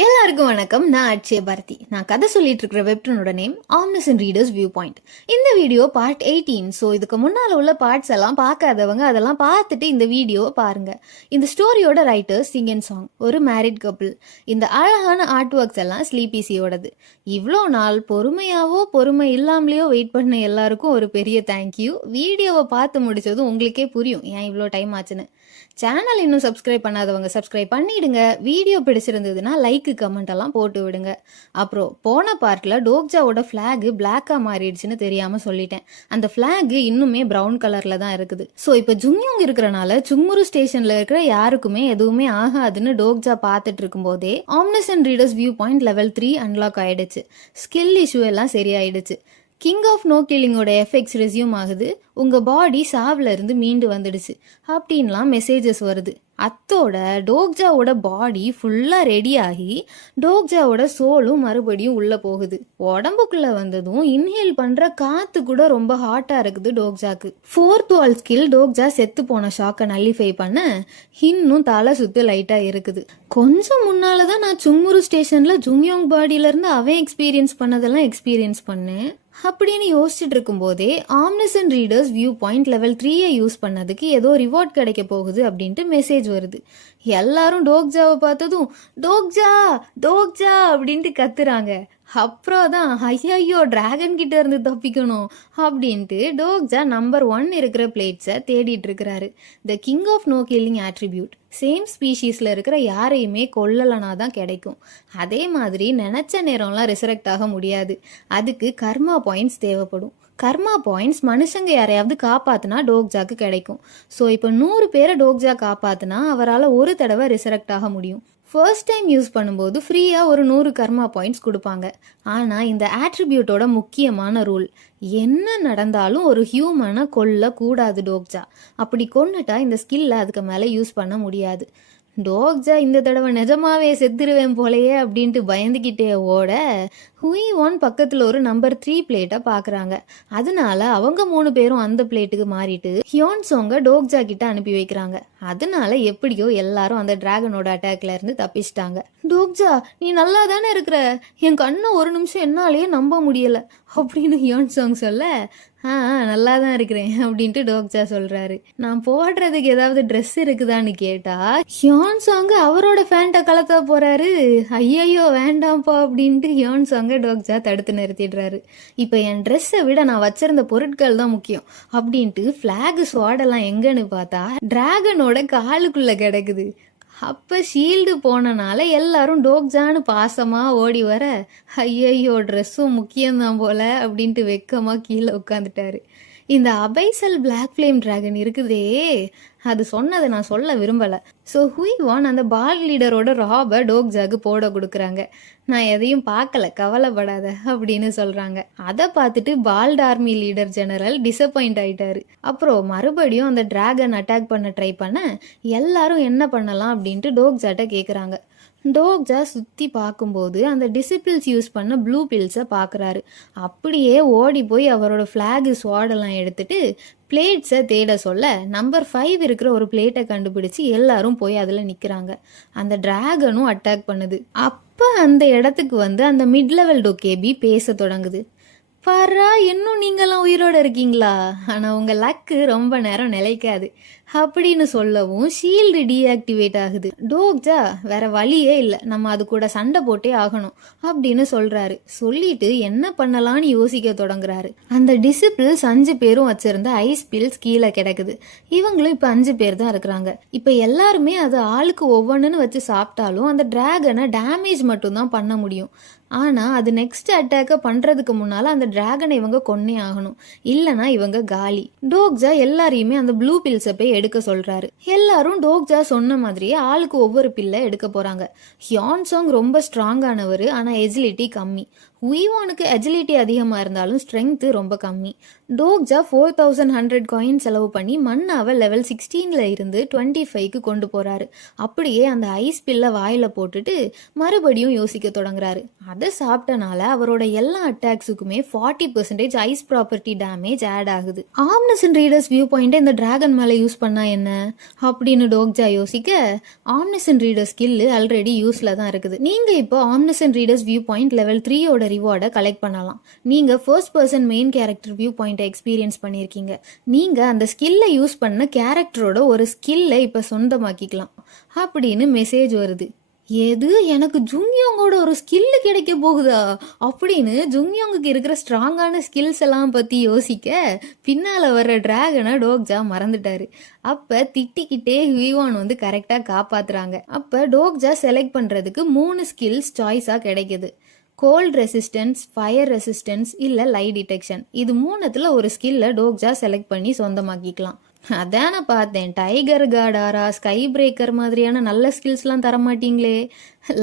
எல்லாருக்கும் வணக்கம். நான் அட்சய பாரதி. நான் கதை சொல்லிட்டு இருக்கிற வெப்டனோட நேம் ஆம்னிசன்ட் ரீடர்ஸ் வியூ பாயிண்ட். இந்த வீடியோ பார்ட் 18. ஸோ இதுக்கு முன்னால் உள்ள பார்ட்ஸ் எல்லாம் பார்க்காதவங்க அதெல்லாம் பார்த்துட்டு இந்த வீடியோவை பாருங்க. இந்த ஸ்டோரியோட ரைட்டர்ஸ் சிங் அண்ட் சாங், ஒரு மேரிட் கப்புள். இந்த அழகான ஆர்ட் ஒர்க்ஸ் எல்லாம் ஸ்லீபிசியோடது. இவ்வளோ நாள் பொறுமையாவோ பொறுமை இல்லாமலேயோ வெயிட் பண்ண எல்லாருக்கும் ஒரு பெரிய தேங்க்யூ. வீடியோவை பார்த்து முடிச்சதும் உங்களுக்கே புரியும் ஏன் இவ்வளோ டைம் ஆச்சுன்னு. சேனல் இன்னும் சப்ஸ்கிரைப் பண்ணாதவங்க சப்ஸ்கிரைப் பண்ணிடுங்க. வீடியோ பிடிச்சிருந்ததுன்னா லைக் கமெண்ட் எல்லாம் போட்டு விடுங்க. அப்புறம் போன பார்ட்ல டோக்ஜாவோட ஃபிளாக் பிளாக்கா மாறிடுச்சுன்னு தெரியாம சொல்லிட்டேன். அந்த ஃபிளாக் இன்னுமே பிரவுன் கலர்ல தான் இருக்குது. ஸோ இப்போ ஜுங்யோங் இருக்கிறனால சுங்முரு ஸ்டேஷன்ல இருக்கிற யாருக்குமே எதுவுமே ஆகாதுன்னு டோக்ஜா பார்த்துட்டு இருக்கும் போதே omniscient readers view point level 3 unlock ஆயிடுச்சு. ஸ்கில் இஷ்யூ எல்லாம் சரியாயிடுச்சு. கிங் ஆஃப் நோ கில்லிங்கோட எஃபெக்ட்ஸ் ரெசியூம் ஆகுது. உங்க பாடி சாவ்ல இருந்து மீண்டு வந்துடுச்சு அப்படின்லாம் மெசேஜஸ் வருது. அத்தோட டோக்ஜாவோட பாடி ஃபுல்லா ரெடி ஆகி டோக்ஜாவோட சோலும் மறுபடியும் உள்ள போகுது. உடம்புக்குள்ள வந்ததும் இன்ஹேல் பண்ற காத்து கூட ரொம்ப ஹாட்டா இருக்குது டோக்ஜாக்கு. 4th வால் ஸ்கில் டோக்ஜா செத்து போன ஷாக்கை நல்லிஃபை பண்ண இன்னும் தலை சுத்து லைட்டா இருக்குது. கொஞ்சம் முன்னாலதான் நான் சுங்முரு ஸ்டேஷன்ல ஜுங்யோங் பாடியில இருந்து அவன் எக்ஸ்பீரியன்ஸ் பண்ணதெல்லாம் எக்ஸ்பீரியன்ஸ் பண்ணேன் அப்படின்னு யோசிச்சுட்டு இருக்கும் போதே omniscient readers view point level 3 use பண்ணதுக்கு ஏதோ ரிவார்ட் கிடைக்க போகுது அப்படின்ட்டு மெசேஜ் வருது. எல்லாரும் டோக்ஜாவை பார்த்ததும் டோக்ஜா டோக்ஜா அப்படின்ட்டு கத்துறாங்க. அப்புறம் தான் ஐயோ டிராகன் கிட்ட இருந்து தப்பிக்கணும் அப்படின்ட்டு டோக்ஜா நம்பர் 1 இருக்கிற பிளேட்ஸை தேடிட்டு இருக்கிறாரு. The king of no killing attribute same ஸ்பீஷீஸ்ல இருக்கிற யாரையுமே கொல்லலனா தான் கிடைக்கும். அதே மாதிரி நினைச்ச நேரம்லாம் ரிசரெக்ட் ஆக முடியாது. அதுக்கு கர்மா பாயிண்ட்ஸ் தேவைப்படும். கர்மா பாயிண்ட்ஸ் மனுஷங்க யாரையாவது காப்பாத்துனா டோக்ஜாக்கு கிடைக்கும். ஸோ இப்போ 100 பேரை டோக்ஜா காப்பாத்துனா அவரால் ஒரு தடவை ரிசரெக்ட் ஆக முடியும். ஃபர்ஸ்ட் டைம் யூஸ் பண்ணும்போது ஃப்ரீயாக ஒரு 100 கர்மா பாயிண்ட்ஸ் கொடுப்பாங்க. ஆனால் இந்த ஆட்ரிபியூட்டோட முக்கியமான ரூல், என்ன நடந்தாலும் ஒரு ஹியூமனை கொல்ல கூடாது டோக்ஜா. அப்படி கொன்னுட்டா இந்த ஸ்கில்லை அதுக்கு மேலே யூஸ் பண்ண முடியாது. டோக்ஜா இந்த தடவை நிஜமாவே செத்துருவேன் போலையே அப்படின்ட்டு பயந்துக்கிட்டே ஓட ஹுயிவான் பக்கத்தில் ஒரு நம்பர் 3 பிளேட்டை பார்க்குறாங்க. அதனால அவங்க 3 பேரும் அந்த பிளேட்டுக்கு மாறிட்டு ஹியோன்சோங்க டோக்ஜா கிட்ட அனுப்பி வைக்கிறாங்க. அதனால எப்படியோ எல்லாரும் அந்த டிராகனோட அட்டாக்ல இருந்து தப்பிச்சிட்டாங்க. டோக்ஜா நீ நல்லா தானே இருக்கிற, என் கண்ணை ஒரு நிமிஷம் என்னாலேயே நம்ப முடியல அப்படின்னு ஹியோன்சோங் சொல்ல நல்லா தான் இருக்கிறேன் அப்படின்ட்டு டோக்ஜா சொல்றாரு. நான் போடுறதுக்கு ஏதாவது ட்ரெஸ் இருக்குதான்னு கேட்டா ஹியோன்சோங்க அவரோட ஃபேண்ட்டை கலத்த போறாரு. ஐயோ வேண்டாம்ப்பா அப்படின்ட்டு ஹியோன்சோங்க டோக்ஜா தடுத்து நிறுத்திடுறாரு. இப்போ என் ட்ரெஸ்ஸை விட நான் வச்சிருந்த பொருட்கள் தான் முக்கியம் அப்படின்ட்டு ஃபிளாக் ஸ்வாடெல்லாம் எங்கன்னு பார்த்தா டிராகனோட காலுக்குள்ள கிடக்குது. அப்போ ஷீல்டு போனனால எல்லாரும் டோக்ஜான்னு பாசமாக ஓடி வர ஐயையோ ட்ரெஸ்ஸும் முக்கியம்தான் போல அப்படின்ட்டு வெக்கமாக கீழே உட்காந்துட்டாரு. இந்த அபைசல் பிளாக் ஃப்ளேம் டிராகன் இருக்குதே, அது சொன்னதை நான் சொல்ல விரும்பலை. ஸோ ஹுயிவான் அந்த பால் லீடரோட ராபை டோக்ஜாக்கு போட கொடுக்குறாங்க. நான் எதையும் பார்க்கல கவலைப்படாத அப்படின்னு சொல்கிறாங்க. அதை பார்த்துட்டு fault army leader general disappoint ஆயிட்டாரு. அப்புறம் மறுபடியும் அந்த டிராகன் அட்டாக் பண்ண ட்ரை பண்ண எல்லாரும் என்ன பண்ணலாம் அப்படின்ட்டு டோக்ஜாட்ட கேட்குறாங்க. டோக்ஜா சுற்றி பார்க்கும்போது அந்த டிசிபிள்ஸ் யூஸ் பண்ண ப்ளூ பில்ஸை பார்க்குறாரு. அப்படியே ஓடி போய் அவரோட ஃப்ளாக் ஸ்வாடெல்லாம் எடுத்துட்டு பிளேட்ஸை தேட சொல்ல நம்பர் 5 இருக்கிற ஒரு பிளேட்டை கண்டுபிடிச்சு எல்லாரும் போய் அதில் நிற்கிறாங்க. அந்த டிராகனும் அட்டாக் பண்ணுது. அப்போ அந்த இடத்துக்கு வந்து அந்த மிட் லெவல் டோகேபி பேச தொடங்குது. பாரா இன்னும் நீங்களாம் உயிரோட இருக்கீங்களா, ஆனால் உங்கள் லக்கு ரொம்ப நேரம் நிலைக்காது அப்படின்னு சொல்லவும் ஷீல்டு டீஆக்டிவேட் ஆகுது. டோக்ஜா வேற வழியே இல்லை, நம்ம அது கூட சண்டை போட்டே ஆகணும் அப்படின்னு சொல்றாரு. சொல்லிட்டு என்ன பண்ணலான்னு யோசிக்க தொடங்குறாரு. அந்த டிசிபிள்ஸ் 5 பேரும் வச்சிருந்த ஐஸ் பில்ஸ் கீழே கிடக்குது. இவங்களும் இப்போ 5 பேர் தான் இருக்கிறாங்க. இப்போ எல்லாருமே அது ஆளுக்கு ஒவ்வொன்றுன்னு வச்சு சாப்பிட்டாலும் அந்த டிராகனை டேமேஜ் மட்டும்தான் பண்ண முடியும். ஆனால் அது நெக்ஸ்ட் அட்டாக்கை பண்ணுறதுக்கு முன்னால் அந்த டிராகனை இவங்க கொன்னே ஆகணும், இல்லைனா இவங்க காலி. டோக்ஜா எல்லாரையுமே அந்த ப்ளூ பில்ஸை போய் எடுக்க சொல்கிறாரு. எல்லாரும் டோக்ஜா சொன்ன மாதிரியே ஆளுக்கு ஒவ்வொரு பில்லை எடுக்க போகிறாங்க. ஹியோன்சோங் ரொம்ப ஸ்ட்ராங்கானவர், ஆனால் எஜிலிட்டி கம்மி. உய்வானுக்கு அஜிலிட்டி அதிகமாக இருந்தாலும் ஸ்ட்ரென்த்து ரொம்ப கம்மி. டோக்ஜா 4100 காயின் செலவு பண்ணி மன்னாவை லெவல் 16ல் இருந்து 25க்கு கொண்டு போகிறாரு. அப்படியே அந்த ஐஸ் பில்லை வாயில் போட்டுட்டு மறுபடியும் யோசிக்க தொடங்குறாரு. அதை சாப்பிட்டனால அவரோட எல்லா அட்டாக்ஸுக்குமே 40% ஐஸ் ப்ராப்பர்ட்டி டேமேஜ் ஆட் ஆகுது. ஆம்னசன் ரீடர்ஸ் வியூ பாயிண்ட்டை இந்த டிராகன் மேலே யூஸ் பண்ணா என்ன அப்படின்னு டோக்ஜா யோசிக்க, ஆம்னசன் ரீடர் ஸ்கில் ஆல்ரெடி யூஸில் தான் இருக்குது. நீங்கள் இப்போ omniscient reader's view point level 3யோட ரிவார்டை கலெக்ட் பண்ணலாம். நீங்கள் ஃபர்ஸ்ட் பர்சன் மெயின் கேரக்டர் வியூ பாயிண்ட்டை எக்ஸ்பீரியன்ஸ் பண்ணியிருக்கீங்க. நீங்கள் அந்த ஸ்கில்லை யூஸ் பண்ண கேரக்டரோட ஒரு ஸ்கில்லை இப்போ சொந்தமாக்கிக்கலாம் அப்படின்னு மெசேஜ் வருது. எது, எனக்கு ஜுங்யோங்கோட ஒரு ஸ்கில்லு கிடைக்க போகுதா அப்படின்னு ஜுங்யோங்குக்கு இருக்கிற ஸ்ட்ராங்கான ஸ்கில்ஸ் எல்லாம் பற்றி யோசிக்க பின்னால் வர்ற டிராகனை டோக்ஜா மறந்துட்டாரு. அப்போ திட்டிக்கிட்டே ஹுய்வான் வந்து கரெக்டாக காப்பாற்றுறாங்க. அப்போ டோக்ஜா செலக்ட் பண்ணுறதுக்கு 3 ஸ்கில்ஸ் சாய்ஸாக கிடைக்குது. கோல்ட் ரெசிஸ்டன்ஸ், ஃபயர் ரெசிஸ்டன்ஸ் இல்லை லைட் டிடெக்ஷன். இது 3த்துல ஒரு ஸ்கில்லை டோக்ஜா செலக்ட் பண்ணி சொந்தமாக்கிக்கலாம். அதான் நான் பார்த்தேன், டைகர் கார்டாரா, ஸ்கை பிரேக்கர் மாதிரியான நல்ல ஸ்கில்ஸ்லாம் தரமாட்டீங்களே.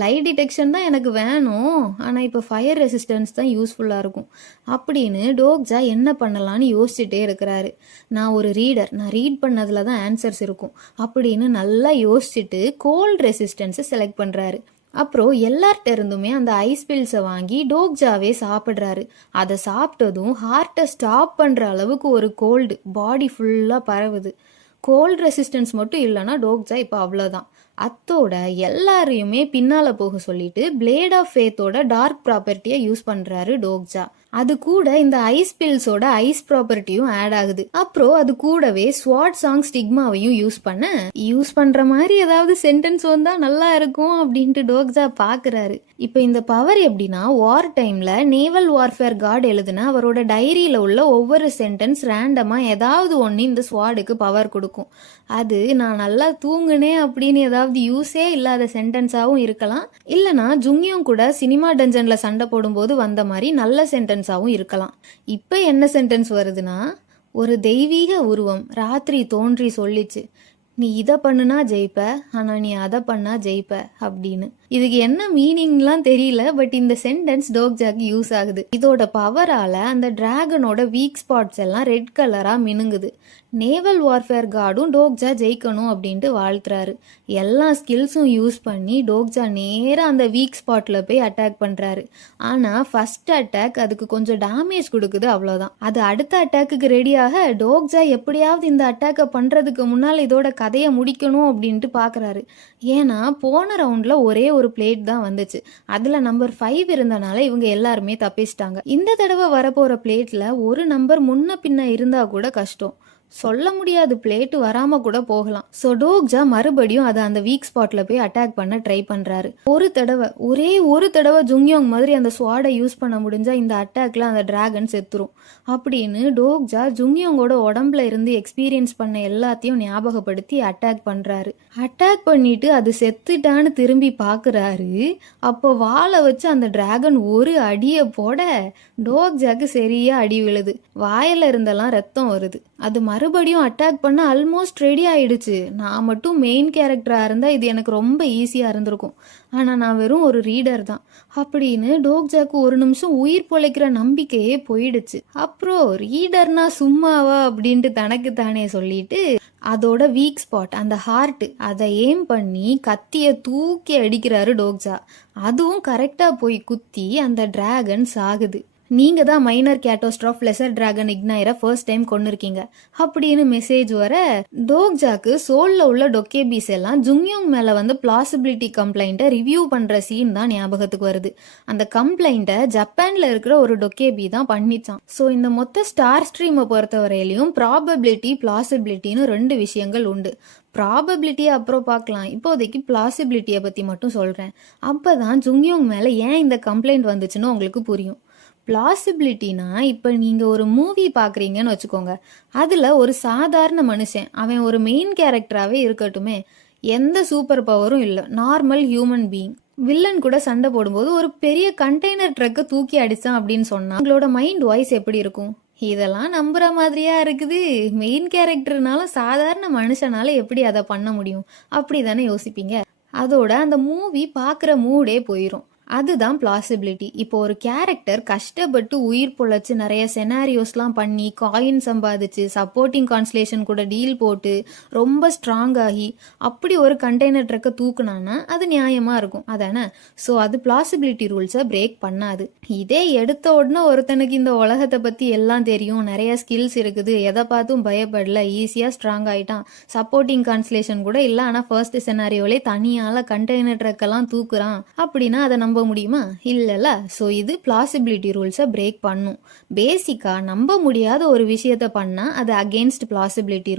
லைட் டிடெக்ஷன் தான் எனக்கு வேணும், ஆனால் இப்போ ஃபயர் ரெசிஸ்டன்ஸ் தான் யூஸ்ஃபுல்லாக இருக்கும் அப்படின்னு டோக்ஜா என்ன பண்ணலான்னு யோசிச்சுட்டே இருக்கிறாரு. நான் ஒரு ரீடர், நான் ரீட் பண்ணதில் தான் ஆன்சர்ஸ் இருக்கும் அப்படின்னு நல்லா யோசிச்சுட்டு கோல்ட் ரெசிஸ்டன்ஸை செலக்ட் பண்ணுறாரு. அப்புறம் எல்லார்ட்ட இருந்துமே அந்த ஐஸ் பில்ஸை வாங்கி டோக்ஜாவே சாப்பிட்றாரு. அதை சாப்பிட்டதும் ஹார்ட்டை ஸ்டாப் பண்ணுற அளவுக்கு ஒரு கோல்டு பாடி ஃபுல்லாக பரவுது. கோல்ட் ரெசிஸ்டன்ஸ் மட்டும் இல்லைன்னா டோக்ஜா இப்போ அவ்வளோதான். அத்தோட எல்லாரையுமே பின்னால் போக சொல்லிட்டு பிளேட் ஆஃப் ஃபேத்தோட டார்க் ப்ராப்பர்ட்டியை யூஸ் பண்ணுறாரு டோக்ஜா. அது கூட இந்த ஐஸ் பில்ஸோட ஐஸ் ப்ராப்பர்ட்டியும் ஆட் ஆகுது. அப்புறம் அது கூடவே ஸ்வாட் சாங் ஸ்டிக்மாவையும் யூஸ் பண்ற மாதிரி ஏதாவது சென்டென்ஸ் வந்தா நல்லா இருக்கும் அப்படின்ட்டு டோக்ஜா பாக்குறாரு. இப்போ இந்த பவர் எப்படின்னா, வார் டைம்ல நேவல் வார்ஃபேர் கார்டு எழுதுன அவரோட டைரியில உள்ள ஒவ்வொரு சென்டென்ஸ் ரேண்டமா ஏதாவது ஒன்று இந்த ஸ்வாடுக்கு பவர் கொடுக்கும். அது நான் நல்லா தூங்குனேன் அப்படின்னு ஏதாவது யூஸே இல்லாத சென்டென்ஸாகவும் இருக்கலாம், இல்லைனா ஜுங்கியும் கூட சினிமா டஞ்சன்ல சண்டை போடும்போது வந்த மாதிரி நல்ல சென்டென்ஸாகவும் இருக்கலாம். இப்போ என்ன சென்டென்ஸ் வருதுன்னா, ஒரு தெய்வீக உருவம் ராத்திரி தோன்றி சொல்லிச்சு, நீ இதை பண்ணுனா ஜெயிப்ப, ஆனால் நீ அதை பண்ணா ஜெயிப்ப அப்படின்னு. இதுக்கு என்ன மீனிங்லாம் தெரியல, பட் இந்த சென்டென்ஸ் டோக்ஜாக்கு யூஸ் ஆகுது. இதோட பவரால அந்த டிராகனோட வீக் ஸ்பாட்ஸ் எல்லாம் ரெட் கலரா மினுங்குது. நேவல் வார்ஃபேர் கார்டும் டோக்ஜா ஜெயிக்கணும் அப்படின்ட்டு வாழ்த்துறாரு. எல்லா ஸ்கில்ஸும் யூஸ் பண்ணி டோக்ஜா நேராக அந்த வீக் ஸ்பாட்ல போய் அட்டாக் பண்றாரு. ஆனா ஃபர்ஸ்ட் அட்டாக் அதுக்கு கொஞ்சம் டேமேஜ் கொடுக்குது, அவ்வளோதான். அது அடுத்த அட்டாக்குக்கு ரெடியாக டோக்ஜா எப்படியாவது இந்த அட்டாக்கை பண்றதுக்கு முன்னால் இதோட கதையை முடிக்கணும் அப்படின்ட்டு பாக்குறாரு. ஏன்னா போன ரவுண்ட்ல ஒரே ஒரு பிளேட் தான் வந்துச்சு, அதுல நம்பர் 5 இருந்தனால இவங்க எல்லாருமே தப்பிச்சிட்டாங்க. இந்த தடவை வரப்போற பிளேட்ல ஒரு நம்பர் முன்ன பின்ன இருந்தா கூட கஷ்டம், சொல்ல முடியாது, பிளேட்டு வராம கூட போகலாம். ஸோ டோக்ஜா மறுபடியும் அதை அந்த வீக் ஸ்பாட்ல போய் அட்டாக் பண்ண ட்ரை பண்றாரு. ஒரே ஒரு தடவை ஜுங்யோங் மாதிரி அந்த ஸ்வாடை யூஸ் பண்ண முடிஞ்சா இந்த அட்டாக்ல அந்த டிராகன் செத்துரும் அப்படின்னு டோக்ஜா ஜுங்யோங்கோட உடம்புல இருந்து எக்ஸ்பீரியன்ஸ் பண்ண எல்லாத்தையும் ஞாபகப்படுத்தி அட்டாக் பண்றாரு. அட்டாக் பண்ணிட்டு அது செத்துட்டான்னு திரும்பி பாக்குறாரு. அப்போ வாளை வச்சு அந்த டிராகன் ஒரு அடியை போட டோக்ஜாக்கு சரியா அடி விழுது. வாயில இருந்தெல்லாம் ரத்தம் வருது. அது மறுபடியும் அட்டாக் பண்ண ஆல்மோஸ்ட் ரெடி ஆயிடுச்சு. நான் மட்டும் மெயின் கேரக்டரா இருந்தா இது எனக்கு ரொம்ப ஈஸியா இருந்திருக்கும், ஆனா நான் வெறும் ஒரு ரீடர் தான் அப்படின்னு டோக்ஜாக்கு ஒரு நிமிஷம் உயிர் பொழைக்கிற நம்பிக்கையே போயிடுச்சு. அப்புறம் ரீடர்னா சும்மாவா அப்படின்ட்டு தனக்கு தானே சொல்லிட்டு அதோட வீக் ஸ்பாட் அந்த ஹார்ட் அதை எய்ம் பண்ணி கத்திய தூக்கி அடிக்கிறாரு டோக்ஜா. அதுவும் கரெக்டா போய் குத்தி அந்த டிராகன் சாகுது. நீங்க தான் மைனர் கேட்டோஸ்ட்ராஃப் லெசர் டிராகன் இக்னைரை ஃபர்ஸ்ட் டைம் கொண்டிருக்கீங்க அப்படின்னு மெசேஜ் வர டோக்ஜாக்கு சோல்ல உள்ள டொக்கேபீஸ் எல்லாம் ஜுங்யோங் மேல வந்து பிளாசிபிலிட்டி கம்ப்ளைண்ட்டை ரிவ்யூ பண்ற சீன் தான் ஞாபகத்துக்கு வருது. அந்த கம்ப்ளைண்ட்டை ஜப்பான்ல இருக்கிற ஒரு டொக்கேபி தான் பண்ணிச்சான். ஸோ இந்த மொத்த ஸ்டார் ஸ்ட்ரீமை பொறுத்தவரையிலையும் ப்ராபபிலிட்டி பிளாசிபிலிட்டின்னு 2 விஷயங்கள் உண்டு. ப்ராபபிலிட்டியை அப்புறம் பார்க்கலாம், இப்போதைக்கு பிளாசிபிலிட்டியை பற்றி மட்டும் சொல்கிறேன். அப்போ தான் ஜுங்யோங் மேலே ஏன் இந்த கம்ப்ளைண்ட் வந்துச்சுன்னு உங்களுக்கு புரியும். பிளாசிபிலிட்டினா, இப்போ நீங்கள் ஒரு மூவி பார்க்குறீங்கன்னு வச்சுக்கோங்க, அதில் ஒரு சாதாரண மனுஷன், அவன் ஒரு மெயின் கேரக்டராகவே இருக்கட்டுமே, எந்த சூப்பர் பவரும் இல்லை, நார்மல் ஹியூமன் பீயிங், வில்லன் கூட சண்டை போடும்போது ஒரு பெரிய கண்டெய்னர் ட்ரக்கை தூக்கி அடித்தான் அப்படின்னு சொன்னால் உங்களோட மைண்ட் வாய்ஸ் எப்படி இருக்கும்? இதெல்லாம் நம்புற மாதிரியா இருக்குது, மெயின் கேரக்டர்னாலும் சாதாரண மனுஷனால எப்படி அதை பண்ண முடியும் அப்படி தானே யோசிப்பீங்க. அதோட அந்த மூவி பார்க்குற மூடே போயிடும். அதுதான் பிளாசிபிலிட்டி. இப்போ ஒரு கேரக்டர் கஷ்டப்பட்டு உயிர் பொழைச்சு நிறைய செனாரியோஸ்லாம் பண்ணி காயின் சம்பாதிச்சு சப்போர்ட்டிங் கான்ஸ்லேஷன் கூட டீல் போட்டு ரொம்ப ஸ்ட்ராங் ஆகி அப்படி ஒரு கண்டெய்னர் ட்ரக்கை தூக்குனான்னா அது நியாயமா இருக்கும் அதானே. ஸோ அது பிளாசிபிலிட்டி ரூல்ஸை பிரேக் பண்ணாது. இதே எடுத்த உடனே ஒருத்தனுக்கு இந்த உலகத்தை பத்தி எல்லாம் தெரியும், நிறைய ஸ்கில்ஸ் இருக்குது, எதை பார்த்தும் பயப்படல, ஈஸியா ஸ்ட்ராங் ஆயிட்டான், சப்போர்ட்டிங் கான்ஸ்லேஷன் கூட இல்லை, ஆனா ஃபர்ஸ்ட் செனாரியோலே தனியால கண்டெய்னர் ட்ரக்கெல்லாம் தூக்குறான் அப்படின்னா அதை நம்ப முடியுமா? இல்லைல்ல. ஸோ இது பிளாசிபிலிட்டி ரூல்ஸை பிரேக் பண்ணும். பேசிக்கா நம்ப முடியாத ஒரு விஷயத்த பண்ணா அது அகெயின்ஸ்ட் பிளாசிபிலிட்டி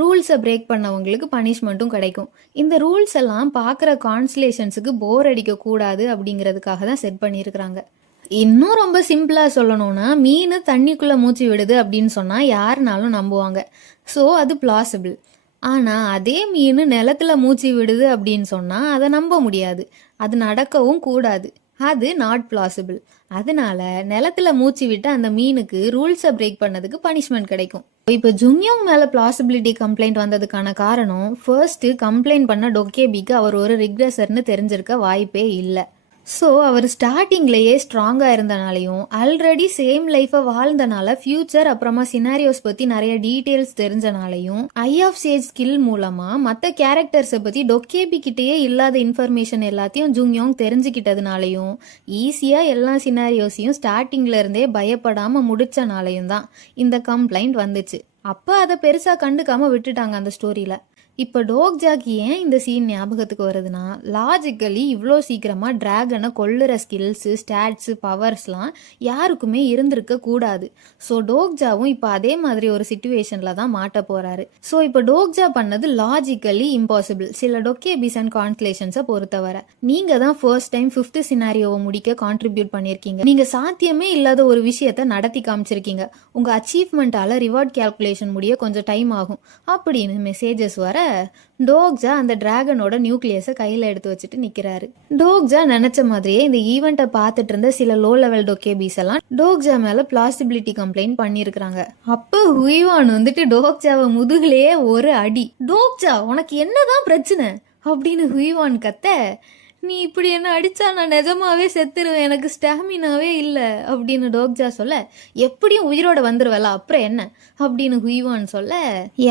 ரூல்ஸை பிரேக் பண்ணவங்களுக்கு பனிஷ்மெண்ட்டும் கிடைக்கும். இந்த ரூல்ஸ் எல்லாம் பார்க்குற கான்ஸ்லேஷன்ஸுக்கு போர் அடிக்க கூடாது அப்படிங்கிறதுக்காக தான் செட் பண்ணியிருக்கிறாங்க. இன்னும் ரொம்ப சிம்பிளா சொல்லணும்னா, மீன் தண்ணிக்குள்ள மூச்சு விடுது அப்படின்னு சொன்னா யாருனாலும் நம்புவாங்க. ஸோ அது பிளாசிபிள். ஆனா அதே மீன் நிலத்துல மூச்சு விடுது அப்படின்னு சொன்னா அதை நம்ப முடியாது, அது நடக்கவும் கூடாது, அது நாட் பிளாசிபிள். அதனால நிலத்துல மூச்சு விட்டு அந்த மீனுக்கு ரூல்ஸை பிரேக் பண்ணதுக்கு பனிஷ்மெண்ட் கிடைக்கும். இப்போ ஜுங்யோங் மேல பிளாசிபிலிட்டி கம்ப்ளைண்ட் வந்ததுக்கான காரணம், ஃபர்ஸ்ட் கம்ப்ளைண்ட் பண்ண டொக்கேபிக்கு அவர் ஒரு ரிக்ரெசர்னு தெரிஞ்சிருக்க வாய்ப்பே இல்லை. ஸோ அவர் ஸ்டார்டிங்லேயே ஸ்ட்ராங்காக இருந்தனாலையும் ஆல்ரெடி சேம் லைஃப்பை வாழ்ந்தனால ஃபியூச்சர் அப்புறமா சினாரியோஸ் பற்றி நிறைய டீட்டெயில்ஸ் தெரிஞ்சனாலையும் ஐ ஆஃப் சேஜ் ஸ்கில் மூலமாக மற்ற கேரக்டர்ஸை பற்றி டொக்கேபி கிட்டேயே இல்லாத இன்ஃபர்மேஷன் எல்லாத்தையும் ஜுங்யோங் தெரிஞ்சுக்கிட்டதுனாலையும் ஈஸியாக எல்லா சினாரியோஸையும் ஸ்டார்டிங்ல இருந்தே பயப்படாமல் முடிச்சனாலையும் தான் இந்த கம்ப்ளைண்ட் வந்துச்சு. அப்போ அதை பெருசாக கண்டுக்காமல் விட்டுட்டாங்க அந்த ஸ்டோரியில். இப்போ டோக்ஜாக்கு ஏன் இந்த சீன் ஞாபகத்துக்கு வருதுன்னா, லாஜிக்கலி இவ்வளோ சீக்கிரமாக டிராகனை கொல்லுற ஸ்கில்ஸு ஸ்டாட்ஸு பவர்ஸ்லாம் யாருக்குமே இருந்திருக்க கூடாது. ஸோ டோக்ஜாவும் இப்போ அதே மாதிரி ஒரு சிச்சுவேஷனில் தான் மாட்ட போகிறாரு. ஸோ இப்போ டோக்ஜா பண்ணது லாஜிக்கலி இம்பாசிபிள் சில டொக்கேபிஸ் அண்ட் கான்ஸ்லேஷன்ஸை பொறுத்தவரை. நீங்கள் தான் ஃபர்ஸ்ட் டைம் 5th சினாரியோவை முடிக்க கான்ட்ரிபியூட் பண்ணியிருக்கீங்க. நீங்கள் சாத்தியமே இல்லாத ஒரு விஷயத்தை நடத்தி காமிச்சிருக்கீங்க. உங்கள் அச்சீவ்மெண்ட்டால் ரிவார்ட் கேல்குலேஷன் முடிய கொஞ்சம் டைம் ஆகும் அப்படின்னு மெசேஜஸ் வர டோக்ஜா அந்த டிராகனோட நியூக்ளியஸை கையில் எடுத்து வச்சுட்டு நிற்கிறாரு. டோக்ஜா நினைச்ச மாதிரியே இந்த ஈவெண்ட்டை பார்த்துட்டு இருந்த சில லோ லெவல் டொக்கேபிஸ் எல்லாம் டோக்ஜா மேல பிளாசிபிலிட்டி கம்ப்ளைண்ட் பண்ணியிருக்கிறாங்க. அப்போ ஹுய்வான் வந்துட்டு டோக்ஜாவை முதுகுலேயே ஒரு அடி. டோக்ஜா உனக்கு என்னதான் பிரச்சனை அப்படின்னு ஹுய்வான் கத்த, நீ இப்படி என்ன அடிச்சா நான் நிஜமாவே செத்துருவேன், எனக்கு ஸ்டாமினாவே இல்லை அப்படின்னு டோக்ஜா சொல்ல, எப்படியும் உயிரோட வந்துருவல அப்புறம் என்ன அப்படின்னு ஹுய்வான் சொல்ல,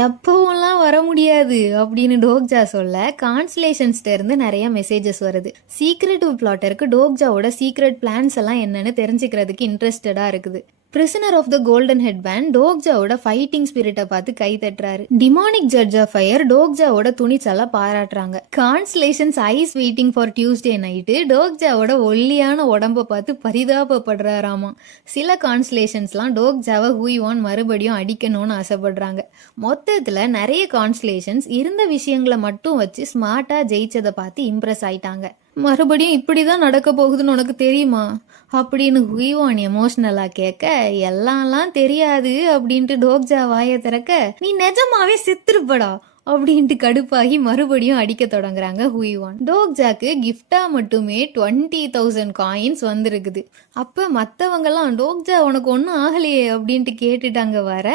எப்பவும்லாம் வர முடியாது அப்படின்னு டோக்ஜா சொல்ல கான்ஸ்லேஷன்ஸ்ல இருந்து நிறைய மெசேஜஸ் வருது. சீக்ரெட்டிவ் பிளாட்டருக்கு டோக்ஜாவோட சீக்ரெட் பிளான்ஸ் எல்லாம் என்னன்னு தெரிஞ்சுக்கிறதுக்கு இன்ட்ரெஸ்டடா இருக்குது. Prisoner of the golden headband டோக்ஜாவோட ஃபைட்டிங் ஸ்பிரிட்டை பார்த்து கை தட்டுறாரு. டிமானிக் ஜட்ஜ் ஆஃப் ஃபயர் டோக்ஜாவோட துணிச்சலா பாராட்டுறாங்க. Constellations eyes waiting for Tuesday night டோக்ஜாவோட ஒல்லியான உடம்ப பார்த்து பரிதாபப்படுறாராமா. சில கான்ஸ்லேஷன்ஸ்லாம் டோக்ஜாவை ஹுய்வான் மறுபடியும் அடிக்கணும்னு ஆசைப்படுறாங்க. மொத்தத்துல நிறைய கான்ஸ்லேஷன்ஸ் இருந்த விஷயங்களை மட்டும் வச்சு ஸ்மார்ட்டா ஜெயிச்சதை பார்த்து இம்ப்ரெஸ் ஆயிட்டாங்க. மறுபடியும் இப்படிதான் நடக்க போகுதுன்னு உனக்கு தெரியுமா அப்படின்னு ஹுய்வான் எமோஷனலா கேட்க, எல்லாம்லாம் தெரியாது அப்படின்ட்டு டோக்ஜா வாயை திறக்க, நீ நிஜமாவே செத்துருப்படா அப்படின்ட்டு கடுப்பாகி மறுபடியும் அடிக்க தொடங்குறாங்க ஹுய்வான். டோக்ஜாக்கு கிஃப்டா மட்டுமே 20,000 காயின்ஸ் வந்திருக்குது. அப்ப மத்தவங்கெல்லாம் டோக்ஜா உனக்கு ஒன்னும் ஆகலையே அப்படின்ட்டு கேட்டுட்டாங்க. வர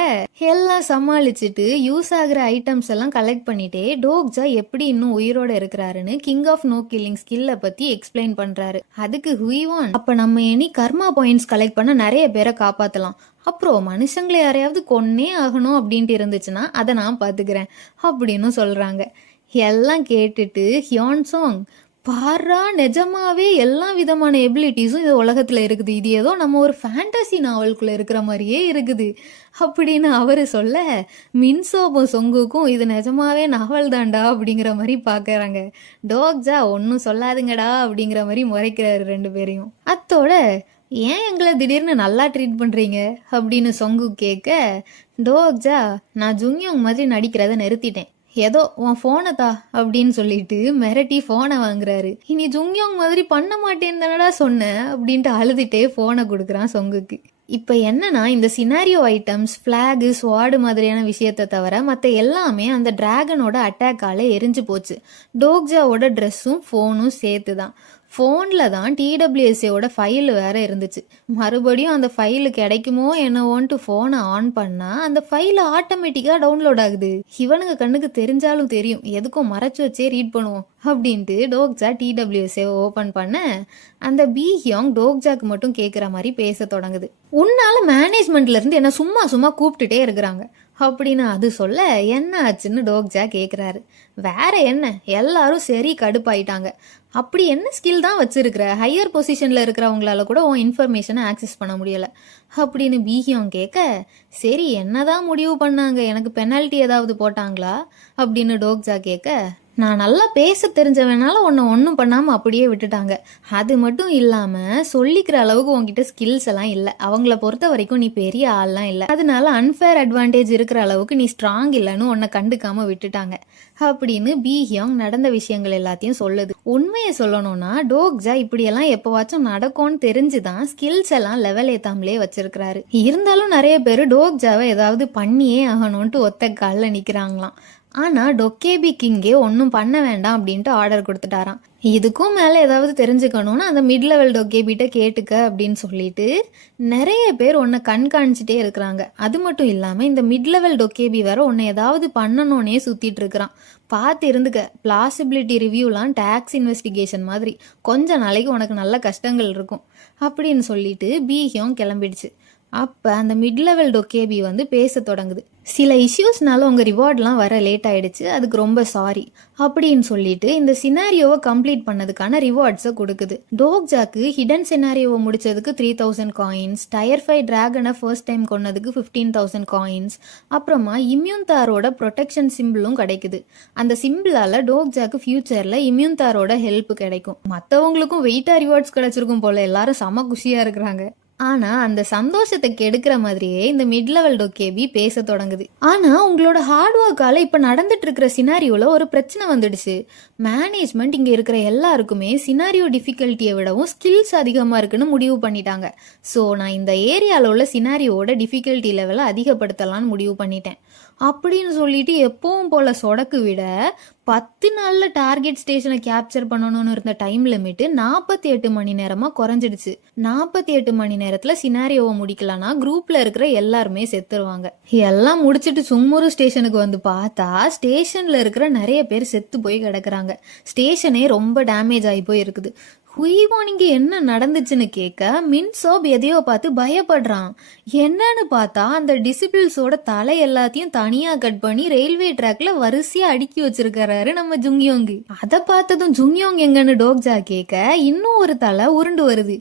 எல்லாம் சமாளிச்சுட்டு யூஸ் ஆகுற ஐட்டம்ஸ் எல்லாம் கலெக்ட் பண்ணிட்டே டோக்ஜா எப்படி இன்னும் உயிரோட இருக்கிறாருன்னு கிங் ஆஃப் நோ கில்லிங் ஸ்கில்ல பத்தி எக்ஸ்பிளைன் பண்றாரு. அதுக்கு ஹுய்வான், அப்ப நம்ம இனி கர்மா பாயிண்ட்ஸ் கலெக்ட் பண்ண நிறைய பேரை காப்பாத்தலாம், அப்புறம் மனுஷங்களை யாரையாவது கொன்னே ஆகணும் அப்படின்ட்டு இருந்துச்சுன்னா அதை நான் பார்த்துக்கிறேன் அப்படின்னு சொல்றாங்க. எல்லாம் கேட்டுட்டு ஹியான்சாங், பாரா நிஜமாவே எல்லா விதமான எபிலிட்டிஸும் இந்த உலகத்துல இருக்குது, இது ஏதோ நம்ம ஒரு ஃபேண்டசி நாவலுக்குள்ள இருக்கிற மாதிரியே இருக்குது அப்படின்னு அவரு சொல்ல, மின்சோபும் சொங்குக்கும் இது நிஜமாவே நாவல் தாண்டா அப்படிங்கிற மாதிரி பாக்குறாங்க. டோக்ஜா ஒன்னும் சொல்லாதுங்கடா அப்படிங்கிற மாதிரி முறைக்கிறாரு ரெண்டு பேரையும். அத்தோட ஏன் எங்களை திடீர்னு நல்லா ட்ரீட் பண்றீங்க அப்படின்னு சொங்கு கேட்க, டோக்ஜா நான் ஜுங்யோங் மாதிரி நடிக்கிறத நிறுத்திட்டேன், ஏதோ உன் போனை தா அப்படின்னு சொல்லிட்டு மிரட்டி போனை வாங்குறாரு. இனி ஜுங்யோங் மாதிரி பண்ண மாட்டேன்னு தானடா சொன்னேன் அப்படின்ட்டு அழுதுட்டே போனை கொடுக்குறான் சொங்குக்கு. இப்போ என்னன்னா, இந்த சினாரியோ ஐட்டம்ஸ் ஃபிளாகு ஸ்வாடு மாதிரியான விஷயத்தை தவிர மற்ற எல்லாமே அந்த டிராகனோட அட்டாக்கால எரிஞ்சு போச்சு. டோக்ஜாவோட ட்ரெஸ்ஸும் ஃபோனும் சேர்த்து தான். ஃபோனில் தான் டிடபிள்யூஎஸ்ஏவோட ஃபைல் வேற இருந்துச்சு. மறுபடியும் அந்த ஃபைலு கிடைக்குமோ என்னவோன்ட்டு ஃபோனை ஆன் பண்ணால் அந்த ஃபைல் ஆட்டோமேட்டிக்காக டவுன்லோட் ஆகுது. இவனுங்க கண்ணுக்கு தெரிஞ்சாலும் தெரியும், எதுக்கும் மறைச்சு வச்சே ரீட் பண்ணுவோம் அப்படின்ட்டு டோக்ஜா டிடபிள்யூஎஸ்ஏ ஓப்பன் பண்ண அந்த பீஹியோங் டோக்ஜாக்கு மட்டும் கேட்குற மாதிரி பேச தொடங்குது. உன்னால மேனேஜ்மெண்ட்ல இருந்து என்ன சும்மா சும்மா கூப்பிட்டுட்டே இருக்கிறாங்க அப்படின்னு அது சொல்ல என்ன ஆச்சுன்னு டோக்ஜா கேட்குறாரு. வேற என்ன, எல்லாரும் சரி கடுப்பாயிட்டாங்க. அப்படி என்ன ஸ்கில் தான் வச்சிருக்கிற, ஹையர் பொசிஷனில் இருக்கிறவங்களால கூட உன் இன்ஃபர்மேஷனை ஆக்சஸ் பண்ண முடியலை அப்படின்னு பீஹியோங் கேட்க, சரி என்னதான் முடிவு பண்ணாங்க, எனக்கு பெனால்ட்டி ஏதாவது போட்டாங்களா அப்படின்னு டோக்ஜா கேட்க, நான் நல்லா பேச தெரிஞ்சவனால உன்னை ஒன்றும் பண்ணாமல் அப்படியே விட்டுட்டாங்க. அது மட்டும் இல்லாமல் சொல்லிக்கிற அளவுக்கு உங்ககிட்ட ஸ்கில்ஸ் எல்லாம் இல்லை. அவங்கள பொறுத்த வரைக்கும் நீ பெரிய ஆள்லாம் இல்லை, அதனால அன்ஃபேர் அட்வான்டேஜ் இருக்கிற அளவுக்கு நீ ஸ்ட்ராங் இல்லைன்னு உன்னை கண்டுக்காமல் விட்டுட்டாங்க அப்படின்னு பீஹியோங் நடந்த விஷயங்கள் எல்லாத்தையும் சொல்லுது. உண்மையை சொல்லணும்னா டோக்ஜா இப்படியெல்லாம் எப்போவாச்சும் நடக்கும்னு தெரிஞ்சுதான் ஸ்கில்ஸ் எல்லாம் லெவல் ஏத்தாமலே வச்சிருக்கிறாரு. இருந்தாலும் நிறைய பேர் டோக்ஜாவை ஏதாவது பண்ணியே ஆகணும்ட்டு ஒத்த காலில் நிற்கிறாங்களாம். ஆனால் டொக்கேபி கிங்கே ஒன்றும் பண்ண வேண்டாம் அப்படின்ட்டு ஆர்டர் கொடுத்துட்டாராம். இதுக்கும் மேலே ஏதாவது தெரிஞ்சுக்கணும்னா அந்த மிட் லெவல் டொக்கேபிட்ட கேட்டுக்க அப்படின்னு சொல்லிட்டு நிறைய பேர் உன்னை கண்காணிச்சிட்டே இருக்கிறாங்க. அது மட்டும் இல்லாமல் இந்த மிட் லெவல் டொக்கேபி வேற உன்னை ஏதாவது பண்ணணும்னே சுற்றிட்டு இருக்கிறான். பார்த்து இருந்துக்க, பிளாசிபிலிட்டி ரிவ்யூலாம் டேக்ஸ் இன்வெஸ்டிகேஷன் மாதிரி கொஞ்ச நாளைக்கு உனக்கு நல்ல கஷ்டங்கள் இருக்கும் அப்படின்னு சொல்லிட்டு பீஹியோங் கிளம்பிடுச்சு. அப்போ அந்த மிட் லெவல் டொக்கேபி வந்து பேச தொடங்குது. சில இஷ்யூஸ்னால உங்கள் ரிவார்ட்லாம் வர லேட் ஆகிடுச்சு, அதுக்கு ரொம்ப சாரி அப்படின்னு சொல்லிட்டு இந்த சினாரியோவை கம்ப்ளீட் பண்ணதுக்கான ரிவார்ட்ஸை கொடுக்குது. டோக்ஜாக்கு ஹிடன் சினாரியோவை முடிச்சதுக்கு 3000 காயின்ஸ், டயர் 5 டிராகனை ஃபர்ஸ்ட் டைம் கொன்னதுக்கு 15,000 காயின்ஸ், அப்புறமா இம்யூன் தாரோட ப்ரொடெக்ஷன் சிம்பிளும் கிடைக்குது. அந்த சிம்பிளால் டோக்ஜாக்கு ஃபியூச்சரில் இம்யூன் தாரோட ஹெல்ப் கிடைக்கும். மற்றவங்களுக்கும் வெயிட்டாக ரிவார்ட்ஸ் கிடைச்சிருக்கும் போல, எல்லாரும் செம குஷியாக இருக்கிறாங்க. ஆனா அந்த சந்தோஷத்தை கெடுக்கிற மாதிரியே இந்த மிட் லெவல் டொக்கேபி பேச தொடங்குது. ஆனா உங்களோட ஹார்ட் ஒர்க்கால இப்ப நடந்துட்டு இருக்கிற சினாரியோல ஒரு பிரச்சனை வந்துடுச்சு. மேனேஜ்மெண்ட் இங்க இருக்கிற எல்லாருக்குமே சினாரியோ டிஃபிகல்ட்டியை விடவும் ஸ்கில்ஸ் அதிகமா இருக்குன்னு முடிவு பண்ணிட்டாங்க. ஸோ நான் இந்த ஏரியாவில் உள்ள சினாரியோட டிஃபிகல்ட்டி லெவலை அதிகப்படுத்தலான்னு முடிவு பண்ணிட்டேன் அப்படின்னு சொல்லிட்டு எப்பவும் போல சொடக்கு விட 10 நாளில் டார்கெட் ஸ்டேஷனை கேப்சர் பண்ணணும்னு இருந்த டைம் லிமிட்டு 48 மணி நேரமாக குறைஞ்சிடுச்சு. 48 மணி நேரத்தில் சினாரியோவை முடிக்கலான்னா குரூப்பில் இருக்கிற எல்லாருமே செத்துருவாங்க. எல்லாம் முடிச்சுட்டு சும்முரு ஸ்டேஷனுக்கு வந்து பார்த்தா ஸ்டேஷனில் இருக்கிற நிறைய பேர் செத்து போய் கிடக்குறாங்க. ஸ்டேஷனே ரொம்ப டேமேஜ் ஆகி போய் இருக்குது. ஹுயிவான் இங்கே என்ன நடந்துச்சுன்னு கேட்க மின்சோப் எதையோ பார்த்து பயப்படுறான். என்னன்னு பார்த்தா அந்த டிசிபிள்ஸோட தலை எல்லாத்தையும் தனியாக கட் பண்ணி ரயில்வே ட்ராக்ல வரிசையாக அடுக்கி வச்சிருக்கிறாரு நம்ம ஜுங்யோங்கு. அதை பார்த்ததும் ஜுங்யோங் எங்கன்னு டோக்ஜா கேட்க இன்னும் ஒரு தலை உருண்டு வருது.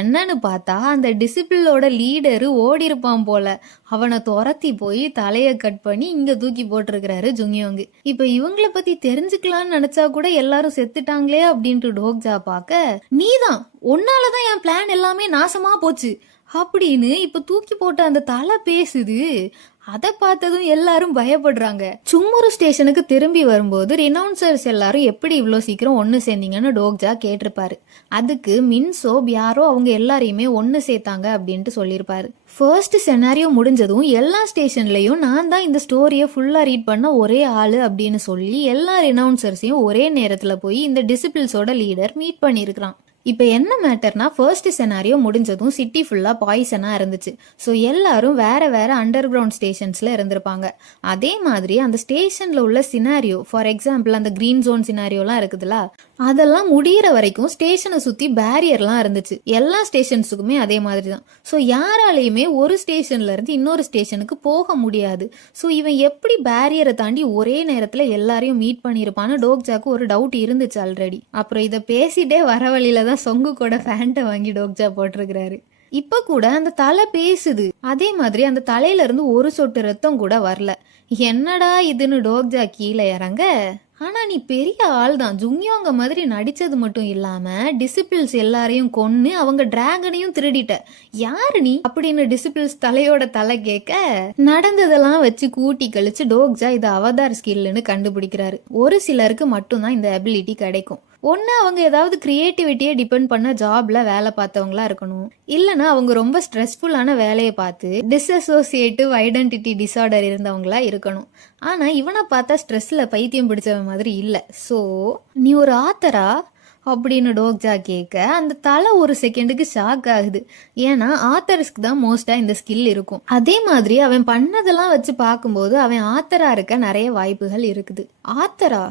என்னன்னு பார்த்தா அந்த டிசிபிளோட லீடரு ஓடி இருப்பான் போல, அவனை துரத்தி போய் தலையை கட் பண்ணி இங்க தூக்கி போட்டிருக்கிறாரு ஜுங்யோங்கு. இப்ப இவங்களை பத்தி தெரிஞ்சுக்கலாம்னு நினைச்சா கூட எல்லாரும் செத்துட்டாங்களே அப்படின்ட்டு டோக்ஜா பார்க்க, நீதான், உன்னாலதான் என் பிளான் எல்லாமே நாசமா போச்சு அப்படின்னு இப்ப தூக்கி போட்ட அந்த தலை பேசுது. அதை பார்த்ததும் எல்லாரும் பயப்படுறாங்க. சும்முரு ஸ்டேஷனுக்கு திரும்பி வரும்போது ரினவுன்சர்ஸ் எல்லாரும் எப்படி இவ்வளோ சீக்கிரம் ஒன்று சேர்ந்தீங்கன்னு டோக்ஜா கேட்டிருப்பாரு. அதுக்கு மின்சோப் யாரோ அவங்க எல்லாரையுமே ஒன்று சேர்த்தாங்க அப்படின்ட்டு சொல்லியிருப்பாரு. ஃபர்ஸ்ட் செனாரியோ முடிஞ்சதும் எல்லா ஸ்டேஷன்லையும் நான் தான் இந்த ஸ்டோரியை ஃபுல்லாக ரீட் பண்ண ஒரே ஆள் அப்படின்னு சொல்லி எல்லா ரினவுன்சர்ஸையும் ஒரே நேரத்தில் போய் இந்த டிசிபிள்ஸோட லீடர் மீட் பண்ணியிருக்கிறான். இப்போ என்ன மேட்டர்னா, ஃபர்ஸ்ட் செனாரியோ முடிஞ்சதும் சிட்டி ஃபுல்லாக பாய்சனாக இருந்துச்சு. ஸோ எல்லாரும் வேற வேற அண்டர் கிரவுண்ட் ஸ்டேஷன்ஸில் இருந்திருப்பாங்க. அதே மாதிரி அந்த ஸ்டேஷனில் உள்ள சினாரியோ, ஃபார் எக்ஸாம்பிள் அந்த க்ரீன் ஜோன் சினாரியோலாம் இருக்குதுல்ல, அதெல்லாம் முடிகிற வரைக்கும் ஸ்டேஷனை சுற்றி பேரியர்லாம் இருந்துச்சு. எல்லா ஸ்டேஷன்ஸுக்குமே அதே மாதிரி தான். ஸோ யாராலையுமே ஒரு ஸ்டேஷன்ல இருந்து இன்னொரு ஸ்டேஷனுக்கு போக முடியாது. ஸோ இவன் எப்படி பேரியரை தாண்டி ஒரே நேரத்தில் எல்லாரையும் மீட் பண்ணியிருப்பான்னு டோக்ஜாக்கு ஒரு டவுட் இருந்துச்சு ஆல்ரெடி. அப்புறம் இதை பேசிட்டே வர வழியில தான் சொங்கு கூட ஃபேண்ட்டை வாங்கி டோக்ஜா போட்டிருக்கிறாரு. இப்ப கூட அந்த தலை பேசுது. அதே மாதிரி அந்த தலையில இருந்து ஒரு சொட்டு ரத்தம் கூட வரல. என்னடா இதுன்னு டோக்ஜா கீழே இறங்க, ஆனா நீ பெரிய ஆள் தான், ஜுங்யோங்க மாதிரி நடிச்சது மட்டும் இல்லாம டிசிபிள்ஸ் எல்லாரையும் கொன்னு அவங்க டிராகனையும் திருடிட்ட, யாரு நீ அப்படின்னு டிசிபிள்ஸ் தலையோட தலை கேட்க, நடந்ததெல்லாம் வச்சு கூட்டி கழிச்சு டோக்ஜா இது அவதார் ஸ்கில்னு கண்டுபிடிக்கிறாரு. ஒரு சிலருக்கு மட்டும்தான் இந்த அபிலிட்டி கிடைக்கும். ஒன்று அவங்க ஏதாவது கிரியேட்டிவிட்டியை டிபெண்ட் பண்ண ஜாப்ல வேலை பார்த்தவங்களா இருக்கணும், இல்லைன்னா அவங்க ரொம்ப ஸ்ட்ரெஸ்ஃபுல்லான வேலையை பார்த்து டிஸ்அசோசியேட்டிவ் ஐடென்டிட்டி டிசார்டர் இருந்தவங்களா இருக்கணும். ஆனால் இவனை பார்த்தா ஸ்ட்ரெஸ்ல பைத்தியம் பிடிச்சவன் மாதிரி இல்லை. ஸோ நீ ஒரு ஆத்தரா அப்படின்னு டோக்ஜா கேட்க அந்த தலை ஒரு செகண்டுக்கு ஷாக் ஆகுது. ஏன்னா ஆத்தர்ஸ்க்கு தான் மோஸ்டா இந்த ஸ்கில் இருக்கும். அதே மாதிரி அவன் பண்ணதெல்லாம் வச்சு பார்க்கும்போது அவன் ஆத்தரா இருக்க நிறைய வாய்ப்புகள் இருக்குது. ஆத்தரா?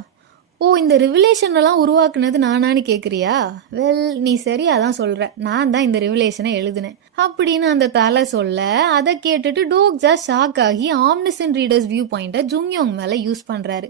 ஓ, இந்த ரிவிலேஷன் எல்லாம் உருவாக்குனது நானான்னு கேக்குறியா? வெல், நீ சரி அதான் சொல்ற. நான் தான் இந்த ரிவிலேஷனை எழுதினேன் அப்படின்னு அந்த தலை சொல்ல, அதை கேட்டுட்டு டோக்ஜா ஷாக் ஆகி ஆம்னிசன் ரீடர்ஸ் வியூ பாயிண்ட்டை ஜுங்யோங் மேல யூஸ் பண்றாரு.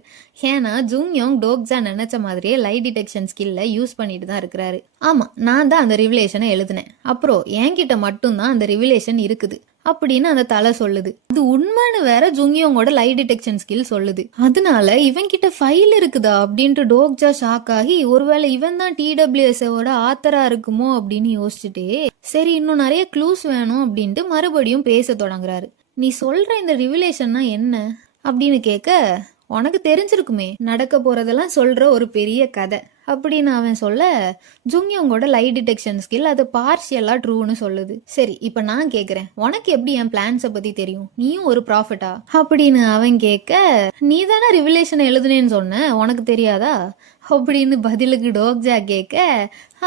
ஏன்னா ஜுங்யோங் டோக்ஜா நினைச்ச மாதிரியே லை டிடெக்ஷன் ஸ்கில்ல யூஸ் பண்ணிட்டு தான் இருக்கிறாரு. ஆமா, நான் தான் அந்த ரிவிலேஷனை எழுதினேன். அப்புறம் என்கிட்ட மட்டும்தான் அந்த ரிவிலேஷன் இருக்குது அப்படின்னு அந்த தலை சொல்லுது. அது உண்மைன்னு வேற ஜுங்யோங்கோட லை டிடெக்ஷன் ஸ்கில் சொல்லுது. அதனால இவன் கிட்ட ஃபைல் இருக்குதா அப்படின்ட்டு டோக்ஜா ஷாக் ஆகி, ஒருவேளை இவன் தான் TWSஓட ஆத்தரா இருக்குமோ அப்படின்னு யோசிச்சுட்டே, சரி இன்னும் நிறைய க்ளூஸ் வேணும் அப்படின்ட்டு மறுபடியும் பேச தொடங்குறாரு. நீ சொல்ற இந்த ரிவிலேஷன்னா என்ன அப்படின்னு கேட்க, உனக்கு தெரிஞ்சிருக்குமே, நடக்க போறதெல்லாம் சொல்ற ஒரு பெரிய கதை அப்படின்னு அவன் சொல்ல, ஜுங்யோங்கோட லை டிடெக்ஷன் ஸ்கில் அது பார்ஷியலா ட்ரூன்னு சொல்லுது. சரி, இப்ப நான் கேக்குறேன், உனக்கு எப்படி என் பிளான்ஸை பத்தி தெரியும்? நீயும் ஒரு ப்ராஃபிட்டா அப்படின்னு அவன் கேட்க, நீ தானே ரிவிலேஷன் எழுதுனேன்னு சொன்ன, உனக்கு தெரியாதா அப்படின்னு பதிலுக்கு டோக்ஜா கேட்க,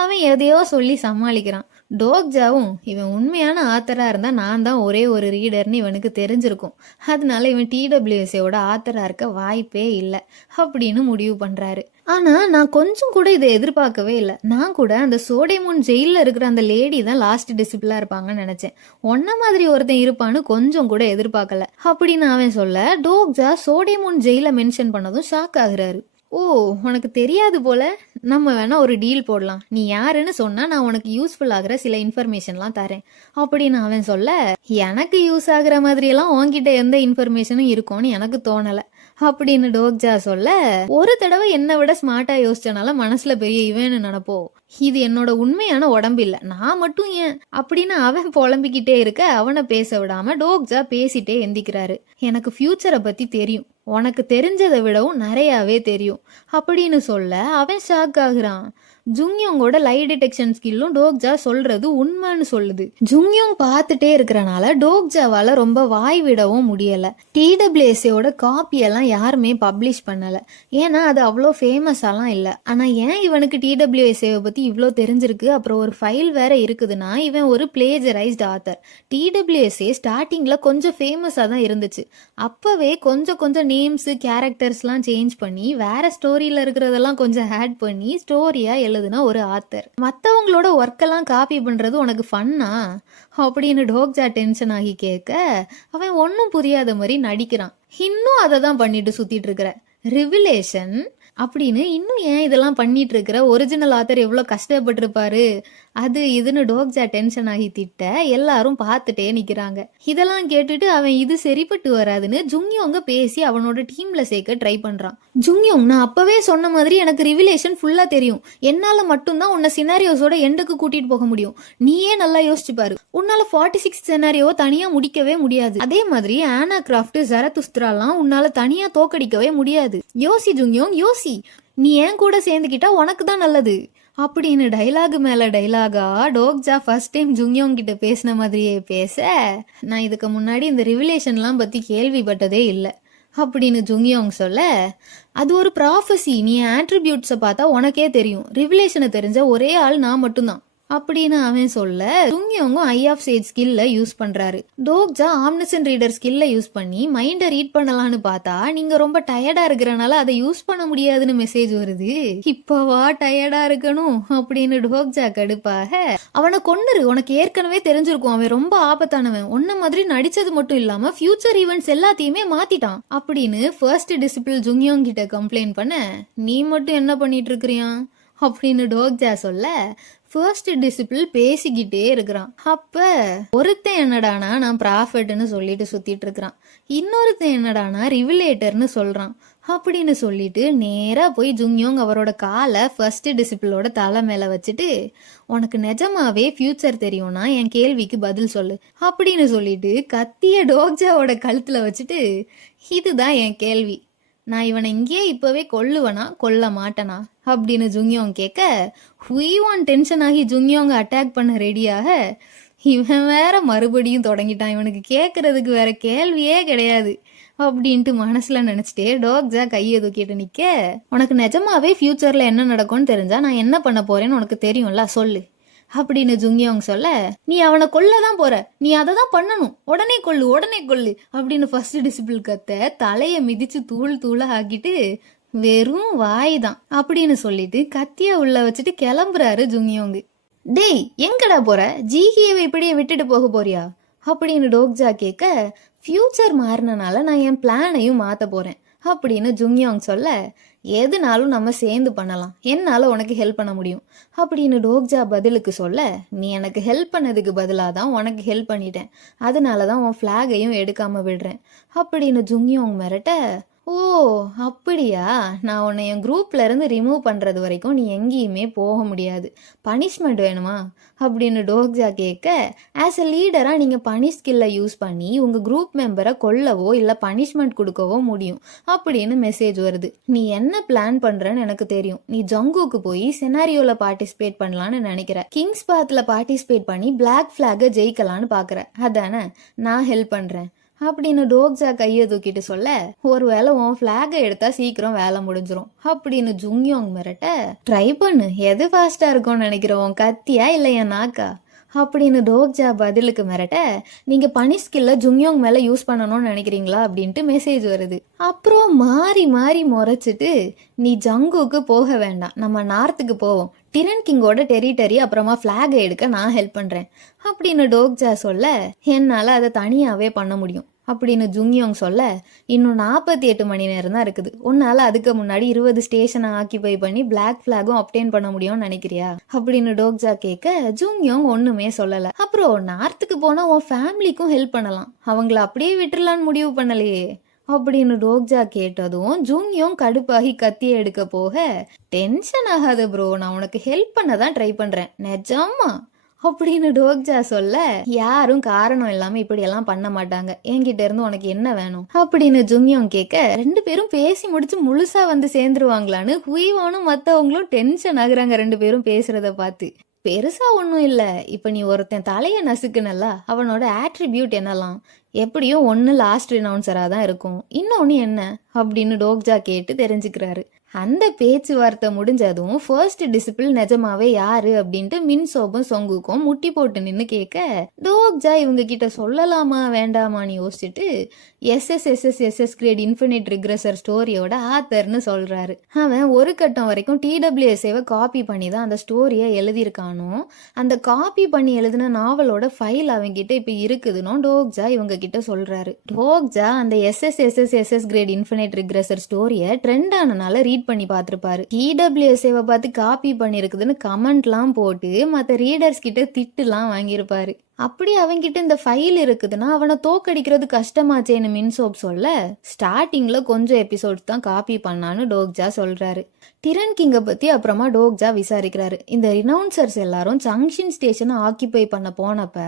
அவன் எதையோ சொல்லி சமாளிக்கிறான். டோக்ஜாவும் இவன் உண்மையான ஆத்தரா இருந்தா நான் தான் ஒரே ஒரு ரீடர்னு இவனுக்கு தெரிஞ்சிருக்கும், அதனால இவன் TWSஓட ஆத்தரா இருக்க வாய்ப்பே இல்லை அப்படின்னு முடிவு பண்றாரு. ஆனா நான் கொஞ்சம் கூட இதை எதிர்பார்க்கவே இல்லை. நான் கூட அந்த சோடேமோன் ஜெயில இருக்கிற அந்த லேடி தான் லாஸ்ட் டிசிப்ளா இருப்பாங்கன்னு நினைச்சேன். ஒன்ன மாதிரி ஒருத்தன் இருப்பான்னு கொஞ்சம் கூட எதிர்பார்க்கல அப்படின்னு அவன் சொல்ல, டோக்ஜா சோடேமோன் ஜெயில மென்ஷன் பண்ணதும் ஷாக் ஆகுறாரு. ஓ, உனக்கு தெரியாது போல. நம்ம வேணா ஒரு டீல் போடலாம். நீ யாருன்னு சொன்னா நான் உனக்கு யூஸ்ஃபுல் ஆகிற சில இன்ஃபர்மேஷன்லாம் தரேன் அப்படின்னு அவன் சொல்ல, எனக்கு யூஸ் ஆகுற மாதிரி எல்லாம் உன்கிட்ட எந்த இன்ஃபர்மேஷனும் இருக்கும்னு எனக்கு தோணல அப்படின்னு டோக்ஜா சொல்ல, ஒரு தடவை என்னை விட ஸ்மார்ட்டா யோசிச்சனால மனசுல பெரிய இவன்னு நினைப்போ, இது என்னோட உண்மையான உடம்பு இல்ல, நான் மட்டும் ஏன் அப்படின்னு அவன் புலம்பிக்கிட்டே இருக்க, அவனை பேச விடாம டோக்ஜா பேசிட்டே எந்திக்கிறாரு. எனக்கு ஃபியூச்சரை பத்தி தெரியும், உனக்கு தெரிஞ்சதை விடவும் நிறையாவே தெரியும் அப்படின்னு சொல்ல அவன் ஷாக் ஆகுறான். ஜுங்யோங்கோட லை டிடெக்ஷன் ஸ்கில்லும் டோக்ஜா சொல்றது உண்மைன்னு சொல்லுது. ஜுங்யோங் பார்த்துட்டே இருக்கிறனால டோக்ஜாவால ரொம்ப வாய் விடவும் முடியல. TWSஓட காப்பியெல்லாம் யாருமே பப்ளிஷ் பண்ணல, ஏன்னா அது அவ்வளோ ஃபேமஸாலாம் இல்லை. ஆனா ஏன் இவனுக்கு TWSஐ பத்தி இவ்வளோ தெரிஞ்சிருக்கு, அப்புறம் ஒரு ஃபைல் வேற இருக்குதுன்னா இவன் ஒரு பிளேஜரைஸ்ட் ஆத்தர். TWSஐ ஸ்டார்டிங்ல கொஞ்சம் ஃபேமஸாக தான் இருந்துச்சு. அப்பவே கொஞ்சம் கொஞ்சம் நேம்ஸ் கேரக்டர்ஸ்லாம் சேஞ்ச் பண்ணி வேற ஸ்டோரியில இருக்கிறதெல்லாம் கொஞ்சம் ஆட் பண்ணி ஸ்டோரியா எழுதுனா ஒரு ஆத்தர். மற்றவங்களோட ஒர்க்கெல்லாம் காப்பி பண்றது உனக்கு ஃபன்னா அப்படின்னு டோக்ஜா டென்ஷன் ஆகி கேட்க, அவன் ஒன்றும் புரியாத மாதிரி நடிக்கிறான். இன்னும் அதை தான் பண்ணிட்டு சுத்திட்டு இருக்கிற ரிவிலேஷன் அப்படின்னு இன்னும் ஏன் இதெல்லாம் பண்ணிட்டு இருக்கிற, ஒரிஜினல் ஆத்தர் எவ்வளோ கஷ்டப்பட்டிருப்பாரு அது இதுன்னு டோக்ஜா டென்ஷன் ஆகி திட்ட எல்லாரும் பார்த்துட்டே நிக்கிறாங்க. இதெல்லாம் கேட்டுட்டு அவன் இது சரிப்பட்டு வராதுன்னு ஜுங்யோங்க பேசி அவனோட டீம்ல சேர்க்க ட்ரை பண்றான். ஜுங்யோங், நான் அப்பவே சொன்ன மாதிரி எனக்கு ரிவிலேஷன் ஃபுல்லா தெரியும், என்னால மட்டும்தான் உன்னை சினாரியோஸோட எண்டுக்கு கூட்டிட்டு போக முடியும். நீயே நல்லா யோசிச்சு பாரு, உன்னால 46 சினாரியோ தனியா முடிக்கவே முடியாது. அதே மாதிரி ஆனா கிராஃப்ட் ஜரதுஸ்திராலாம் உன்னால தனியா தோக்கடிக்கவே முடியாது. யோசி ஜுங்யோங், யோசி, நீ ஏன் கூட சேர்ந்துக்கிட்டா உனக்கு தான் நல்லது அப்படின்னு டைலாக் மேல டைலாகா டோக்ஜா ஃபர்ஸ்ட் டைம் ஜுங்யோங் கிட்ட பேசின மாதிரியே பேச, நான் இதுக்கு முன்னாடி இந்த ரிவிலேஷன்லாம் பத்தி கேள்விப்பட்டதே இல்லை அப்படின்னு ஜுங்யோங் சொல்ல, அது ஒரு ப்ராஃபசி, நீ ஆட்ரிபியூட்ஸை பார்த்தா உனக்கே தெரியும், ரிவிலேஷனை தெரிஞ்ச ஒரே ஆள் நான் மட்டும்தான் அப்படின்னு அவன் சொல்ல, ஜுங்யோங்கும் ஐ ஆஃப் சேஜ் ஸ்கில்ல யூஸ் பண்றாரு. டோக்ஜா ஆம்னிசன் ரீடர் ஸ்கில்ல யூஸ் பண்ணி மைண்டை ரீட் பண்ணலான்னு பார்த்தா நீங்க ரொம்ப டயர்டா இருக்கிறனால அதை யூஸ் பண்ண முடியாதுன்னு மெசேஜ் வருது. இப்பவா டயர்டா இருக்கணும் அப்படின்னு டோக்ஜா கடுப்பாக, அவனை கொன்னுரு, உனக்கு ஏற்கனவே தெரிஞ்சிருக்கும் அவன் ரொம்ப ஆபத்தானவன், உன்ன மாதிரி நடிச்சது மட்டும் இல்லாம ஃபியூச்சர் ஈவெண்ட்ஸ் எல்லாத்தையுமே மாத்திட்டான் அப்படின்னு ஃபர்ஸ்ட் டிசிபிள் ஜுங்யோங் கிட்ட கம்ப்ளைண்ட் பண்ண, நீ மட்டும் என்ன பண்ணிட்டு இருக்கிறியா அப்படின்னு டோக்ஜா சொல்ல, ஃபர்ஸ்ட் டிசிபிள் பேசிக்கிட்டே இருக்கிறான். அப்ப ஒருத்தன் என்னடானா நான் ப்ராஃபிட்னு சொல்லிட்டு சுத்திட்டு இருக்கிறான், இன்னொருத்தன் என்னடானா ரிவிலேட்டர்னு சொல்றான் அப்படின்னு சொல்லிட்டு நேரா போய் ஜுங்யோங் அவரோட காலை ஃபர்ஸ்ட் டிசிபிளோட தலை மேல வச்சுட்டு, உனக்கு நிஜமாவே ஃபியூச்சர் தெரியும்னா என் கேள்விக்கு பதில் சொல்லு அப்படின்னு சொல்லிட்டு கத்திய டோக்ஜாவோட கழுத்துல வச்சுட்டு, இதுதான் என் கேள்வி, நான் இவனை இங்கேயே இப்பவே கொல்லுவனா கொல்ல மாட்டனா அப்படின்னு ஜுங்யோங் கேட்க, ஹுயிவான் டென்ஷன் ஆகி ஜுங்யோங்க அட்டாக் பண்ண ரெடியாக, இவன் வேற மறுபடியும் தொடங்கிட்டான், இவனுக்கு கேட்கறதுக்கு வேற கேள்வியே கிடையாது அப்படின்ட்டு மனசுல நினைச்சிட்டே டோக்ஜா கையை தூக்கிட்டு நிக்க, உனக்கு நிஜமாவே ஃபியூச்சர்ல என்ன நடக்கும்னு தெரிஞ்சா நான் என்ன பண்ண போறேன்னு உனக்கு தெரியும்ல, சொல்லு அப்படின்னு ஜுங்கியோங் சொல்ல, நீ அவனை கொல்லதான் போற, நீ அதை தான் பண்ணணும், உடனே கொல்லு உடனே கொல்லு அப்படின்னு ஃபர்ஸ்ட் டிசிபிள் கத்த தலையை மிதிச்சு தூள் தூளா ஆக்கிட்டு, வெறும் வாய் தான் அப்படின்னு சொல்லிட்டு கத்திய உள்ள வச்சுட்டு கிளம்புறாரு ஜுங்கியோங்கு. டேய் எங்கடா போற, ஜிஹியவை இப்படியே விட்டுட்டு போக போறியா அப்படின்னு டோக்ஜா கேட்க, ஃபியூச்சர் மாறினால நான் என் பிளானையும் மாத்த போறேன் அப்படின்னு ஜுங்கியோங் சொல்ல, எதுனாலும் நம்ம சேர்ந்து பண்ணலாம், என்னால உனக்கு ஹெல்ப் பண்ண முடியும் அப்படின்னு டோக்ஜா பதிலுக்கு சொல்ல, நீ எனக்கு ஹெல்ப் பண்ணதுக்கு பதிலாக தான் உனக்கு ஹெல்ப் பண்ணிட்டேன், அதனாலதான் உன் ஃபிளாகையும் எடுக்காம விடுறேன் அப்படின்னு ஜுங்கியோங் மிரட்ட, ஓ அப்படியா, நான் உன்னை என் குரூப்ல இருந்து ரிமூவ் பண்றது வரைக்கும் நீ எங்கேயுமே போக முடியாது, பனிஷ்மெண்ட் வேணுமா அப்படின்னு டோக்ஜா கேட்க, ஆஸ் எ லீடரா நீங்க பனிஷ் ஸ்கில்லை யூஸ் பண்ணி உங்க குரூப் மெம்பரை கொல்லவோ இல்ல பனிஷ்மெண்ட் கொடுக்கவோ முடியும் அப்படின்னு மெசேஜ் வருது. நீ என்ன பிளான் பண்றன்னு எனக்கு தெரியும், நீ ஜங்குக்கு போய் செனாரியோல பார்ட்டிசிபேட் பண்ணலான்னு நினைக்கிற, கிங்ஸ் பாத்ல பார்ட்டிசிபேட் பண்ணி பிளாக் ஃபிளாக ஜெயிக்கலான்னு பாக்குற, அதானே, நான் ஹெல்ப் பண்றேன் அப்படின்னு டோக்ஜா கையை தூக்கிட்டு சொல்ல, ஒருவேளை உன் ஃபிளாகை எடுத்தா சீக்கிரம் வேலை முடிஞ்சிரும் அப்படின்னு ஜுங்கியோங் மிரட்ட, ட்ரை பண்ணு, எது ஃபாஸ்டா இருக்கும்னு நினைக்கிறோம், உன் கத்தியா இல்லை என் நாக்கா அப்படின்னு டோக்ஜா பதிலுக்கு மிரட்ட, நீங்க பனிஷ் ஸ்கில்ல ஜுங்கியோங் மேல யூஸ் பண்ணணும்னு நினைக்கிறீங்களா அப்படின்ட்டு மெசேஜ் வருது. அப்புறம் மாறி மாறி முறைச்சிட்டு, நீ ஜங்குக்கு போக வேண்டாம், நம்ம நார்த்துக்கு போவோம், டிரன் கிங்கோட டெரிட்டரி அப்புறமா ஃபிளாகை எடுக்க நான் ஹெல்ப் பண்றேன் அப்படின்னு டோக்ஜா சொல்ல, என்னால அதை தனியாவே பண்ண முடியும் அப்படின்னு ஜுங்கியோங் சொல்ல, இன்னும் 48 மணி நேரம் தான் இருக்குது, உன்னால அதுக்கு முன்னாடி 20 ஸ்டேஷனை ஆக்கிபை பண்ணி பிளாக் ஃபிளாகும் அப்டேன் பண்ண முடியும்னு நினைக்கிறியா அப்படின்னு டோக்ஜா கேட்க, ஜுங்கியோங் ஒண்ணுமே சொல்லல. அப்புறம் நார்த்துக்கு போனா உன் ஃபேமிலிக்கும் ஹெல்ப் பண்ணலாம், அவங்கள அப்படியே விட்டுலான்னு முடிவு பண்ணலையே அப்படின்னு டோக்ஜா கேட்டதும் ஜுங்கியோங் கடுப்பாகி கத்திய எடுக்க போக, டென்ஷன் ஆகாத ப்ரோ, நான் உனக்கு ஹெல்ப் பண்ண தான் ட்ரை பண்றேன், நிஜமா அப்படின்னு டோக்ஜா சொல்ல, யாரும் காரணம் இல்லாம இப்படி எல்லாம் பண்ண மாட்டாங்க, என்கிட்ட இருந்து உனக்கு என்ன வேணும் அப்படின்னு ஜுங்கியோங் கேட்க, 2 பேரும் பேசி முடிச்சு முழுசா வந்து சேர்ந்துருவாங்களான்னு ஹுயிவானும் மத்தவங்களும் டென்ஷன் ஆகுறாங்க 2 பேரும் பேசுறத பார்த்து. பெருசா ஒன்றும் இல்லை, இப்போ நீ ஒருத்தன் தலையை நசுக்குனல்ல, அவனோட ஆட்ரிபியூட் என்னலாம், எப்படியும் ஒன்று லாஸ்ட் ரினவுன்சராக தான் இருக்கும், இன்னொன்று என்ன அப்படின்னு டோக்ஜா கேட்டு தெரிஞ்சுக்கிறாரு. அந்த பேச்சுவார்த்தை முடிஞ்சதும் ஃபர்ஸ்ட் டிசிபிள் நிஜமாவே யாரு அப்படின்ட்டு மின்சோபும் சொங்குக்கும் முட்டி போட்டு நின்று கேட்க, டோக்ஜா இவங்க கிட்ட சொல்லலாமா வேண்டாமான்னு யோசிச்சுட்டு எஸ்எஸ் கிரேட் இன்ஃபினிட் ரிக்ரெசர் ஸ்டோரியோட ஆத்தர்னு சொல்றாரு. அவன் ஒரு கட்டம் வரைக்கும் TWSAவை காப்பி பண்ணி தான் அந்த ஸ்டோரியை எழுதியிருக்கானோ, அந்த காப்பி பண்ணி எழுதின நாவலோட ஃபைல் அவங்கிட்ட இப்ப இருக்குதுன்னு டோக்ஜா இவங்க கிட்ட சொல்றாரு. டோக்ஜா அந்த எஸ்எஸ் கிரேட் இன்ஃபினிட் ரிக்ரெசர் ஸ்டோரியை ட்ரெண்ட் ஆனனால ரீட் பண்ணி பார்த்திருப்பாரு. TWSAவை பார்த்து காப்பி பண்ணிருக்குதுன்னு கமெண்ட்லாம் போட்டு மற்ற ரீடர்ஸ் கிட்ட திட்டுலாம் வாங்கியிருப்பாரு. அப்படி அவன்கிட்ட இந்த ஃபைல் இருக்குதுன்னா அவனை தோக்கடிக்கிறது கஷ்டமாச்சேன்னு மின்சோப் சொல்ல, ஸ்டார்டிங்ல கொஞ்சம் எபிசோட்ஸ் தான் காப்பி பண்ணான்னு டோக்ஜா சொல்றாரு. டிரன் கிங்கை பத்தி அப்புறமா டோக்ஜா விசாரிக்கிறாரு. இந்த ரினவுன்சர்ஸ் எல்லாரும் ஜங்ஷன் ஸ்டேஷனை ஆக்கிபை பண்ண போனப்ப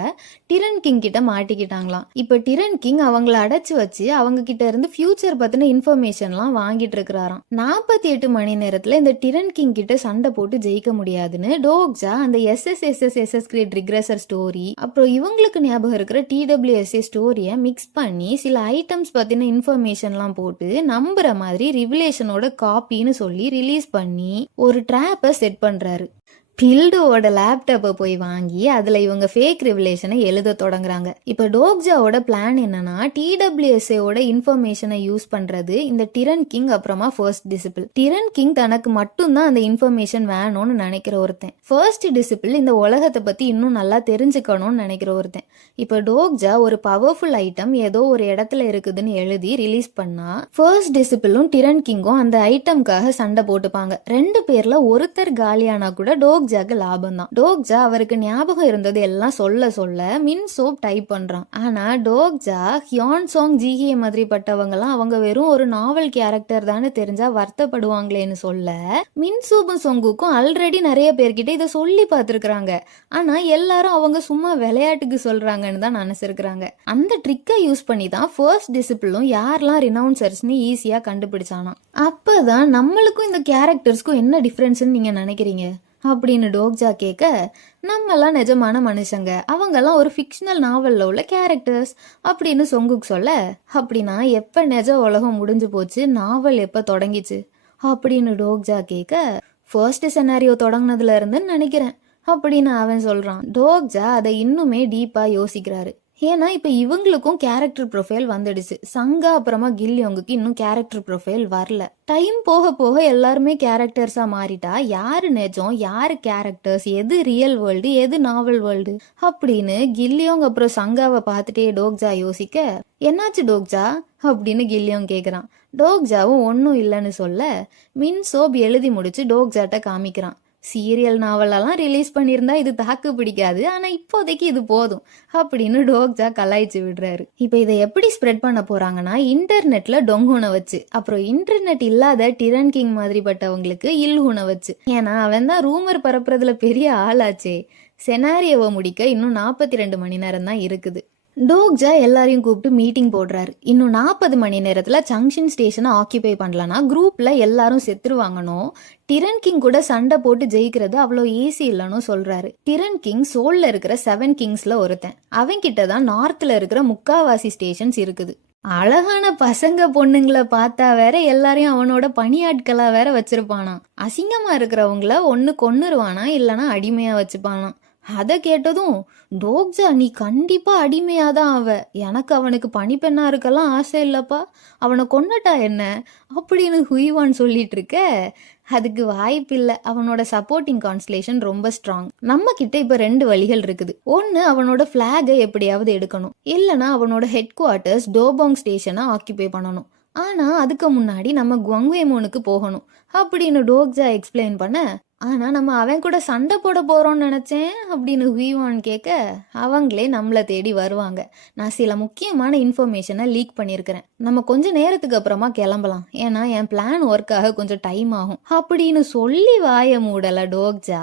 டிரன் கிங் கிட்ட மாட்டிக்கிட்டாங்களாம். இப்ப டிரன் கிங் அவங்கள அடைச்சு வச்சு அவங்க கிட்ட இருந்து ஃபியூச்சர் பத்தின இன்ஃபர்மேஷன்லாம் வாங்கிட்டு இருக்கிறாராம். 48 மணி நேரத்துல இந்த டிரன் கிங் கிட்ட சண்டை போட்டு ஜெயிக்க முடியாதுன்னு டோக்ஜா அந்த எஸ்எஸ் கிரேட் ரிக்ரெசர் ஸ்டோரி அப்புறம் இவங்களுக்கு ஞாபகம் இருக்கிற TWSA ஸ்டோரியை மிக்ஸ் பண்ணி சில ஐட்டம்ஸ் பத்தின இன்ஃபர்மேஷன்லாம் போட்டு நம்புற மாதிரி ரிவிலேஷனோட காப்பின்னு சொல்லி ரிலீஸ் பண்ணி ஒரு ட்ராப்பை செட் பண்றாரு. பில்டோவோட லேப்டாப்பை போய் வாங்கி அதுல இவங்க ஃபேக் ரிவிலேஷனை எழுத தொடங்குறாங்க. இப்ப டோக்ஜாவோட பிளான் என்னன்னா, TWSAவோட இன்ஃபர்மேஷனை யூஸ் பண்றது இந்த டிரன் கிங் அப்புறமா ஃபர்ஸ்ட் டிசிபிள். டிரன் கிங் தனக்கு மட்டும்தான் அந்த இன்ஃபர்மேஷன் வேணும்னு நினைக்கிற ஒருத்தன், ஃபர்ஸ்ட் டிசிபிள் இந்த உலகத்தை பத்தி இன்னும் நல்லா தெரிஞ்சுக்கணும்னு நினைக்கிற ஒருத்தன். இப்ப டோக்ஜா ஒரு பவர்ஃபுல் ஐட்டம் ஏதோ ஒரு இடத்துல இருக்குதுன்னு எழுதி ரிலீஸ் பண்ணா ஃபர்ஸ்ட் டிசிபிளும் டிரன் கிங்கும் அந்த ஐட்டம்காக சண்டை போட்டுப்பாங்க. 2 பேர்ல ஒருத்தர் காலியானா கூட டோக்ஜாக்கு லாபம் தான். டோக்ஜா அவருக்கு ஞாபகம் இருந்தது எல்லாம் சொல்ல சொல்ல மின்சோப் டைப் பண்றான். ஆனா டோக்ஜா ஹியான் சாங் ஜிஹிய மாதிரி பட்டவங்கலாம் அவங்க வெறும் ஒரு நாவல் கேரக்டர் தானே தெரிஞ்சா வருத்தப்படுவாங்களேன்னு சொல்ல, மின்சோப்பும் சொங்குக்கும் ஆல்ரெடி நிறைய பேர்கிட்ட இதை சொல்லி பார்த்துருக்காங்க. ஆனா எல்லாரும் அவங்க சும்மா விளையாட்டுக்கு சொல்றாங்கன்னு தான் நினைச்சிருக்கிறாங்க. அந்த ட்ரிக்கை யூஸ் பண்ணி தான் ஃபர்ஸ்ட் டிசிபிளும் யாரெல்லாம் ரினவுன்சர்ஸ்னு ஈஸியா கண்டுபிடிச்சானா. அப்பதான் நம்மளுக்கும் இந்த கேரக்டர்ஸ்க்கும் என்ன டிஃபரன்ஸ்ன்னு நீங்க நினைக்கிறீங்க? அப்படின்னு டோக்ஜா கேட்க, நம்மலாம் நிஜமான மனுஷங்க, அவங்கெல்லாம் ஒரு ஃபிக்ஷனல் நாவல்ல உள்ள கேரக்டர்ஸ் அப்படின்னு சொங்குக் சொல்ல, அப்படின்னா எப்ப நிஜ உலகம் முடிஞ்சு போச்சு, நாவல் எப்ப தொடங்கிச்சு அப்படின்னு டோக்ஜா கேட்க, ஃபர்ஸ்ட் செனாரியோ தொடங்கினதுல இருந்துன்னு நினைக்கிறேன் அப்படின்னு அவன் சொல்றான். டோக்ஜா அதை இன்னுமே டீப்பா யோசிக்கிறாரு. ஏன்னா இப்ப இவங்களுக்கும் கேரக்டர் ப்ரொஃபைல் வந்துடுச்சு. சங்கா அப்புறமா கில்யோங்குக்கு இன்னும் கேரக்டர் ப்ரொஃபைல் வரல. டைம் போக போக எல்லாருமே கேரக்டர்ஸா மாறிட்டா யாரு நிஜம், யாரு கேரக்டர்ஸ், எது ரியல் வேர்ல்டு, எது நாவல் வேர்ல்டு அப்படின்னு கில்யோங் அப்புறம் சங்காவை பார்த்துட்டே டோக்ஜா யோசிக்க, என்னாச்சு டோக்ஜா அப்படின்னு கில்யோங் கேக்குறான். டோக்ஜாவும் ஒன்னும் இல்லைன்னு சொல்ல, மின்சோப் எழுதி முடிச்சு டோக்ஜாட்ட காமிக்கிறான். சீரியல் நாவலெல்லாம் ரிலீஸ் பண்ணியிருந்தா இது தாக்கு பிடிக்காது, ஆனா இப்போதைக்கு இது போதும் அப்படின்னு டோக்ஜா கலாய்ச்சி விடுறாரு. இப்ப இதை எப்படி ஸ்ப்ரெட் பண்ண போறாங்கன்னா, இன்டர்நெட்ல டொங்குனை வச்சு, அப்புறம் இன்டர்நெட் இல்லாத டிரன் கிங் மாதிரி பட்டவங்களுக்கு இல்ஹுனை வச்சு. ஏன்னா அவன் தான் ரூமர் பரப்புறதுல பெரிய ஆளாச்சே. செனாரியோவை முடிக்க இன்னும் 42 மணி நேரம் தான் இருக்குது. டோக்ஜா எல்லாரையும் கூப்பிட்டு மீட்டிங் போடுறாரு. இன்னும் 40 மணி நேரத்துல ஜங்ஷன் ஸ்டேஷனை ஆக்கியபை பண்ணலன்னா குரூப்ல எல்லாரும் செத்துருவாங்கன்னு, டிரன் கிங் கூட சண்டை போட்டு ஜெயிக்கிறது அவ்வளோ ஈஸி இல்லைன்னு சொல்றாரு. டிரன் கிங் சோல்ல இருக்கிற 7 கிங்ஸ்ல ஒருத்தன். அவன் கிட்டதான் நார்த்ல இருக்கிற முக்காவாசி ஸ்டேஷன்ஸ் இருக்குது. அழகான பசங்க பொண்ணுங்களை பார்த்தா வேற எல்லாரையும் அவனோட பணியாட்களா வேற வச்சிருப்பானா. அசிங்கமா இருக்கிறவங்கள ஒன்னு கொன்னுருவானா, இல்லைன்னா அடிமையா வச்சுப்பானா. அதை கேட்டதும், டோக்ஜா நீ கண்டிப்பா அடிமையாதான் அவ, எனக்கு அவனுக்கு பணிப்பெண்ணா இருக்கலாம் ஆசை இல்லப்பா, அவனை கொன்னட்டா என்ன அப்படின்னு ஹுய்வான் சொல்லிட்டு இருக்க. அதுக்கு வாய்ப்பில்லை, அவனோட சப்போர்ட்டிங் கான்ஸ்டலேஷன் ரொம்ப ஸ்ட்ராங். நம்ம கிட்ட இப்ப 2 வழிகள் இருக்குது. ஒன்னு அவனோட பிளாகை எப்படியாவது எடுக்கணும், இல்லைன்னா அவனோட ஹெட் குவார்ட்டர்ஸ் டோபாங் ஸ்டேஷனை ஆக்கிபை பண்ணணும். ஆனா அதுக்கு முன்னாடி நம்ம குவங்வேமோனுக்கு போகணும் அப்படின்னு டோக்ஜா எக்ஸ்பிளைன் பண்ண, ஆனா நம்ம அவன் கூட சண்டை போட போறோம்னு நினைச்சேன் அப்படின்னு ஹுய்வான் கேட்க, அவங்களே நம்மளை தேடி வருவாங்க. நான் சில முக்கியமான இன்ஃபர்மேஷனை லீக் பண்ணியிருக்கிறேன். நம்ம கொஞ்ச நேரத்துக்கு அப்புறமா கிளம்பலாம், ஏன்னா என் பிளான் ஒர்க் ஆக கொஞ்சம் டைம் ஆகும் அப்படின்னு சொல்லி வாய மூடல டோக்ஜா.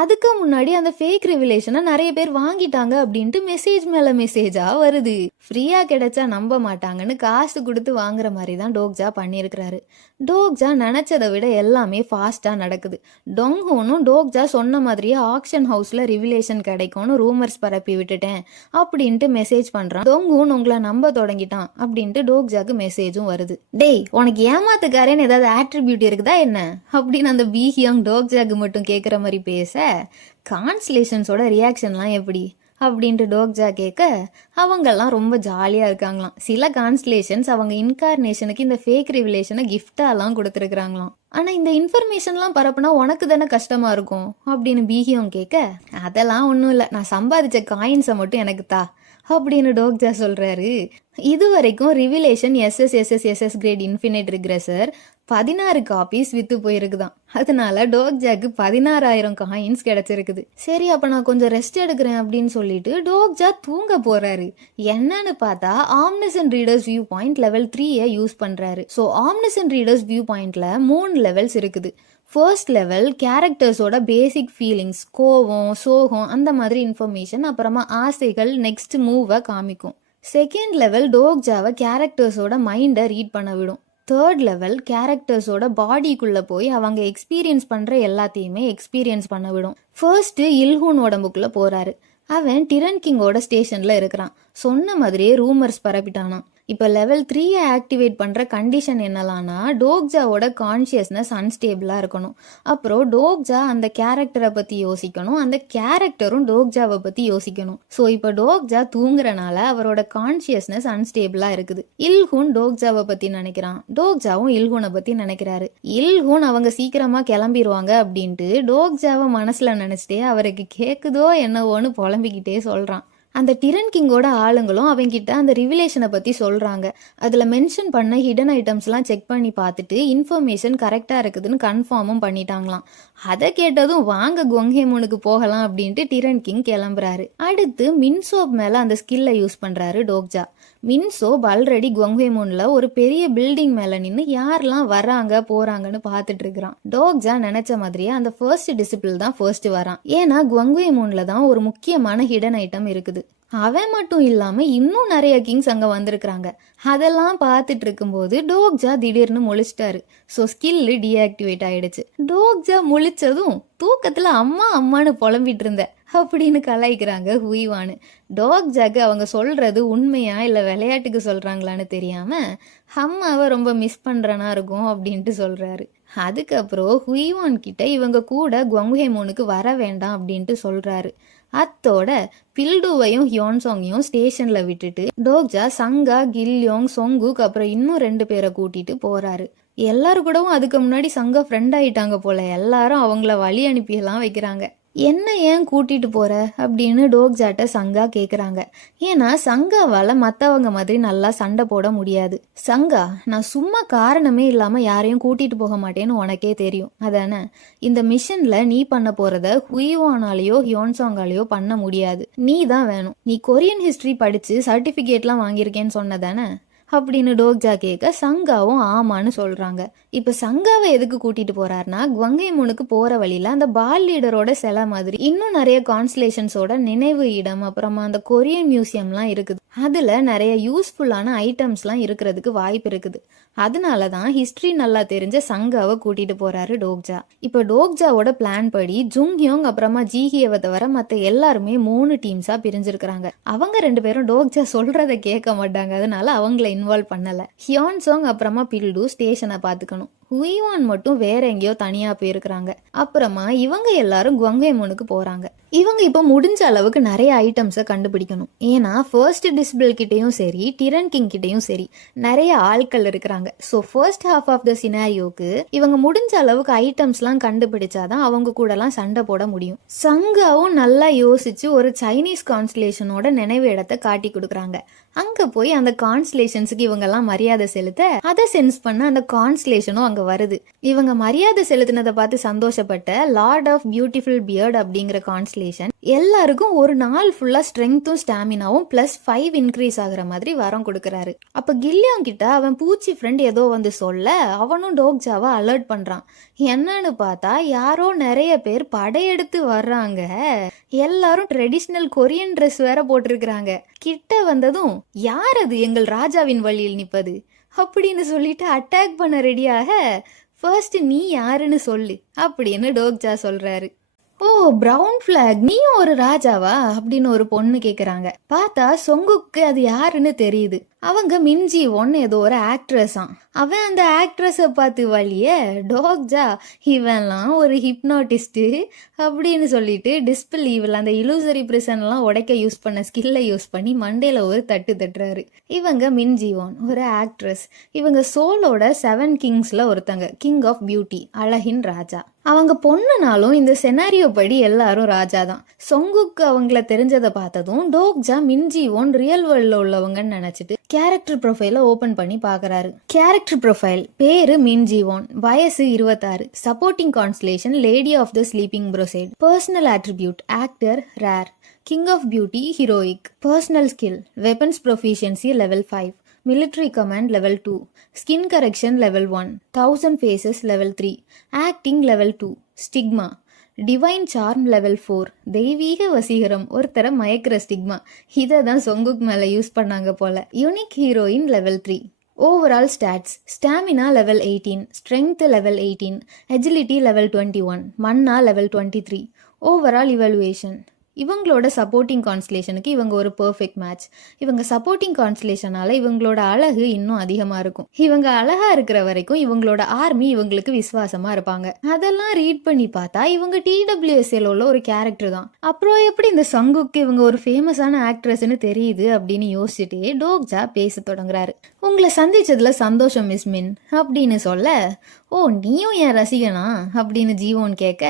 அதுக்கு முன்னாடி அந்த ஃபேக் ரிவிலேஷனை நிறைய பேர் வாங்கிட்டாங்க அப்படின்ட்டு மெசேஜ் மேல மெசேஜா வருது. ஃப்ரீயா கிடைச்சா நம்ப மாட்டாங்கன்னு காசு கொடுத்து வாங்குற மாதிரி தான் டோக்ஜா பண்ணியிருக்கிறாரு. டோக்ஜா நினைச்சதை விட எல்லாமே ஃபாஸ்டா நடக்குது. டொங்ஹூனும் டோக்ஜா சொன்ன மாதிரியே ஆக்ஷன் ஹவுஸ்ல ரிவிலேஷன் கிடைக்கும்னு ரூமர்ஸ் பரப்பி விட்டுட்டேன் அப்படின்ட்டு மெசேஜ் பண்றான். டொங்ஹூன் உங்களை நம்ப தொடங்கிட்டான் அப்படின்ட்டு டோக்ஜாக்கு மெசேஜும் வருது. டேய் உனக்கு ஏமாத்துக்காரேன்னு ஏதாவது ஆட்ரிபியூட் இருக்குதா என்ன அப்படின்னு அந்த பீஹியாங் டோக்ஜாக்கு மட்டும் கேட்குற மாதிரி பேச, கான்ஸ்லேஷன்ஸோட ரியாக்ஷன்லாம் எப்படி அப்படின்ட்டு டோக்ஜா கேட்க, அவங்கெல்லாம் ரொம்ப ஜாலியா இருக்காங்களாம். சில கான்ஸ்லேஷன்ஸ் அவங்க இன்கார்னேஷனுக்கு இந்த ஃபேக் ரிவிலேஷனை கிஃப்டாலாம் கொடுத்துருக்குறாங்களாம். ஆனா இந்த இன்ஃபர்மேஷன்லாம் பரப்புனா உனக்கு தானே கஷ்டமா இருக்கும் அப்படின்னு பீஹியம் கேட்க, அதெல்லாம் ஒன்றும் இல்லை, நான் சம்பாதிச்ச காயின்ஸை மட்டும் எனக்கு தா அப்படின்னு டோக்ஜா சொல்றாரு. இது வரைக்கும் revelation SS grade infinite regressor 16 copies வித்து போயிருக்குதான். அதனால டோக்ஜாக்கு 16,000 காயின்ஸ் கிடைச்சிருக்குது. சரி அப்ப நான் கொஞ்சம் ரெஸ்ட் எடுக்கிறேன் அப்படின்னு சொல்லிட்டு டோக்ஜா தூங்க போறாரு. என்னன்னு பார்த்தா omniscient readers view point level 3 use பண்றாரு. ஸோ ஆம்னிசன்ட் ரீடர்ஸ் வியூ பாயிண்ட்ல 3 லெவல்ஸ் இருக்குது. ஃபர்ஸ்ட் லெவல் கேரக்டர்ஸோட பேசிக் ஃபீலிங்ஸ், கோவம், சோகம், அந்த மாதிரி இன்ஃபர்மேஷன், அப்புறமா ஆசைகள், நெக்ஸ்ட் மூவை காமிக்கும். செகண்ட் லெவல் டோக்ஜாவை கேரக்டர்ஸோட மைண்டை ரீட் பண்ண விடும். தேர்ட் லெவல் கேரக்டர்ஸோட பாடிக்குள்ள போய் அவங்க எக்ஸ்பீரியன்ஸ் பண்ற எல்லாத்தையுமே எக்ஸ்பீரியன்ஸ் பண்ண விடும். ஃபர்ஸ்ட் இல்ஹூன் உடம்புக்குள்ள போறாரு. அவன் டிரன் கிங்கோட ஸ்டேஷன்ல இருக்கிறான். சொன்ன மாதிரியே ரூமர்ஸ் பரப்பிட்டானான். இப்போ லெவல் 3 ஆக்டிவேட் பண்ணுற கண்டிஷன் என்னலான்னா, டோக்ஜாவோட கான்ஷியஸ்னஸ் அன்ஸ்டேபிளாக இருக்கணும். அப்புறம் டோக்ஜா அந்த கேரக்டரை பற்றி யோசிக்கணும், அந்த கேரக்டரும் டோக்ஜாவை பற்றி யோசிக்கணும். ஸோ இப்போ டோக்ஜா தூங்குறனால அவரோட கான்ஷியஸ்னஸ் அன்ஸ்டேபிளாக இருக்குது. இல்ஹூன் டோக்ஜாவை பற்றி நினைக்கிறான், டோக்ஜாவும் இல்ஹூனை பற்றி நினைக்கிறாரு. இல்ஹூன் அவங்க சீக்கிரமாக கிளம்பிடுவாங்க அப்படின்ட்டு டோக்ஜாவை மனசில் நினச்சிட்டே அவருக்கு கேட்குதோ என்னவோன்னு புலம்பிக்கிட்டே சொல்கிறான். அந்த டிரன் கிங்கோட ஆளுங்களும் அவங்கிட்ட அந்த ரிவிலேஷனை பற்றி சொல்கிறாங்க. அதில் மென்ஷன் பண்ண ஹிடன் ஐட்டம்ஸ்லாம் செக் பண்ணி பார்த்துட்டு இன்ஃபர்மேஷன் கரெக்டாக இருக்குதுன்னு கன்ஃபார்மும் பண்ணிட்டாங்களாம். அதை கேட்டதும் வாங்க குவங்ஹேமோனுக்கு போகலாம் அப்படின்ட்டு டிரன் கிங் கிளம்புறாரு. அடுத்து மின்சோப் மேலே அந்த ஸ்கில்லை யூஸ் பண்ணுறாரு டோக்ஜா. மின்சோப் ஆல்ரெடி குவங்ஹேமோன்ல ஒரு பெரிய பில்டிங் மேலே நின்று யாரெல்லாம் வராங்க போகிறாங்கன்னு பார்த்துட்டு இருக்கிறான். டோக்ஜா நினச்ச மாதிரியே அந்த ஃபர்ஸ்ட் டிசிபிள் தான் ஃபர்ஸ்ட் வரான். ஏன்னா குவங்ஹேமோன்ல தான் ஒரு முக்கியமான ஹிடன் ஐட்டம் இருக்குது. அவன் மட்டும் இல்லாம இன்னும் நிறைய கிங்ஸ் அங்க வந்திருக்கிறாங்க. அதெல்லாம் பார்த்துட்டு இருக்கும்போது டோக்ஜா திடீர்னு முழிச்சிட்டாரு. ஸோ ஸ்கில் டீஆக்டிவேட் ஆயிடுச்சு. டோக்ஜா முழிச்சதும் தூக்கத்துல அம்மா அம்மான்னு புலம்பிட்டு இருந்த அப்படின்னு கலாய்க்கிறாங்க ஹுயிவானு. டோக்ஜாக்கு அவங்க சொல்றது உண்மையா இல்லை விளையாட்டுக்கு சொல்றாங்களான்னு தெரியாம அம்மாவை ரொம்ப மிஸ் பண்றனா இருக்கும் அப்படின்ட்டு சொல்றாரு. அதுக்கப்புறம் ஹுயிவான் கிட்ட இவங்க கூட குவங்ஹேமோனுக்கு வர வேண்டாம் அப்படின்ட்டு சொல்றாரு. அத்தோட பில்டுவையும் ஹியோன்சாங்கையும் ஸ்டேஷன்ல விட்டுட்டு டோக்ஜா சங்கா, கில்யோங், சொங்குக் அப்புறம் இன்னும் 2 பேரை கூட்டிட்டு போறாரு. எல்லாரும் கூடவும் அதுக்கு முன்னாடி சங்கா ஃப்ரெண்ட் ஆயிட்டாங்க போல. எல்லாரும் அவங்கள வழி அனுப்பியெல்லாம் வைக்கிறாங்க. என்ன ஏன் கூட்டிட்டு போற அப்படின்னு டோக்ஜாட்ட சங்கா கேக்குறாங்க. ஏன்னா சங்காவால மத்தவங்க மாதிரி நல்லா சண்டை போட முடியாது. சங்கா, நான் சும்மா காரணமே இல்லாம யாரையும் கூட்டிட்டு போக மாட்டேன்னு உனக்கே தெரியும் அதானே? இந்த மிஷன்ல நீ பண்ண போறத ஹுயிவானாலேயோ ஹியோன்சாங்காலேயோ பண்ண முடியாது. நீ தான் வேணும். நீ கொரியன் ஹிஸ்டரி படிச்சு சர்டிபிகேட்லாம் வாங்கியிருக்கேன்னு சொன்னதானே அப்படின்னு டோக்ஜா கேட்க சங்காவும் ஆமான்னு சொல்றாங்க. இப்ப சங்காவை எதுக்கு கூட்டிட்டு போறாருன்னா, குவங்ஹேமோனுக்கு போற வழியில அந்த பால் லீடரோட சிலை மாதிரி இன்னும் நிறைய கான்ஸ்டலேஷன்ஸோட நினைவு இடம், அப்புறமா அந்த கொரியன் மியூசியம்லாம் இருக்குது. அதுல நிறைய யூஸ்ஃபுல்லான ஐட்டம்ஸ்லாம் இருக்கிறதுக்கு வாய்ப்பு இருக்குது. அதனாலதான் ஹிஸ்டரி நல்லா தெரிஞ்ச சங்காவை கூட்டிட்டு போறாரு டோக்ஜா. இப்ப டோக்ஜாவோட பிளான் படி ஜுங்ஹியோங் அப்புறமா ஜீஹியவை தவிர மத்த எல்லாருமே 3 டீம்ஸா பிரிஞ்சிருக்கிறாங்க. அவங்க 2 பேரும் டோக்ஜா சொல்றதை கேட்க மாட்டாங்க. அதனால அவங்கள இன்வால்வ் பண்ணல. ஹியோன்சாங் அப்புறமா பில்டு ஸ்டேஷனை பாத்துக்கணும். ஹுயிவான் மட்டும் வேற எங்கேயோ தனியா போயிருக்கிறாங்க. அப்புறமா இவங்க எல்லாரும் குவங்ஹேமோனுக்கு போறாங்க. இவங்க இப்போ முடிஞ்ச அளவுக்கு நிறைய ஐட்டம்ஸை கண்டுபிடிக்கணும். ஏன்னா ஃபர்ஸ்ட் டிஸ்பிள் கிட்டையும் சரி, டிரன் கிங் கிட்டையும் சரி நிறைய ஆட்கள் இருக்கிறாங்க. So first half of the சினாரியோக்கு இவங்க முடிஞ்ச அளவுக்கு ஐட்டம்ஸ்லாம் கண்டுபிடிச்சாதான் அவங்க கூடலாம் சண்டை போட முடியும். சங்காவும் நல்லா யோசிச்சு ஒரு சைனீஸ் கான்ஸ்டலேஷனோட நினைவு இடத்தை காட்டி கொடுக்குறாங்க. அங்க போய் அந்த கான்ஸ்டலேஷன்ஸுக்கு இவங்கெல்லாம் மரியாதை செலுத்த அதை சென்ஸ் பண்ண அந்த கான்ஸ்டலேஷனும் அங்க வருது. இவங்க மரியாதை செலுத்தினதை பார்த்து சந்தோஷப்பட்ட லார்ட் ஆஃப் பியூட்டிஃபுல் பியர்ட் அப்படிங்கிற கான்ஸ்டலேஷன் எல்லாருக்கும் ஒரு நாள் ஃபுல்லா ஸ்ட்ரென்த்தும் ஸ்டாமினாவும் +5 இன்க்ரீஸ் ஆகுற மாதிரி வரம் கொடுக்கறாரு. அப்ப கில்லியோங் கிட்ட அவன் பூச்சி ஃப்ரெண்ட் ஏதோ வந்து சொல்ல அவனும் டோக்ஜாவை அலர்ட் பண்றான். என்னன்னு பார்த்தா யாரோ நிறைய பேர் படையெடுத்து வர்றாங்க. எல்லாரும் ட்ரெடிஷ்னல் கொரியன் ட்ரெஸ் வேற போட்டிருக்கிறாங்க. கிட்ட வந்ததும் யார் அது எங்கள் ராஜாவின் வழியில் நிற்பது அப்படின்னு சொல்லிட்டு அட்டாக் பண்ண ரெடியாக, ஃபர்ஸ்ட் நீ யாருன்னு சொல்லு அப்படின்னு டோக்ஜா சொல்றாரு. ஓ, பிரவுன் பிளாக், நீயும் ஒரு ராஜாவா அப்படின்னு ஒரு பொண்ணு கேக்குறாங்க. பார்த்தா சொங்குக்கு அது யாருன்னு தெரியுது. அவங்க மின்ஜி ஒன்னு ஏதோ ஒரு ஆக்ட்ரஸாம். அவன் அந்த ஆக்ட்ரஸை பார்த்து வழிய டோக்ஜா இவன்லாம் ஒரு ஹிப்னாட்டிஸ்ட் அப்படின்னு சொல்லிட்டு டிஸ்பிலீவில் அந்த இலூசரி பிரிசன்லாம் உடைக்க யூஸ் பண்ண ஸ்கில்லை யூஸ் பண்ணி மண்டையில ஒரு தட்டு தட்டுறாரு. இவங்க மின்ஜி ஒன் ஒரு ஆக்ட்ரஸ். இவங்க சோலோட 7 கிங்ஸ்ல ஒருத்தங்க, கிங் ஆஃப் பியூட்டி, அழகின் ராஜா. அவங்க பொண்ணுனாலும் இந்த செனாரியோ படி எல்லாரும் ராஜா தான். சொங்குக்கு அவங்கள தெரிஞ்சதை பார்த்ததும் டோக்ஜா மின்ஜி ஒன் ரியல் வேர்ல்ட்ல உள்ளவங்கன்னு நினைச்சிட்டு கேரக்டர் ப்ரொஃபைல ஓபன் பண்ணி பாக்குறாரு. கேரக்டர் ப்ரொஃபைல் பேரு மின்ஜி ஒன், வயசு 26, supporting constellation lady of the sleeping prosite, personal attribute actor rare, king of beauty heroic, personal skill weapons proficiency level 5, military command level 2, skin correction level 1, 1000 faces level 3, acting level 2, stigma, divine charm level 4, தெய்வீக வசீகரம், ஒருத்தர மயக்கிற stigma. இதை தான் சொங்குக் மேல use பண்ணாங்க போல. Unique heroine level 3. Overall stats, stamina level 18, strength level 18, agility level 21, mana level 23. Overall evaluation, இவங்களோட supporting கான்ஸ்டலேஷனுக்கு இவங்க ஒரு பெர்ஃபெக்ட் மேட்ச். இவங்க சப்போர்ட்டிங் கான்ஸ்டலேஷனால இவங்களோட அழகு இன்னும் அதிகமா இருக்கும். இவங்க அழகா இருக்கிற வரைக்கும் இவங்களோட ஆர்மி இவங்களுக்கு விசுவாசமா இருப்பாங்க. அதெல்லாம் ரீட் பண்ணி பார்த்தா இவங்க TWSL உள்ள ஒரு கேரக்டர் தான். அப்புறம் எப்படி இந்த சங்குக்கு இவங்க ஒரு ஃபேமஸான ஆக்ட்ரஸ்ன்னு தெரியுது அப்படின்னு யோசிச்சுட்டே டோக்ஜா பேச தொடங்குறாரு. உங்களை சந்திச்சதுல சந்தோஷம் மிஸ் மின் அப்படின்னு சொல்ல, ஓ நீயும் என் ரசிகனா அப்படின்னு ஜீவோன் கேட்க,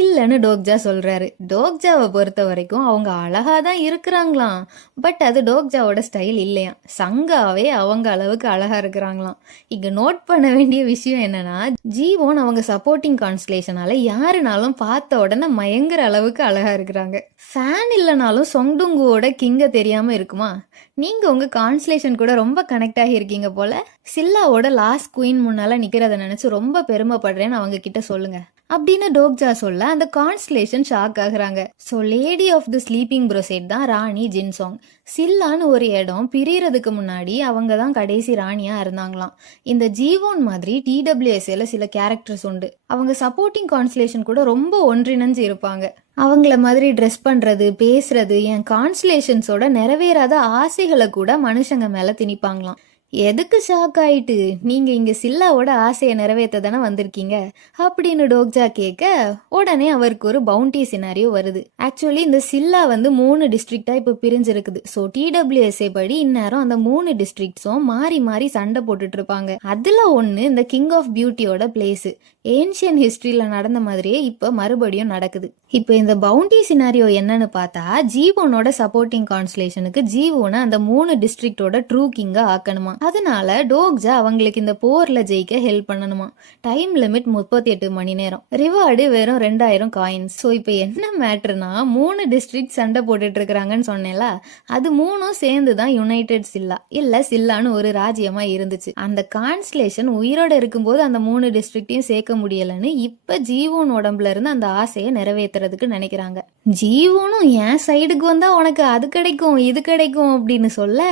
இல்லைன்னு டோக்ஜா சொல்றாரு. டோக்ஜாவை பொறுத்த வரைக்கும் அவங்க அழகா தான் இருக்கிறாங்களாம், பட் அது டோக்ஜாவோட ஸ்டைல் இல்லையா. சங்காவே அவங்க அளவுக்கு அழகா இருக்கிறாங்களாம். இங்க நோட் பண்ண வேண்டிய விஷயம் என்னன்னா, ஜீவோன் அவங்க சப்போர்ட்டிங் கான்ஸ்டலேஷனால யாருனாலும் பார்த்த உடனே மயங்குற அளவுக்கு அழகா இருக்கிறாங்க. ஃபேன் இல்லைனாலும் சொங்டுங்குவோட கிங்க தெரியாம இருக்குமா? நீங்க உங்க கான்ஸ்டலேஷன் கூட ரொம்ப கனெக்ட் ஆகி இருக்கீங்க போல. சில்லாவோட லாஸ்ட் குயின் முன்னால நிக்கிறத நினைச்சு ரொம்ப பெருமைப்படுறேன்னு அவங்க கிட்ட சொல்லுங்க. அப்படின்னு டோக்ஜா சொல்ல அந்த கான்ஸ்டலேஷன் ஷாக் ஆகுறாங்க. So lady of the sleeping prosite தான் ராணி ஜின்சாங். சில்லான்னு ஒரு இடம் பிரியறதுக்கு முன்னாடி அவங்க தான் கடைசி ராணியா இருந்தாங்களாம். இந்த ஜீவோன் மாதிரி டிடபிள்யூஎஸ்ஏல சில கேரக்டர்ஸ் உண்டு. அவங்க சப்போர்ட்டிங் கான்ஸ்டலேஷன் கூட ரொம்ப ஒன்றிணைஞ்சு இருப்பாங்க. அவங்கள மாதிரி ட்ரெஸ் பண்றது, பேசுறது, என் கான்ஸ்டலேஷன்ஸோட நிறைவேறாத ஆசைகளை கூட மனுஷங்க மேல திணிப்பாங்களாம். எதுக்கு ஷாக் ஆயிட்டு? நீங்க இங்க சில்லாவோட ஆசையை நிறைவேற்ற தானே வந்திருக்கீங்க அப்படின்னு டோக்ஜா கேட்க உடனே அவருக்கு ஒரு பவுண்டி சினாரியோ வருது. ஆக்சுவலி இந்த சில்லா வந்து 3 டிஸ்ட்ரிக்டா இப்ப பிரிஞ்சிருக்குது. ஸோ டிடபிள்யூஎஸ்ஏ படி இந்நேரம் அந்த 3 டிஸ்ட்ரிக்ட்ஸும் மாறி மாறி சண்டை போட்டுட்டு இருப்பாங்க. அதுல ஒண்ணு இந்த கிங் ஆஃப் பியூட்டியோட பிளேஸ். ஏன்ஷியன் ஹிஸ்டரியில நடந்த மாதிரியே இப்ப மறுபடியும் நடக்குது. இப்போ இந்த பவுண்டி சினாரியோ என்னன்னு பார்த்தா, ஜீவோனோட சப்போர்ட்டிங் கான்ஸ்டலேஷனுக்கு ஜீவோனை அந்த 3 டிஸ்ட்ரிக்டோட ட்ரூ கிங்கா ஆக்கணுமா. அதனால டோக்ஜா அவங்களுக்கு இந்த போர்ல ஜெயிக்க ஹெல்ப் பண்ணணுமா. டைம் லிமிட் 38 மணி நேரம். ரிவார்டு வெறும் 2000 காயின்ஸ். ஸோ இப்போ என்ன மேட்டர்னா, 3 டிஸ்ட்ரிக்ட் சண்டை போட்டுட்டு இருக்கிறாங்கன்னு சொன்னேன்ல, அது 3ம் சேர்ந்து தான் யுனைடெட் சில்லா இல்ல சில்லான்னு ஒரு ராஜ்யமா இருந்துச்சு. அந்த கான்ஸ்டலேஷன் உயிரோட இருக்கும்போது அந்த 3 டிஸ்ட்ரிக்டையும் சேர்க்க முடியலன்னு இப்ப ஜீவோன் உடம்புல இருந்து அந்த ஆசையை நிறைவேற்றுறதுக்கு நினைக்கிறாங்க. ஜீவோனும் என் சைடுக்கு வந்தா உனக்கு அது கிடைக்கும் இது கிடைக்கும் அப்படின்னு சொல்ல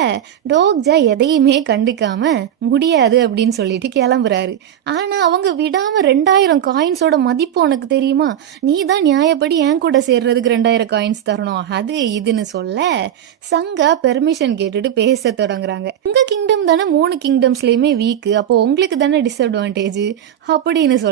டோக்ஜா எதையுமே கண்டுக்காம முடியாது அப்படின்னு சொல்லிட்டு கிளம்புறாரு. ஆனா அவங்க விடாம 2000 காயின்ஸோட மதிப்பு உனக்கு தெரியுமா, நீ தான் நியாயப்படி என் கூட சேர்றதுக்கு 2000 காயின்ஸ் தரணும், அது இதுன்னு சொல்ல சங்கா பெர்மிஷன் கேட்டுட்டு பேச தொடங்குறாங்க. உங்க கிங்டம் தானே 3 கிங்டம்ஸ்லயுமே வீக், அப்போ உங்களுக்கு தானே டிஸ்அட்வான்டேஜ் அப்படின்னு சொல்ல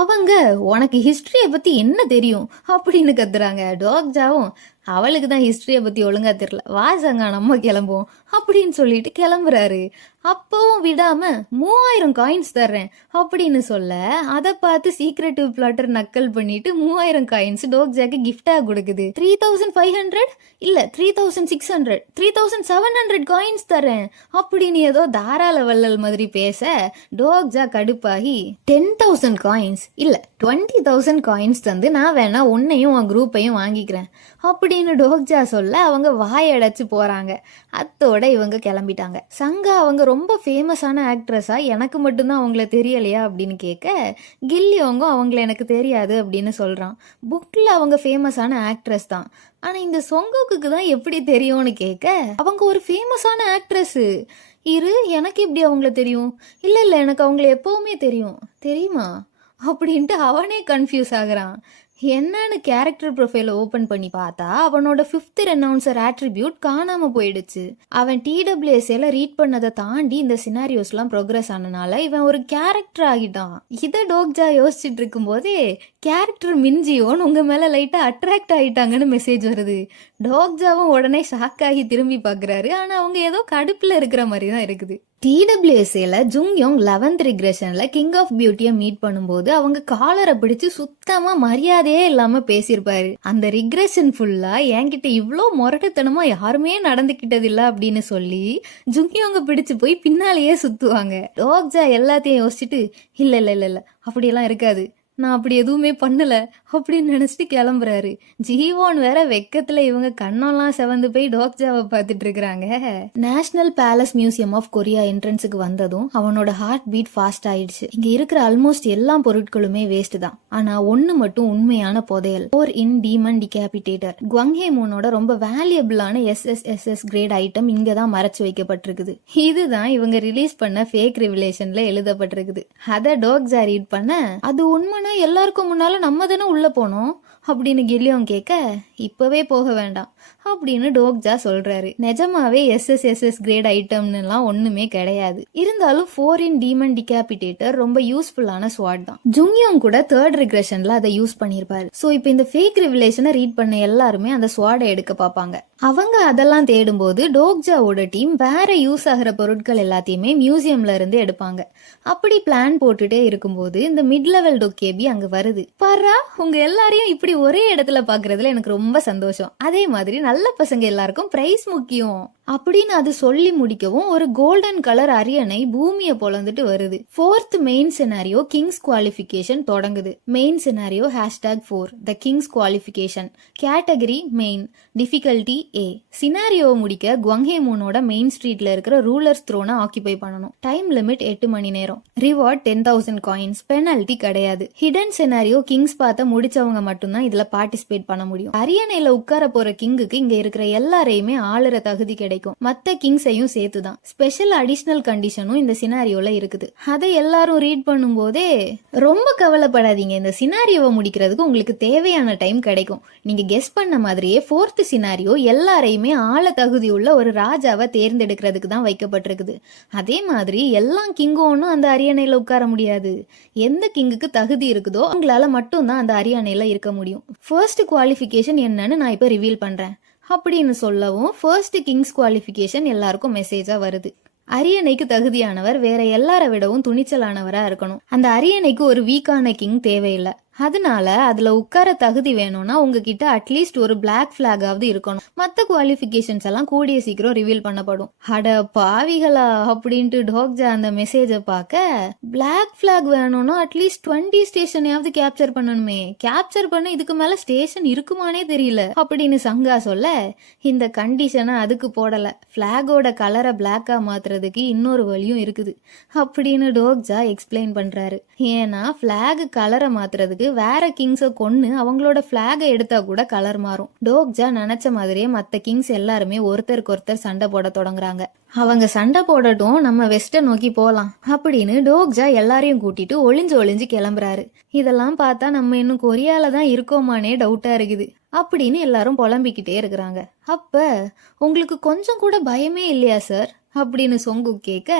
அவங்க உனக்கு ஹிஸ்டரிய பத்தி என்ன தெரியும் அப்படின்னு கத்துறாங்க. டோக்ஜாவும் அவளுக்கு தான் ஹிஸ்டரியை பத்தி ஒழுங்கா தெரியல, வா சங்கா நம்ம கிளம்புவோம் அப்படின்னு சொல்லிட்டு கிளம்புறாரு. அப்பவும் விடாம 3000 காயின்ஸ் தர்றேன் அப்படின்னு சொல்ல அதை பார்த்து சீக்ரெட்டிவ் பிளாட்டர் நக்கல் பண்ணிட்டு 3000 காயின்ஸ் டோக்ஜாக்கு கிஃப்டா கொடுக்குது. 3500 இல்ல 3600 3700 காயின்ஸ் தரேன் அப்படின்னு ஏதோ தாராள வள்ளல் மாதிரி பேச டோக்ஜா கடுப்பாகி 10,000 காயின்ஸ் இல்ல 20,000 காயின்ஸ் தந்து நான் வேணா உன்னையும் உன் குரூப்பையும் வாங்கிக்கிறேன் அப்படின்னு டோக்ஜா சொல்ல அவங்க வாயடைச்சு போறாங்க. அத்தோட இவங்க கிளம்பிட்டாங்க. சங்கா அவங்க ரொம்ப ஃபேமஸான ஆக்ட்ரஸா, எனக்கு மட்டும்தான் அவங்கள தெரியலையா அப்படின்னு கேட்க கில்லியோங்க அவங்கள எனக்கு தெரியாது அப்படின்னு சொல்றான். புக்ல அவங்க ஃபேமஸான ஆக்ட்ரஸ் தான், ஆனா இந்த சொங்கோக்கு தான் எப்படி தெரியும்னு கேட்க அவங்க ஒரு ஃபேமஸான ஆக்ட்ரஸ் இரு, எனக்கு எப்படி அவங்கள தெரியும், இல்ல இல்ல எனக்கு அவங்கள எப்பவுமே தெரியும் தெரியுமா அப்படின்ட்டு அவனே கன்ஃபியூஸ் ஆகுறான். என்னன்னு கேரக்டர் ப்ரொஃபைல ஓபன் பண்ணி பார்த்தா அவனோட 5th ரெனவுன்சர் ஆட்ரிபியூட் காணாம போயிடுச்சு. அவன் டிடபிள்யூஎஸ்ஏல ரீட் பண்ணதை தாண்டி இந்த சினாரியோஸ்லாம் ப்ரோக்ரஸ் ஆனனால இவன் ஒரு கேரக்டர் ஆகிட்டான். இதை டோக்ஜா யோசிச்சுட்டு இருக்கும் போதே கேரக்டர் மின்ஜியோன்னு உங்க மேல லைட்டா அட்ராக்ட் ஆயிட்டாங்கன்னு மெசேஜ் வருது. டோக்ஜாவும் உடனே ஷாக் ஆகி திரும்பி பாக்குறாரு. ஆனா அவங்க ஏதோ கடுப்புல இருக்கிற மாதிரி தான் இருக்குது. டிடபிள்யூஎஸ்ஏல ஜுங்யோங் 11th ரிக்ரெஷன்ல கிங் ஆஃப் பியூட்டியை மீட் பண்ணும்போது அவங்க காலரை பிடிச்சு சுத்தமா மரியாதையே இல்லாம பேசியிருப்பாரு. அந்த ரிக்ரெஷன் ஃபுல்லா என்கிட்ட இவ்வளோ முரட்டுத்தனமா யாருமே நடந்துக்கிட்டது இல்ல அப்படின்னு சொல்லி ஜுங்யோங்க பிடிச்சு போய் பின்னாலேயே சுத்துவாங்க. டோக்ஜா எல்லாத்தையும் யோசிச்சுட்டு இல்ல இல்ல இல்ல இல்ல அப்படியெல்லாம் இருக்காது, நான் அப்படி எதுவுமே பண்ணல அப்படின்னு நினைச்சிட்டு கிளம்புறாரு. ஜீவோன் வேற வெக்கத்துல இவங்க கண்ணெல்லாம் செவந்து போய் டோக்ஜாவை பார்த்துட்டு இருக்கிறாங்க. National palace museum of Korea என்ட்ரன்ஸுக்கு வந்ததும் அவனோட ஹார்ட் பீட் ஃபாஸ்ட் ஆயிடுச்சு. இங்க இருக்கிற ஆல்மோஸ்ட் எல்லா பொருட்களுமே வேஸ்ட் தான், ஆனா ஒண்ணு மட்டும் உண்மையான புதையல். போர் இன் டீமன் டிகேபிடேட்டர் குவங்ஹே மூனோட ரொம்ப வேல்யூபிளான SSSS கிரேட் ஐட்டம் இங்க தான் மறைச்சு வைக்கப்பட்டிருக்குது. இதுதான் இவங்க ரிலீஸ் பண்ண ஃபேக் ரிவிலேஷன்ல எழுதப்பட்டிருக்குது. அத டோக்ஜா ரீட் பண்ண அது உண்மைனா எல்லாருக்கும் முன்னால நம்ம தானே உள்ள போனோம் அப்படின்னு கில்லியோங் கேட்க இப்பவே போக வேண்டாம் அப்படின்னு டோக்ஜா சொல்றாரு. நிஜமாவே SSSS கிரேட் ஐட்டம்னு ஒண்ணுமே கிடையாது. இருந்தாலும் 4 இன் டீமன் டிகேபிடேட்டர் ரொம்ப யூஸ்ஃபுல்லான ஸ்வாட் தான். ஜுங்யோங் கூட 3rd ரிக்ரெஷன்ல அதை யூஸ் பண்ணிருப்பாரு. சோ இப்போ இந்த ஃபேக் ரிவிலேஷனை ரீட் பண்ண எல்லாருமே அந்த ஸ்வாடை எடுக்க பார்ப்பாங்க. அவங்க அதெல்லாம் தேடும் போது டோக்ஜாவோட டீம் வேற யூஸ் ஆகிற பொருட்கள் எல்லாத்தையுமே மியூசியம்ல இருந்து எடுப்பாங்க. அப்படி பிளான் போட்டுட்டே இருக்கும்போது இந்த மிட் லெவல் டோக்கேபி அங்க வருது. பாரா, உங்க எல்லாரையும் இப்படி ஒரே இடத்துல பாக்குறதுல எனக்கு ரொம்ப சந்தோஷம். அதே மாதிரி நல்ல பசங்க எல்லாருக்கும் பிரைஸ் முக்கியம் அப்படின்னு அது சொல்லி முடிக்கவும் ஒரு கோல்டன் கலர் அரியணை பூமியை பொளந்துட்டு வருது. 4th main scenario kings qualification தொடங்குது. Main scenario #4 the kings qualification. Category main. Difficulty A. சினாரியோ முடிக்க குவங்ஹே மூனோட மெயின் ஸ்ட்ரீட்ல இருக்கிற ரூலர்ஸ் த்ரோனை ஆக்கிபை பண்ணணும். டைம் லிமிட் 8 மணி நேரம். Reward 10,000 coins. பெனல்டி கிடையாது. ஹிடன் சினாரியோ கிங்ஸ் பார்த்த முடிச்சவங்க மட்டும்தான் இதுல பார்ட்டிசிபேட் பண்ண முடியும். அரியணையில உட்கார போற கிங்குக்கு இங்க இருக்கிற எல்லாரையுமே ஆளுற தகுதி கிடைக்கும். மத்த கிங்ஸையும் சேர்த்துதான். ஸ்பெஷல் அடிஷனல் கண்டிஷனும் இந்த சினாரியோல இருக்குது. அதை எல்லாரும் ரீட் பண்ணும் போதே ரொம்ப கவலைப்படாதீங்க. இந்த சினாரியோவை முடிக்கிறதுக்கு உங்களுக்கு தேவையான டைம் கிடைக்கும். நீங்க கெஸ் பண்ண மாதிரியே 4th சினாரியோ எல்லாரையுமே ஆள தகுதி உள்ள ஒரு ராஜாவை தேர்ந்தெடுக்கிறதுக்கு தான் வைக்கப்பட்டிருக்குது. அதே மாதிரி எல்லா கிங்கும் அந்த அரியணையில உட்கார முடியாது. எந்த கிங்குக்கு தகுதி இருக்குதோ அவங்களால மட்டும்தான் அந்த அரியணையில இருக்க முடியும். ஃபர்ஸ்ட் குவாலிஃபிகேஷன் என்னன்னு நான் இப்ப ரிவீல் பண்றேன் அப்படின்னு சொல்லவும் ஃபர்ஸ்ட் கிங்ஸ் குவாலிஃபிகேஷன் எல்லாருக்கும் மெசேஜா வருது. அரியணைக்கு தகுதியானவர் வேற எல்லார விடவும் துணிச்சலானவரா இருக்கணும். அந்த அரியணைக்கு ஒரு வீக்கான கிங் தேவையில்லை. அதனால அதுல உட்கார தகுதி வேணும்னா உங்ககிட்ட அட்லீஸ்ட் ஒரு பிளாக் பிளாகாவது இருக்கணும். மத்த குவாலிஃபிகேஷன்ஸ் எல்லாம் கூடிய சீக்கிரம் ரிவீல் பண்ணப்படும். அட பாவிகளா அப்படின்ட்டு டோக்ஜா அந்த மெசேஜை பார்க்க, பிளாக் பிளாக் வேணும்னா அட்லீஸ்ட் 20 ஸ்டேஷனையாவது கேப்சர் பண்ணணுமே. கேப்சர் பண்ண இதுக்கு மேல ஸ்டேஷன் இருக்குமானே தெரியல அப்படின்னு சங்கா சொல்ல, இந்த கண்டிஷனை அதுக்கு போடல, பிளாகோட கலரை பிளாக்கா மாத்துறதுக்கு இன்னொரு வழியும் இருக்குது அப்படின்னு டோக்ஜா எக்ஸ்பிளைன் பண்றாரு. ஏன்னா பிளாக் கலரை மாத்துறதுக்கு வேற கிங்ஸை கொன்னு அவங்களோட பிளாகை எடுத்தா கூட கலர் மாறும். டோக்ஜா நினைச்ச மாதிரியே மத்த கிங்ஸ் எல்லாருமே ஒருத்தருக்கு ஒருத்தர் சண்டை போட தொடங்குறாங்க. அவங்க சண்டை போடட்டும், நம்ம வெஸ்ட நோக்கி போலாம் அப்படின்னு டோக்ஜா எல்லாரையும் கூட்டிட்டு ஒளிஞ்சு ஒளிஞ்சு கிளம்புறாரு. இதெல்லாம் பார்த்தா நம்ம இன்னும் கொரியால தான் இருக்கோமானே டவுட்டா இருக்குது அப்படின்னு எல்லாரும் புலம்பிக்கிட்டே இருக்கிறாங்க. அப்ப உங்களுக்கு கொஞ்சம் கூட பயமே இல்லையா சார் அப்படின்னு சொங்கு கேட்க,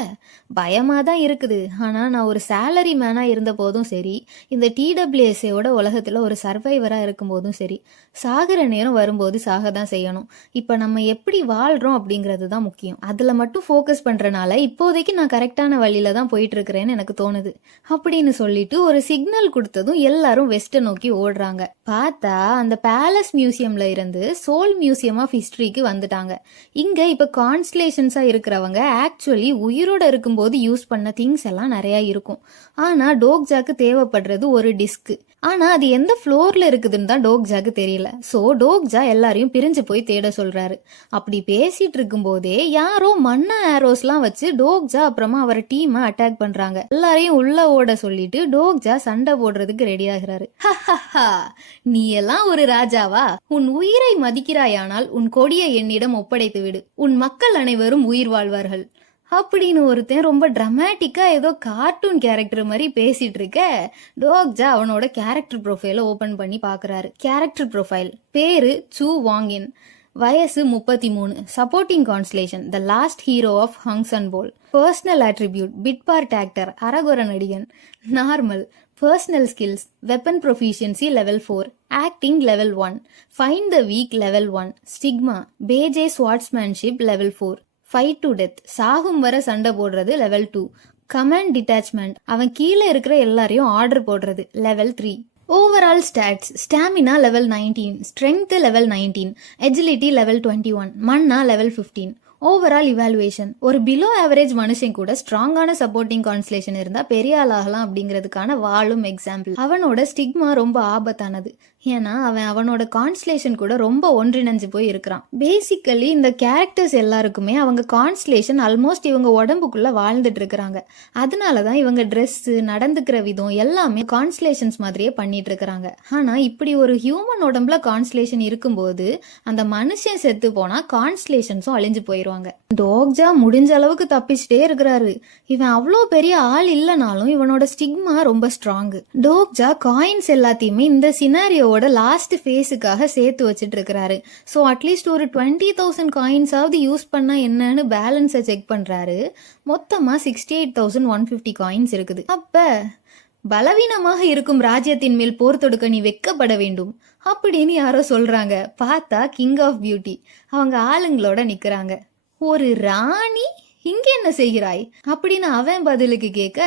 பயமா தான் இருக்குது. ஆனா நான் ஒரு சேலரி மேனா இருந்த போதும் சரி, இந்த TWSAவோட உலகத்துல ஒரு சர்வைவரா இருக்கும் போதும் சரி, சாகிற நேரம் வரும்போது சாக தான் செய்யணும். இப்ப நம்ம எப்படி வாழ்றோம் அப்படிங்கிறது தான் முக்கியம். அதுல மட்டும் ஃபோக்கஸ் பண்றனால இப்போதைக்கு நான் கரெக்டான வழியில தான் போயிட்டு இருக்கிறேன்னு எனக்கு தோணுது அப்படின்னு சொல்லிட்டு ஒரு சிக்னல் கொடுத்ததும் எல்லாரும் வெஸ்ட நோக்கி ஓடுறாங்க. பார்த்தா அந்த பேலஸ் மியூசியம்ல இருந்து சோல் மியூசியம் ஆஃப் ஹிஸ்டரிக்கு வந்துட்டாங்க. இங்க இப்ப கான்ஸ்டலேஷன்ஸா இருக்கிற ஆக்சுவலி உயிரோட இருக்கும்போது யூஸ் பண்ண திங்ஸ் எல்லாம் நிறைய இருக்கும். ஆனா டோக்ஜாக்கு தேவைப்படுறது ஒரு டிஸ்க். ஆனா அது எந்த ஃப்ளோர்ல இருக்குதுன்னு தான் டோக்ஜாக்கு தெரியல. சோ டோக்ஜா எல்லாரையும் பிரிஞ்சு போய் தேட சொல்றாரு. அப்படி பேசிட்டு இருக்கும் போதே யாரோ மண்ண ஆரோஸ்லாம் வச்சு டோக்ஜா அப்புறமா அவர் டீமை அட்டாக் பண்றாங்க. எல்லாரையும் உள்ள ஓட சொல்லிட்டு டோக்ஜா சண்டை போடுறதுக்கு ரெடி ஆகிறாரு. நீ எல்லாம் ஒரு ராஜாவா? உன் உயிரை மதிக்கிறாயானால் உன் கொடியை என்னிடம் ஒப்படைத்து விடு. உன் மக்கள் அனைவரும் உயிர் வாழ்வார்கள் அப்படின்னு ஒருத்தன் ரொம்ப டிராமாட்டிக்கா ஏதோ கார்ட்டூன் கேரக்டர் மாதிரி பேசிட்டு இருக்க, டோக்ஜா அவனோட கேரக்டர் ப்ரொஃபைல ஓபன் பண்ணி பாக்குறாரு. கேரக்டர் ப்ரொஃபைல்: பேரு சூ வாங்கின், வயசு 33, supporting constellation the last hero of Hansan pole, personal attribute bit part actor, அரகுர நடிகன், normal, personal skills weapon proficiency level 4, acting level 1, find the weak level 1, stigma Baekje swordsmanship level 4, fight to death சாகும் வர சண்டை போடுறது level 2, command detachment அவன் கீழே இருக்கிற எல்லாரையும் ஆர்டர் போடுறது level 3. Overall stats: stamina level 19, strength level 19, agility level 21, மன்னா level 15. Overall evaluation: ஒரு பிலோ ஆவரேஜ் மனுஷன் கூட ஸ்ட்ராங்கான சப்போர்ட்டிங் கான்ஸ்டலேஷன் இருந்தா பெரிய ஆளாகலாம் அப்படிங்கிறதுக்கான வாழும் எக்ஸாம்பிள். அவனோட ஸ்டிக்மா ரொம்ப ஆபத்தானது. ஏன்னா அவனோட கான்ஸ்டலேஷன் கூட ரொம்ப ஒன்றிணைஞ்சு போய் இருக்கிறான். பேசிக்கலி இந்த கேரக்டர்ஸ் எல்லாருக்குமே அவங்க கான்ஸ்டலேஷன் ஆல்மோஸ்ட் இவங்க உடம்புக்குள்ள வாழ்ந்துட்டு இருக்கிறாங்க. அதனாலதான் இவங்க ட்ரெஸ், நடந்துக்கிற விதம் எல்லாமே கான்ஸ்டலேஷன்ஸ் மாதிரியே பண்ணிட்டு இருக்கிறாங்க. ஆனா இப்படி ஒரு ஹியூமன் உடம்புல கான்ஸ்டலேஷன் இருக்கும்போது அந்த மனுஷன் செத்து போனா கான்ஸ்டலேஷன்ஸும் அழிஞ்சு போயிடும். டோக்ஜா முடிஞ்ச அளவுக்கு தப்பிச்சுட்டே இருக்கிறாரு. இவன் அவ்வளோ பெரிய ஆள் இல்லைனாலும் இவனோட ஸ்டிக்மா ரொம்ப ஸ்ட்ராங். டோக்ஜா காயின்ஸ் எல்லாத்தையுமே இந்த சினாரியோட லாஸ்ட் ஃபேஸுக்காக சேர்த்து வச்சுட்டு இருக்கிறாரு. ஸோ அட்லீஸ்ட் ஒரு 20,000 காயின்ஸாவது யூஸ் பண்ணா என்னன்னு பேலன்ஸை செக் பண்றாரு. மொத்தமா 68,150 காயின்ஸ் இருக்குது. அப்ப பலவீனமாக இருக்கும் ராஜ்யத்தின் மேல் போர் தொடுக்க நீ வெக்கப்பட வேண்டும் அப்படின்னு யாரோ சொல்றாங்க. பார்த்தா கிங் ஆஃப் பியூட்டி அவங்க ஆளுங்களோட நிக்கிறாங்க. ஒரு ராணி இங்க என்ன செய்கிறாய் அப்படின்னு அவன் பதிலுக்கு கேட்க,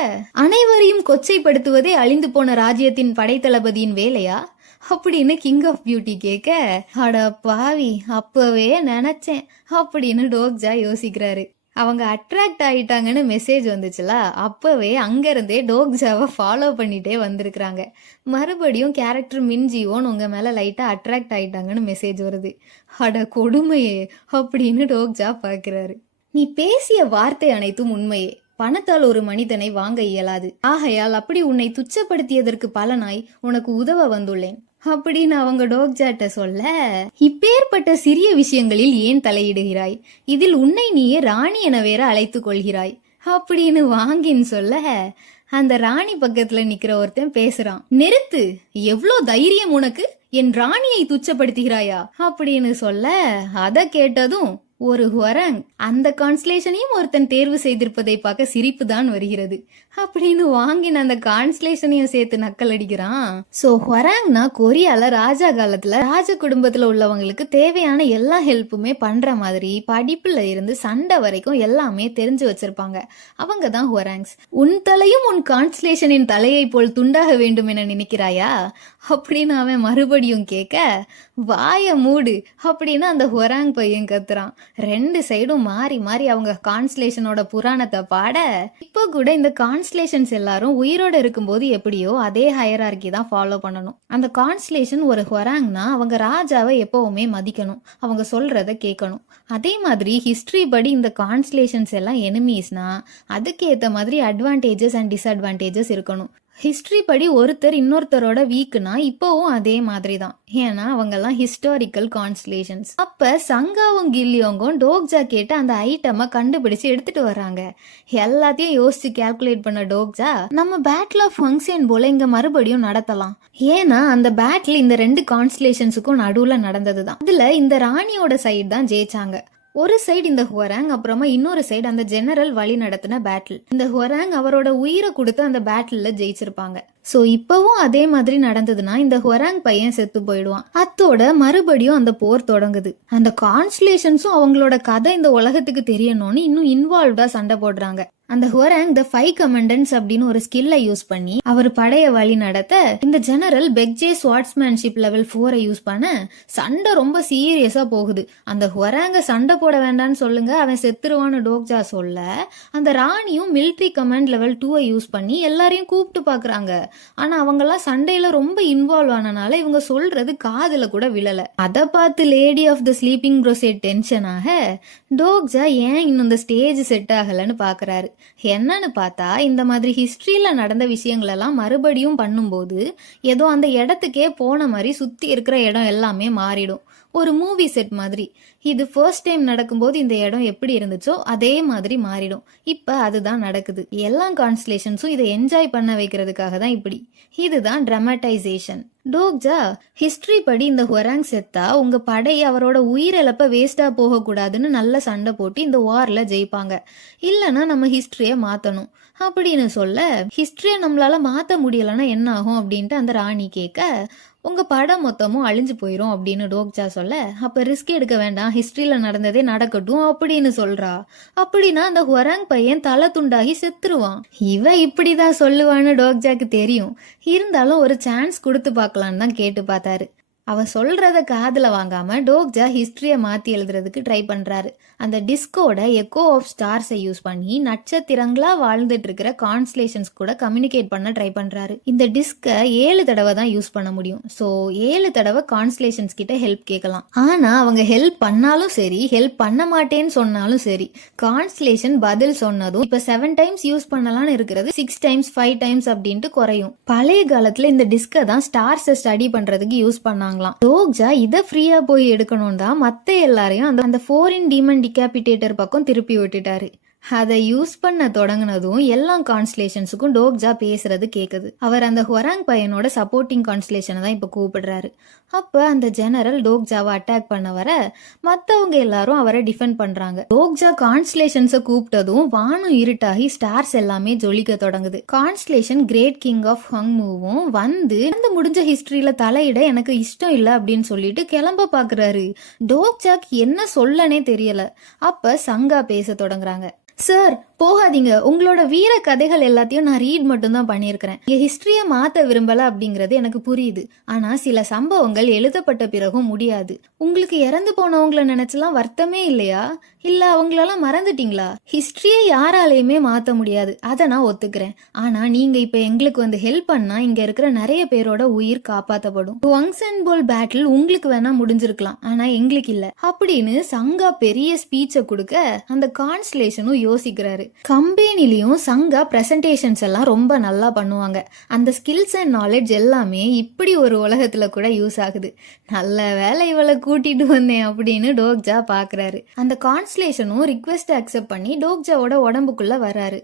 அனைவரையும் கொச்சைப்படுத்துவதே அழிந்து போன ராஜ்யத்தின் படைத்தளபதியின் வேலையா அப்படின்னு கிங் ஆஃப் பியூட்டி கேட்க, அட பாவி அப்பவே நினைச்சேன் அப்படின்னு டோக்ஜா யோசிக்கிறாரு. அவங்க அட்ராக்ட் ஆயிட்டாங்கன்னு மெசேஜ் வந்துச்சுல, அப்பவே அங்கிருந்தே டோக்ஜாவை ஃபாலோ பண்ணிட்டே வந்திருக்கிறாங்க. மறுபடியும் கேரக்டர் மின்ஜியோன்னு உங்க மேல லைட்டா அட்ராக்ட் ஆயிட்டாங்கன்னு மெசேஜ் வருது. அட கொடுமையே அப்படின்னு டோக்ஜா பாக்குறாரு. நீ பேசிய வார்த்தை அனைத்தும் உண்மையே. பணத்தால் ஒரு மனிதனை வாங்க இயலாது. ஆகையால் அப்படி உன்னை துச்சப்படுத்தியதற்கு பலனாய் உனக்கு உதவ வந்துள்ளேன் அப்படின்னு அவங்க டோக்ஜாட்ட சொல்ல, இப்பேற்பட்ட சிறிய விஷயங்களில் ஏன் தலையிடுகிறாய்? இதில் உன்னை நீயே ராணி என வேற அழைத்துக் கொள்கிறாய் அப்படின்னு வாங்கின்னு சொல்ல, அந்த ராணி பக்கத்துல நிக்கிற ஒருத்தன் பேசுறான். நிறுத்து, எவ்வளோ தைரியம் உனக்கு, என் ராணியை துச்சப்படுத்துகிறாயா அப்படின்னு சொல்ல, அத கேட்டதும் ஒரு ஹொரங் அந்த கான்ஸ்லேஷனையும் ஒருத்தன் தேர்வு செய்திருப்பதை பார்க்க சிரிப்பு தான் வருகிறது அப்படின்னு வாங்கின அந்த கான்ஸ்லேஷனையும் சேர்த்து நக்கல் அடிக்கிறான். சோ ஹொராங்னா கொரியால ராஜா காலத்துல ராஜ குடும்பத்துல உள்ளவங்களுக்கு தேவையான எல்லா ஹெல்ப்புமே பண்ற மாதிரி படிப்புல இருந்து சண்டை வரைக்கும் எல்லாமே தெரிஞ்சு வச்சிருப்பாங்க. அவங்க தான் ஹொராங்ஸ். உன் தலையும் உன் கான்ஸ்லேஷனின் தலையை போல் துண்டாக வேண்டும் என நினைக்கிறாயா அப்படின்னு அவன் மறுபடியும் கேட்க, வாய மூடு அப்படின்னு அந்த ஹொராங் பையன் கத்துறான். ரெண்டு சைடும் மாறி மாறி அவங்க கான்ஸ்லேஷனோட புராணத்தை பாட, இப்போ கூட இந்த கான்ஸ்லேஷன்ஸ் எல்லாரும் உயிரோட இருக்கும்போது எப்படியோ அதே ஹையரார்கி தான் ஃபாலோ பண்ணணும். அந்த கான்ஸ்லேஷன் ஒரு ஹொராங்னா அவங்க ராஜாவை எப்பவுமே மதிக்கணும், அவங்க சொல்றத கேட்கணும். அதே மாதிரி ஹிஸ்டரி படி இந்த கான்ஸ்லேஷன்ஸ் எல்லாம் எனிமீஸ்னா அதுக்கு ஏற்ற மாதிரி அட்வான்டேஜஸ் அண்ட் டிஸ்அட்வான்டேஜஸ் இருக்கணும். ஹிஸ்டரி படி ஒருத்தர் இன்னொருத்தரோட வீக்குனா இப்போவும் அதே மாதிரி தான். ஏன்னா அவங்க எல்லாம் ஹிஸ்டாரிக்கல் கான்ஸ்லேஷன்ஸ். அப்ப சங்காவும் கில்லியோங்கும் டோக்ஜா கேட்டு அந்த ஐட்டமை கண்டுபிடிச்சு எடுத்துட்டு வர்றாங்க. எல்லாத்தையும் யோசிச்சு கால்குலேட் பண்ண டோக்ஜா, நம்ம பேட்டில் ஆஃப் ஃபங்க்ஷன் போல இங்க மறுபடியும் நடத்தலாம். ஏன்னா அந்த பேட்டில் இந்த ரெண்டு கான்ஸ்லேஷன்ஸுக்கும் நடுவுல நடந்ததுதான். இதுல இந்த ராணியோட சைடு தான் ஜெயிச்சாங்க. ஒரு சைடு இந்த ஹொராங், அப்புறமா இன்னொரு சைடு அந்த ஜெனரல் வழி நடத்தின பேட்டில். இந்த ஹொராங் அவரோட உயிரை கொடுத்து அந்த பேட்டில்ல ஜெயிச்சிருப்பாங்க. சோ இப்பவும் அதே மாதிரி நடந்ததுன்னா இந்த ஹொராங் பையன் செத்து போயிடுவான். அத்தோட மறுபடியும் அந்த போர் தொடங்குது. அந்த கான்ஸ்லேஷன்ஸும் அவங்களோட கதை இந்த உலகத்துக்கு தெரியணும்னு இன்னும் இன்வால்வ்டா சண்டை போடுறாங்க. அந்த ஹொராங் த 5 கமாண்டன்ஸ் அப்படின்னு ஒரு ஸ்கில்லை யூஸ் பண்ணி அவர் படைய வழி நடத்த, இந்த ஜெனரல் பெக்ஜே ஸ்வார்ட்ஸ்மேன்ஷிப் லெவல் 4 யூஸ் பண்ண சண்டை ரொம்ப சீரியஸா போகுது. அந்த ஹொராங்க சண்டை போட வேண்டாம்னு சொல்லுங்க, அவன் செத்துருவான்னு டோக்ஜா சொல்ல, அந்த ராணியும் மிலிட்ரி கமாண்ட் லெவல் 2 யூஸ் பண்ணி எல்லாரையும் கூப்பிட்டு பாக்குறாங்க. ஆனா அவங்கெல்லாம் சண்டையில ரொம்ப இன்வால்வ் ஆனனால இவங்க சொல்றது காதுல கூட விழல. அதை பார்த்து லேடி ஆஃப் த ஸ்லீப்பிங் ப்ரோசேட் டென்ஷனாக டோக்ஜா ஏன் இன்னும் இந்த ஸ்டேஜ் செட் ஆகலன்னு பாக்குறாரு. என்னன்னு பார்த்தா இந்த மாதிரி ஹிஸ்டரியில நடந்த விஷயங்கள் எல்லாம் மறுபடியும் பண்ணும்போது ஏதோ அந்த இடத்துக்கே போன மாதிரி சுத்தி இருக்கிற இடம் எல்லாமே மாறிடும். ஒரு மூவி செட் மாதிரி. இது ஃபர்ஸ்ட் டைம் நடக்கும்போது இந்த இடம் எப்படி இருந்துச்சோ அதே மாதிரி மாறிடும். இப்ப அதுதான் நடக்குது. எல்லா கான்ஸ்லேஷன்ஸும் இதை என்ஜாய் பண்ண வைக்கிறதுக்காக தான் இப்படி. இதுதான் டிராமடைசேஷன். டோக்ஜா, ஹிஸ்டரி படி இந்த ஹொராங் செத்தா உங்க படை அவரோட உயிரிழப்ப வேஸ்டா போக கூடாதுன்னு நல்ல சண்டை போட்டு இந்த வார்ல ஜெயிப்பாங்க. இல்லைன்னா நம்ம ஹிஸ்டரிய மாத்தணும் அப்படின்னு சொல்ல, ஹிஸ்டரிய நம்மளால மாத்த முடியலன்னா என்ன ஆகும் அப்படின்ட்டு அந்த ராணி கேட்க, உங்க படம் மொத்தமும் அழிஞ்சு போயிரும் அப்படின்னு டோக்ஜா சொல்ல, அப்ப ரிஸ்க் எடுக்க வேண்டாம், ஹிஸ்டரியில நடந்ததே நடக்கட்டும் அப்படின்னு சொல்றா. அப்படின்னா அந்த ஹொராங் பையன் தலை துண்டாகி செத்துருவான். இவ இப்படிதான் சொல்லுவான்னு டோக்ஜாக்கு தெரியும். இருந்தாலும் ஒரு சான்ஸ் கொடுத்து பார்க்கலான்னு தான் கேட்டு பார்த்தாரு. அவ சொல்றத காதுல வாங்காம டோக்ஜா ஹிஸ்டரிய மாத்தி எழுதுறதுக்கு ட்ரை பண்றாரு. அந்த டிஸ்கோட எக்கோ ஆஃப் ஸ்டார்ஸை யூஸ் பண்ணி நட்சத்திரங்களா வாழ்ந்துட்டு இருக்கிற கான்ஸ்லேஷன்ஸ் கூட கம்யூனிகேட் பண்ண ட்ரை பண்றாரு. இந்த டிஸ்கை 7 தடவை தான் யூஸ் பண்ண முடியும். சோ 7 தடவை கான்ஸ்லேஷன்ஸ் கிட்ட ஹெல்ப் கேட்கலாம். ஆனா அவங்க ஹெல்ப் பண்ணாலும் சரி, ஹெல்ப் பண்ண மாட்டேன்னு சொன்னாலும் சரி, கான்ஸ்லேஷன் பதில் சொன்னதும் இப்ப 7 டைம்ஸ் யூஸ் பண்ணலாம்னு இருக்கிறது 6 டைம்ஸ் 5 டைம்ஸ் அப்படின்ட்டு குறையும். பழைய காலத்துல இந்த டிஸ்கை தான் ஸ்டார்ஸை ஸ்டடி பண்றதுக்கு யூஸ் பண்ணாங்க. டோக்ஜா இத ஃப்ரீயா போய் எடுக்கணும் தான் மத்த எல்லாரையும் அந்த ஃபாரின் டீமன் டிகாபிட்டேட்டர் பக்கம் திருப்பி விட்டுட்டாரு. அதை யூஸ் பண்ண தொடங்கினதும் எல்லா கான்ஸ்லேஷன்ஸுக்கும் டோக்ஜா பேசுறது கேக்குது. அவர் அந்த ஹொராங் பையனோட சப்போர்ட்டிங் கான்ஸ்லேஷனை தான் இப்ப கூப்பிடுறாரு. அப்ப அந்த ஜெனரல் டோக்ஜாவை அட்டாக் பண்ண வர மத்தவங்க எல்லாரும் அவரை டிஃபெண்ட் பண்றாங்க. டோக்ஜா கான்ஸ்டலேஷன்ஸை கூப்பிட்டதும் வானம் இருட்டாகி ஸ்டார்ஸ் எல்லாமே ஜொலிக்க தொடங்குது. கான்ஸ்டலேஷன் கிரேட் கிங் ஆஃப் ஹங் மூவும் வந்து முடிஞ்ச ஹிஸ்டரியில தலையிட எனக்கு இஷ்டம் இல்ல அப்படின்னு சொல்லிட்டு கிளம்ப பாக்குறாரு. டோக்ஜாக்கு என்ன சொல்லனே தெரியல. அப்ப சங்கா பேச தொடங்குறாங்க. சார் போகாதீங்க, உங்களோட வீர கதைகள் எல்லாத்தையும் நான் ரீட் மட்டும் தான் பண்ணியிருக்கிறேன். ஹிஸ்டரியை மாத்த விரும்பல அப்படிங்கிறது எனக்கு புரியுது. ஆனா சில சம்பவங்கள் எழுதப்பட்ட பிறகும் முடியாது. உங்களுக்கு இறந்து போனவங்களை நினைச்சலாம் வருத்தமே இல்லையா? இல்ல அவங்களெல்லாம் மறந்துட்டீங்களா? ஹிஸ்டரியை யாராலையுமே மாத்த முடியாது, அதை நான் ஒத்துக்கிறேன். ஆனா நீங்க இப்ப எங்களுக்கு வந்து ஹெல்ப் பண்ணா இங்க இருக்கிற நிறைய பேரோட உயிர் காப்பாத்தப்படும். வங்சன்போல் பேட்டில் உங்களுக்கு வேணா முடிஞ்சிருக்கலாம், ஆனா எங்களுக்கு இல்ல அப்படின்னு சங்கா பெரிய ஸ்பீச்சை கொடுக்க அந்த கான்ஸ்டலேஷனும் யோசிக்கிறாரு. கம்பெனிலையும் சங்கா பிரசன்டேஷன்ஸ் எல்லாம் ரொம்ப நல்லா பண்ணுவாங்க. அந்த ஸ்கில்ஸ் அண்ட் நாலேஜ் எல்லாமே இப்படி ஒரு உலகத்துல கூட யூஸ் ஆகுது. நல்ல வேலை இவளை கூட்டிட்டு வந்தேன் அப்படின்னு டோக்ஜா பாக்குறாரு. அந்த கான்ஸ்டலேஷனும் ரிக்வெஸ்ட் அக்செப்ட் பண்ணி டோக்ஜாவோட உடம்புக்குள்ள வராரு.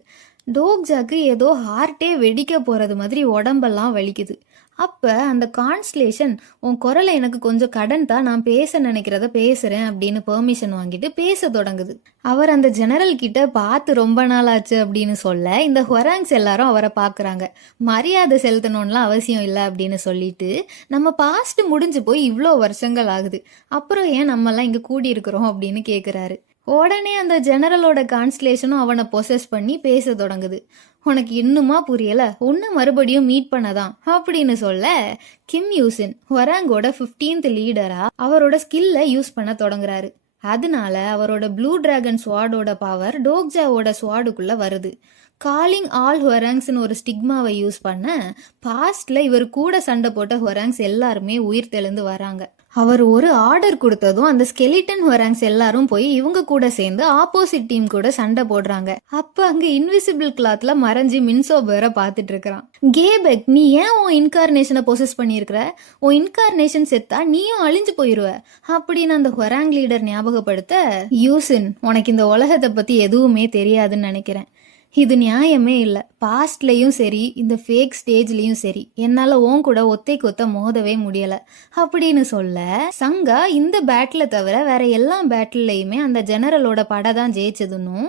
டோக்ஜாக்கு ஏதோ ஹார்ட்டே வெடிக்க போறது மாதிரி உடம்பெல்லாம் வலிக்குது. அப்ப அந்த கான்ஸ்டலேஷன், உன் குரலை எனக்கு கொஞ்சம் கடன் தான், நான் பேச நினைக்கிறத பேசுறேன் அப்படின்னு பெர்மிஷன் வாங்கிட்டு பேச தொடங்குது. அவர் அந்த ஜெனரல் கிட்ட பார்த்து ரொம்ப நாள் ஆச்சு அப்படின்னு சொல்ல இந்த ஹொராங்ஸ் எல்லாரும் அவரை பாக்குறாங்க. மரியாதை செலுத்தணும்லாம் அவசியம் இல்லை அப்படின்னு சொல்லிட்டு, நம்ம பாஸ்ட் முடிஞ்சு போய் இவ்வளோ வருஷங்கள் ஆகுது, அப்புறம் ஏன் நம்மெல்லாம் இங்க கூடி இருக்கிறோம் அப்படின்னு கேக்குறாரு. உடனே அந்த ஜெனரலோட கான்ஸ்டலேஷனும் அவனை பொசஸ் பண்ணி பேச தொடங்குது. உனக்கு இன்னுமா புரியல, உன்னை மறுபடியும் மீட் பண்ணதான் அப்படின்னு சொல்ல கிம் யூசின் ஹொராங்கோட 15th லீடரா அவரோட ஸ்கில்ல யூஸ் பண்ண தொடங்குறாரு. அதனால அவரோட ப்ளூ டிராகன் ஸ்வாடோட பவர் டோக்ஜாவோட ஸ்வாடுக்குள்ள வருது. காலிங் ஆல் ஹொராங்ஸ்னு ஒரு ஸ்டிக்மாவை யூஸ் பண்ண பாஸ்ட்ல இவர் கூட சண்டை போட்ட ஹொராங்ஸ் எல்லாருமே உயிர் தெளிந்து வராங்க. அவர் ஒரு ஆர்டர் கொடுத்ததும் அந்த ஸ்கெலிட்டன் ஹொராங்ஸ் எல்லாரும் போய் இவங்க கூட சேர்ந்து ஆப்போசிட் டீம் கூட சண்டை போடுறாங்க. அப்ப அங்க இன்விசிபிள் கிளாத்ல மறைஞ்சு மின்சோ வேற பாத்துட்டு இருக்கிறான். கேபெக், நீ ஏன் உன் இன்கார்னேஷனை பொசஸ் பண்ணியிருக்கிற? உன் இன்கார்னேஷன் செத்தா நீயும் அழிஞ்சு போயிருவ அப்படின்னு அந்த ஹொராங் லீடர் ஞாபகப்படுத்த, யூசின், உனக்கு இந்த உலகத்தை பத்தி எதுவுமே தெரியாதுன்னு நினைக்கிறேன். இது நியாயமே இல்லை. பாஸ்ட்லயும் சரி இந்த ஃபேக் ஸ்டேஜ்லயும் சரி என்னால உன் கூட ஒத்தை கொத்த மோதவே முடியல அப்படின்னு சொல்ல, சங்கா இந்த பேட்டில தவிர வேற எல்லா பேட்டில்லையுமே அந்த ஜெனரலோட படை தான் ஜெயிச்சதுன்னு,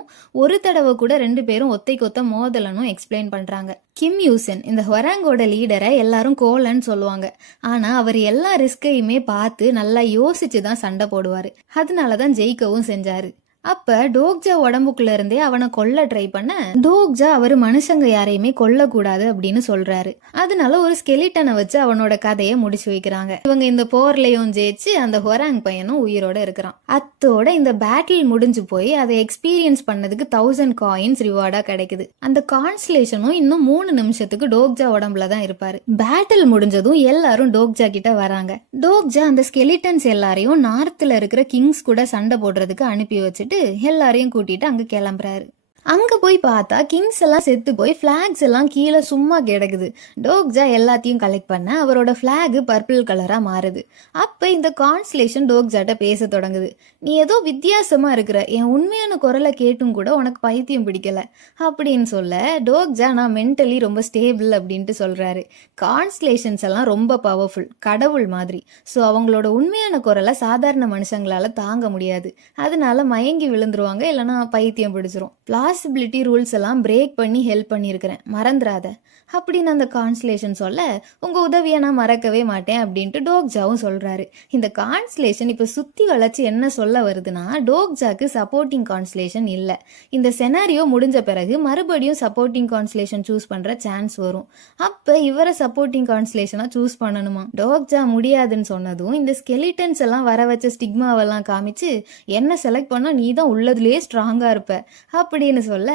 ஒரு தடவை கூட 2 பேரும் ஒத்தை கொத்த மோதலன்னு எக்ஸ்பிளைன் பண்றாங்க. கிம் யூசன் இந்த ஹொராங்கோட லீடரை எல்லாரும் கோலன்னு சொல்லுவாங்க. ஆனா அவர் எல்லா ரிஸ்கையுமே பார்த்து நல்லா யோசிச்சு தான் சண்டை போடுவாரு. அதனாலதான் ஜெயிக்கவும் செஞ்சாரு. அப்ப டோக்ஜா உடம்புக்குள்ள இருந்தே அவனை கொல்ல ட்ரை பண்ண டோக்ஜா அவரு மனுஷங்க யாரையுமே கொல்ல கூடாது அப்படின்னு சொல்றாரு. அதனால ஒரு ஸ்கெலிட்டனை வச்சு அவனோட கதையை முடிச்சு வைக்கிறாங்க. இவங்க இந்த போர்லயும் ஜெயிச்சு அந்த ஹொராங் பையனும் உயிரோட இருக்கிறான். அத்தோட இந்த பேட்டில் முடிஞ்சு போய் அதை எக்ஸ்பீரியன்ஸ் பண்ணதுக்கு 1000 காயின்ஸ் ரிவார்டா கிடைக்குது. அந்த கான்ஸ்டலேஷனும் இன்னும் 3 நிமிஷத்துக்கு டோக்ஜா உடம்புல தான் இருப்பாரு. பேட்டில் முடிஞ்சதும் எல்லாரும் டோக்ஜா கிட்ட வராங்க. டோக்ஜா அந்த ஸ்கெலிட்டன்ஸ் எல்லாரையும் நார்த்ல இருக்கிற கிங்ஸ் கூட சண்டை போடுறதுக்கு அனுப்பி வச்சு எல்லாரையும் கூட்டிட்டு அங்க கிளம்புறாரு. அங்க போய் பார்த்தா கிங்ஸ் எல்லாம் செத்து போய் பிளாக்ஸ் எல்லாம் கீழே சும்மா கிடக்குது. டோக்ஜா எல்லாத்தையும் கலெக்ட் பண்ண அவரோட பிளாக் பர்பிள் கலரா மாறுது. அப்ப இந்த கான்ஸ்டலேஷன் டோக்ஜாட்ட பேச தொடங்குது. நீ ஏதோ வித்தியாசமா இருக்கிற, என் உண்மையான குரலை கேட்டும் கூட உனக்கு பைத்தியம் பிடிக்கல அப்படின்னு சொல்ல, டோக்ஜா நான் மென்டலி ரொம்ப ஸ்டேபிள் அப்படின்ட்டு சொல்றாரு. கான்ஸ்டலேஷன்ஸ் எல்லாம் ரொம்ப பவர்ஃபுல், கடவுள் மாதிரி. ஸோ அவங்களோட உண்மையான குரலை சாதாரண மனுஷங்களால தாங்க முடியாது. அதனால மயங்கி விழுந்துருவாங்க, இல்லைன்னா பைத்தியம் பிடிச்சிரும். பாசிபிலிட்டி ரூல்ஸ் எல்லாம் பிரேக் பண்ணி ஹெல்ப் பண்ணியிருக்கிறேன், மறந்துடாத அப்படின்னு அந்த கான்ஸ்டலேஷன் சொல்ல, உங்க உதவியை நான் மறக்கவே மாட்டேன் அப்படின்ட்டு டோக்ஜாவும் சொல்றாரு. இந்த கான்ஸ்டலேஷன் இப்ப சுத்தி வளைச்சு என்ன சொல்ல வருதுன்னா, டோக்ஜாக்கு சப்போர்ட்டிங் கான்ஸ்டலேஷன் இல்லை. இந்த செனாரியோ முடிஞ்ச பிறகு மறுபடியும் சப்போர்ட்டிங் கான்ஸ்டலேஷன் சூஸ் பண்ற சான்ஸ் வரும். அப்ப இவரை சப்போர்ட்டிங் கான்ஸ்டலேஷனா சூஸ் பண்ணணுமா? டோக்ஜா முடியாதுன்னு சொன்னதும் இந்த ஸ்கெலிட்டன்ஸ் எல்லாம் வர வச்ச ஸ்டிக்மாவெல்லாம் காமிச்சு, என்ன செலக்ட் பண்ணா நீ தான் உள்ளதுலயே ஸ்ட்ராங்கா இருப்ப அப்படின்னு சொல்ல,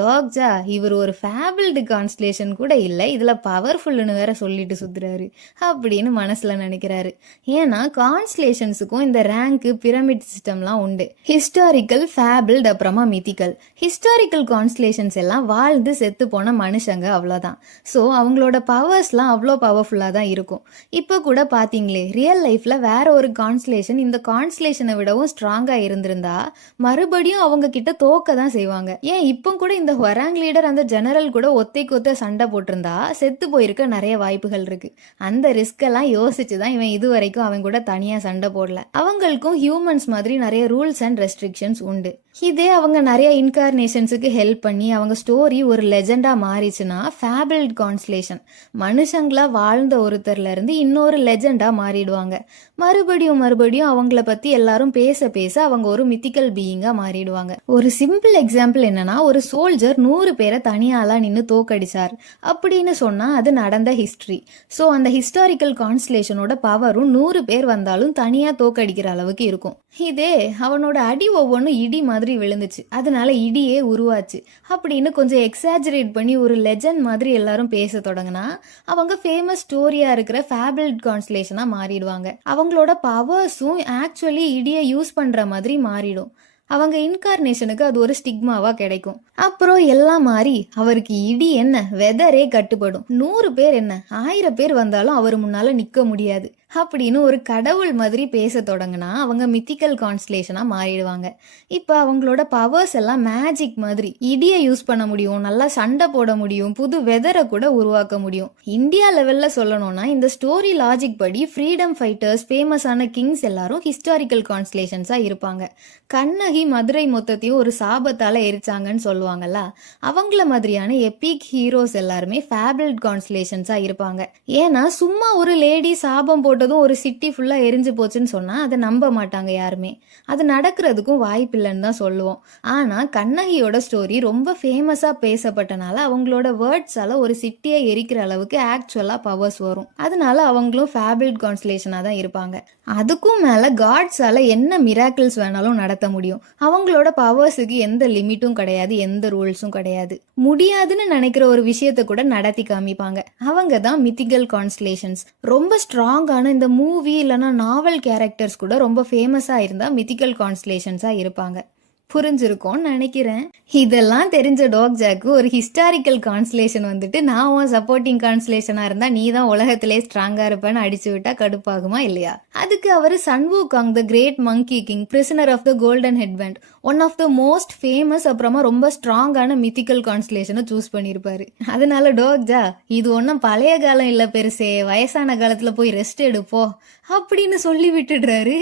டோக்ஜா இவர் ஒரு ஃபேபிள்டு கான்ஸ்டலேஷன் கூட இல்லை, இதுல பவர்ஃபுல்னு வேற சொல்லிட்டு சுத்துறாரு அப்படின்னு மனசுல நினைக்கிறாரு. ஏன்னா கான்ஸ்டலேஷன்ஸுக்கும் இந்த ரேங்க் பிரமிட் சிஸ்டம்லாம் உண்டு. ஹிஸ்டாரிக்கல், ஃபேபிள்டு, அப்புறமா மித்திக்கல். ஹிஸ்டாரிக்கல் கான்ஸ்டலேஷன்ஸ் எல்லாம் வாழ்ந்து செத்து போன மனுஷங்க, அவ்வளோதான். ஸோ அவங்களோட பவர்ஸ்லாம் அவ்வளோ பவர்ஃபுல்லாக தான் இருக்கும். இப்போ கூட பார்த்தீங்களே, ரியல் லைஃப்ல வேற ஒரு கான்ஸ்டலேஷன் இந்த கான்ஸ்டலேஷனை விடவும் ஸ்ட்ராங்கா இருந்திருந்தா மறுபடியும் அவங்க கிட்ட தோக்க தான் செய்வாங்க. ஏன் இப்போ கூட இந்த ஹொராங் லீடர் அந்த ஜெனரல் கூட ஒத்தைக்கு ஒத்த சண்டை போட்டிருந்தா செத்து போயிருக்க நிறைய வாய்ப்புகள் இருக்கு. அந்த ரிஸ்க் எல்லாம் யோசிச்சு தான் இவன் இது வரைக்கும் அவன் கூட தனியா சண்டை போடல. அவங்களுக்கும் ஹியூமன்ஸ் மாதிரி நிறைய ரூல்ஸ் அண்ட் ரெஸ்ட்ரிக்ஷன்ஸ் உண்டு. இதே அவங்க நிறைய இன்கார்னேஷன்ஸுக்கு ஹெல்ப் பண்ணி அவங்க ஸ்டோரி ஒரு லெஜெண்டா மாறிச்சுன்னா ஃபேபிள்ட் கான்ஸ்லேஷன், மனுஷங்களா வாழ்ந்த ஒருத்தர்ல இருந்து இன்னொரு லெஜெண்டா மாறிடுவாங்க. மறுபடியும் அவங்கள பத்தி எல்லாரும் பேச பேச அவங்க ஒரு மித்திக்கல் பீயிங்கா மாறிடுவாங்க. ஒரு சிம்பிள் எக்ஸாம்பிள் என்னன்னா, ஒரு சோல்ஜர் 100 பேரை தனியாளா நின்று தோக்கடிச்சார் அப்படின்னு சொன்னா அது நடந்த ஹிஸ்டரி. ஸோ அந்த ஹிஸ்டாரிக்கல் கான்ஸ்லேஷனோட பவரும் 100 பேர் வந்தாலும் தனியா தோக்கடிக்கிற அளவுக்கு இருக்கும். இதே அவனோட அடி ஒவ்வொன்றும் இடி மாதிரி விழுந்துச்சு, அதனால இடியே உருவாச்சு அப்படின்னு கொஞ்சம் எக்ஸாஜரேட் பண்ணி ஒரு லெஜண்ட் மாதிரி எல்லாரும் பேச தொடங்கினா அவங்க ஃபேமஸ் ஸ்டோரியா இருக்கிற ஃபேபிள்ட் கான்ஸ்லேஷனா மாறிடுவாங்க. அவங்களோட பவர்ஸும் ஆக்சுவலி இடியை யூஸ் பண்ற மாதிரி மாறிடும். அவங்க இன்கார்னேஷனுக்கு அது ஒரு ஸ்டிக்மாவா கிடைக்கும். அப்புறம் எல்லாம் மாறி அவருக்கு இடி என்ன வெதரே கட்டுப்படும். 100 பேர் என்ன 1000 பேர் வந்தாலும் அவர் முன்னால நிக்க முடியாது அப்படின்னு ஒரு கடவுள் மாதிரி பேச தொடங்கினா அவங்க மித்திக்கல் கான்ஸ்லேஷனா மாறிடுவாங்க. இப்ப அவங்களோட பவர்ஸ் எல்லாம் மேஜிக் மாதிரி. இடியை யூஸ் பண்ண முடியும், நல்லா சண்டை போட முடியும், புது வெதரை கூட உருவாக்க முடியும். இந்தியா லெவல்ல சொல்லணும்னா இந்த ஸ்டோரி லாஜிக் படி ஃப்ரீடம் ஃபைட்டர்ஸ், ஃபேமஸான கிங்ஸ் எல்லாரும் ஹிஸ்டாரிக்கல் கான்ஸ்லேஷன்ஸா இருப்பாங்க. கண்ணகி மதுரை மொத்தத்தையும் ஒரு சாபத்தால எரிச்சாங்கன்னு சொல்லுவாங்கல்ல, அவங்கள மாதிரியான எபிக் ஹீரோஸ் எல்லாருமே ஃபேபிள்ட் கான்ஸ்லேஷன்ஸா இருப்பாங்க. ஏன்னா சும்மா ஒரு லேடி சாபம் போட்டதும் ஒரு சிட்டி ஃபுல்லா எரிஞ்சு போச்சுன்னு சொன்னா அதை நம்ப மாட்டாங்க யாருமே. அது நடக்கிறதுக்கும் வாய்ப்பு இல்லைன்னு தான் சொல்லுவோம். ஆனா கண்ணகியோட ஸ்டோரி ரொம்ப ஃபேமஸா பேசப்பட்டனால அவங்களோட வேர்ட்ஸால ஒரு சிட்டியை எரிக்கிற அளவுக்கு ஆக்சுவலா பவர்ஸ் வரும். அதனால அவங்களும் ஃபேபிள்ட் கான்ஸ்லேஷனா தான் இருப்பாங்க. அதுக்கும் மேல காட்ஸால என்ன மிராக்கிள்ஸ் வேணாலும் நடத்த முடியும். அவங்களோட பவர்ஸுக்கு எந்த லிமிட்டும் கிடையாது, எந்த ரூல்ஸும் கிடையாது. முடியாதுன்னு நினைக்கிற ஒரு விஷயத்தை கூட நடத்தி காமிப்பாங்க. அவங்க தான் மித்திக்கல் கான்ஸ்லேஷன்ஸ். ரொம்ப ஸ்ட்ராங்கான இந்த மூவி இல்லைன்னா நாவல் கேரக்டர்ஸ் கூட ரொம்ப ஃபேமஸா இருந்தா மித்திக்கல் கான்ஸ்லேஷன்ஸா இருப்பாங்க. புரிஞ்சிருக்கோன்னு நினைக்கிறேன். இதெல்லாம் தெரிஞ்ச டாக் ஜாக்கு ஒரு ஹிஸ்டாரிக்கல் கான்ஸ்லேஷன் வந்துட்டு நான் உன் சப்போர்ட்டிங் கான்ஸ்லேஷனா இருந்தா நீ தான் உலகத்திலே ஸ்ட்ராங்கா இருப்பேன்னு அடிச்சு விட்டா கடுப்பாகுமா இல்லையா? அதுக்கு அவரு Sun Wukong the great monkey king, prisoner of the golden headband, one of the most famous அப்புறமா ரொம்ப ஸ்ட்ராங்கான மித்திக்கல் கான்ஸ்லேஷனை சூஸ் பண்ணியிருப்பாரு. அதனால டாக் ஜா இது ஒன்றும் பழைய காலம் இல்லை பெருசே, வயசான காலத்துல போய் ரெஸ்ட் எடுப்போ அப்படின்னு சொல்லி விட்டுடுறாரு.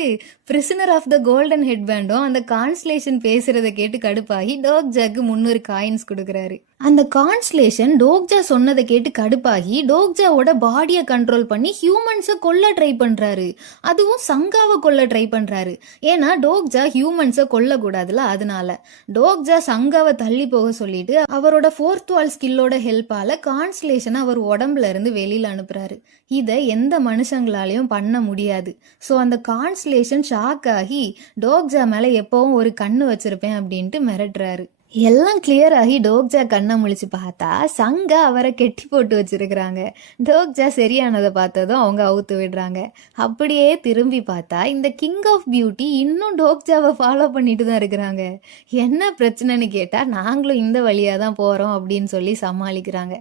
பிரிசனர் ஆஃப் த கோல்டன் ஹெட்பேண்டும் அந்த கான்ஸ்லேஷன் பேசுறத கேட்டு கடுப்பாகி டோக்ஜாக்கு 300 காயின்ஸ் கொடுக்குறாரு. அந்த கான்ஸ்லேஷன் டோக்ஜா சொன்னதை கேட்டு கடுப்பாகி டோக்ஜாவோட பாடியை கண்ட்ரோல் பண்ணி ஹியூமன்ஸை கொல்ல ட்ரை பண்றாரு. அதுவும் சங்காவை கொல்ல ட்ரை பண்றாரு. ஏன்னா டோக்ஜா ஹியூமன்ஸை கொல்லக்கூடாதுல, அதனால டோக்ஜா சங்காவை தள்ளி போக சொல்லிட்டு அவரோட 4th வால் ஸ்கில்லோட ஹெல்ப்பால கான்ஸ்லேஷனை அவர் உடம்புல இருந்து வெளியில அனுப்புறாரு. இதை எந்த மனுஷங்களாலையும் பண்ண முடியாது. ஸோ அந்த கான்ஸ்லேஷன் ஷாக் ஆகி டோக்ஜா மேல எப்பவும் ஒரு கண்ணு வச்சிருப்பேன் அப்படின்ட்டு மிரட்டுறாரு. எல்லாம் கிளியர் ஆகி டோக்ஜா கண்ணை முழிச்சு பார்த்தா சங்கா அவரை கெட்டி போட்டு வச்சிருக்கிறாங்க. டோக்ஜா சரியானதை பார்த்ததும் அவங்க அவுத்து விடுறாங்க. அப்படியே திரும்பி பார்த்தா இந்த கிங் ஆஃப் பியூட்டி இன்னும் டோக்ஜாவை ஃபாலோ பண்ணிட்டு தான் இருக்கிறாங்க. என்ன பிரச்சனைன்னு கேட்டா நாங்களும் இந்த வழியா தான் போறோம் அப்படின்னு சொல்லி சமாளிக்கிறாங்க.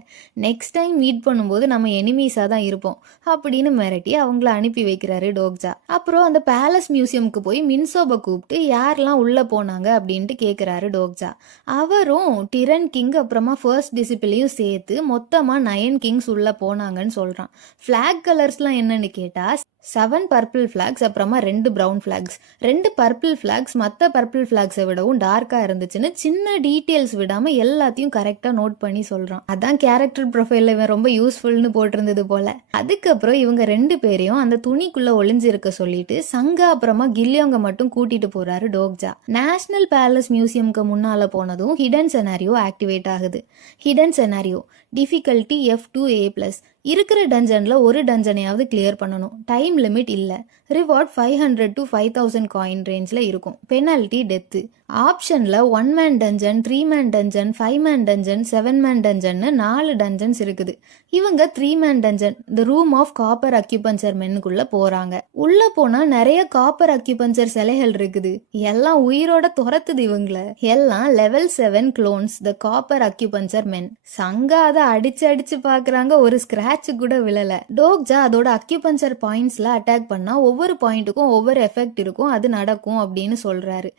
நெக்ஸ்ட் டைம் மீட் பண்ணும்போது நம்ம எனிமீஸா தான் இருப்போம் அப்படின்னு மிரட்டி அவங்கள அனுப்பி வைக்கிறாரு டோக்ஜா. அப்புறம் அந்த பேலஸ் மியூசியம்க்கு போய் மின்சோபை கூப்பிட்டு யாரெல்லாம் உள்ள போனாங்க அப்படின்ட்டு கேட்கிறாரு டோக்ஜா. அவரும் டிரன் கிங் அப்புறமா ஃபர்ஸ்ட் டிசிபிளையும் சேர்த்து மொத்தமா 9 கிங்ஸ் உள்ள போனாங்கன்னு சொல்றான். பிளாக் கலர்ஸ்லாம் என்னன்னு கேட்டா 7 பர்பிள் ஃபிளாக்ஸ் அப்புறமா 2 ப்ரௌன் ஃபிளாக்ஸ். 2 பர்பிள் ஃபிளாக்ஸ் மற்ற பர்பிள் ஃபிளாக்ஸை விடவும் டார்க்கா இருந்துச்சுன்னு சின்ன டீட்டெயில்ஸ் விடாம எல்லாத்தையும் கரெக்டா நோட் பண்ணி சொல்றான். அதான் கேரக்டர் ப்ரொஃபைல்ல இவன் ரொம்ப யூஸ்ஃபுல்னு போட்டிருந்தது போல. அதுக்கப்புறம் இவங்க 2 பேரையும் அந்த துணிக்குள்ள ஒளிஞ்சிருக்க சொல்லிட்டு சங்கா அப்புறமா கில்லியோங்க மட்டும் கூட்டிட்டு போறாரு டோக்ஜா. நேஷனல் பேலஸ் மியூசியம்க்கு முன்னால போனதும் ஹிடன் செனாரியோ ஆக்டிவேட் ஆகுது. Hidden scenario difficulty F2A+. இருக்கிற டஞ்சன்ல ஒரு டஞ்சனையாவது கிளியர் பண்ணணும். டைம் லிமிட் இல்ல. ரிவார்ட் 500 to 5000 காயின் ரேஞ்ச்ல இருக்கும். Penalty death. ஆப்ஷன்ல 1 man dungeon, 3 man dungeon, 5 man dungeon, 7 man dungeon 4 dungeons இருக்குது. இவங்க 3 மேன் டஞ்சன் the room of copper acupuncture மென்னுக்குள்ள போறாங்க. உள்ள போனா நிறைய காப்பர் அக்யூபஞ்சர் சிலைகள் இருக்குது. எல்லாம் உயிரோட துரத்துது இவங்கள. எல்லாம் லெவல் 7 க்ளோன்ஸ் தி காப்பர் அக்யூபஞ்சர் மென். சங்கா அதை அடிச்சு பாக்குறாங்க, ஒரு ஸ்கிராட்ச் கூட விழல. டோக்ஜா அதோட அக்யூபஞ்சர் பாயிண்ட்ஸ்ல அட்டாக் பண்ணா ஒவ்வொரு பாயிண்ட்டுக்கும் ஒவ்வொரு எஃபெக்ட் இருக்கும், அது நடக்கும் அப்படின்னு சொல்றாரு.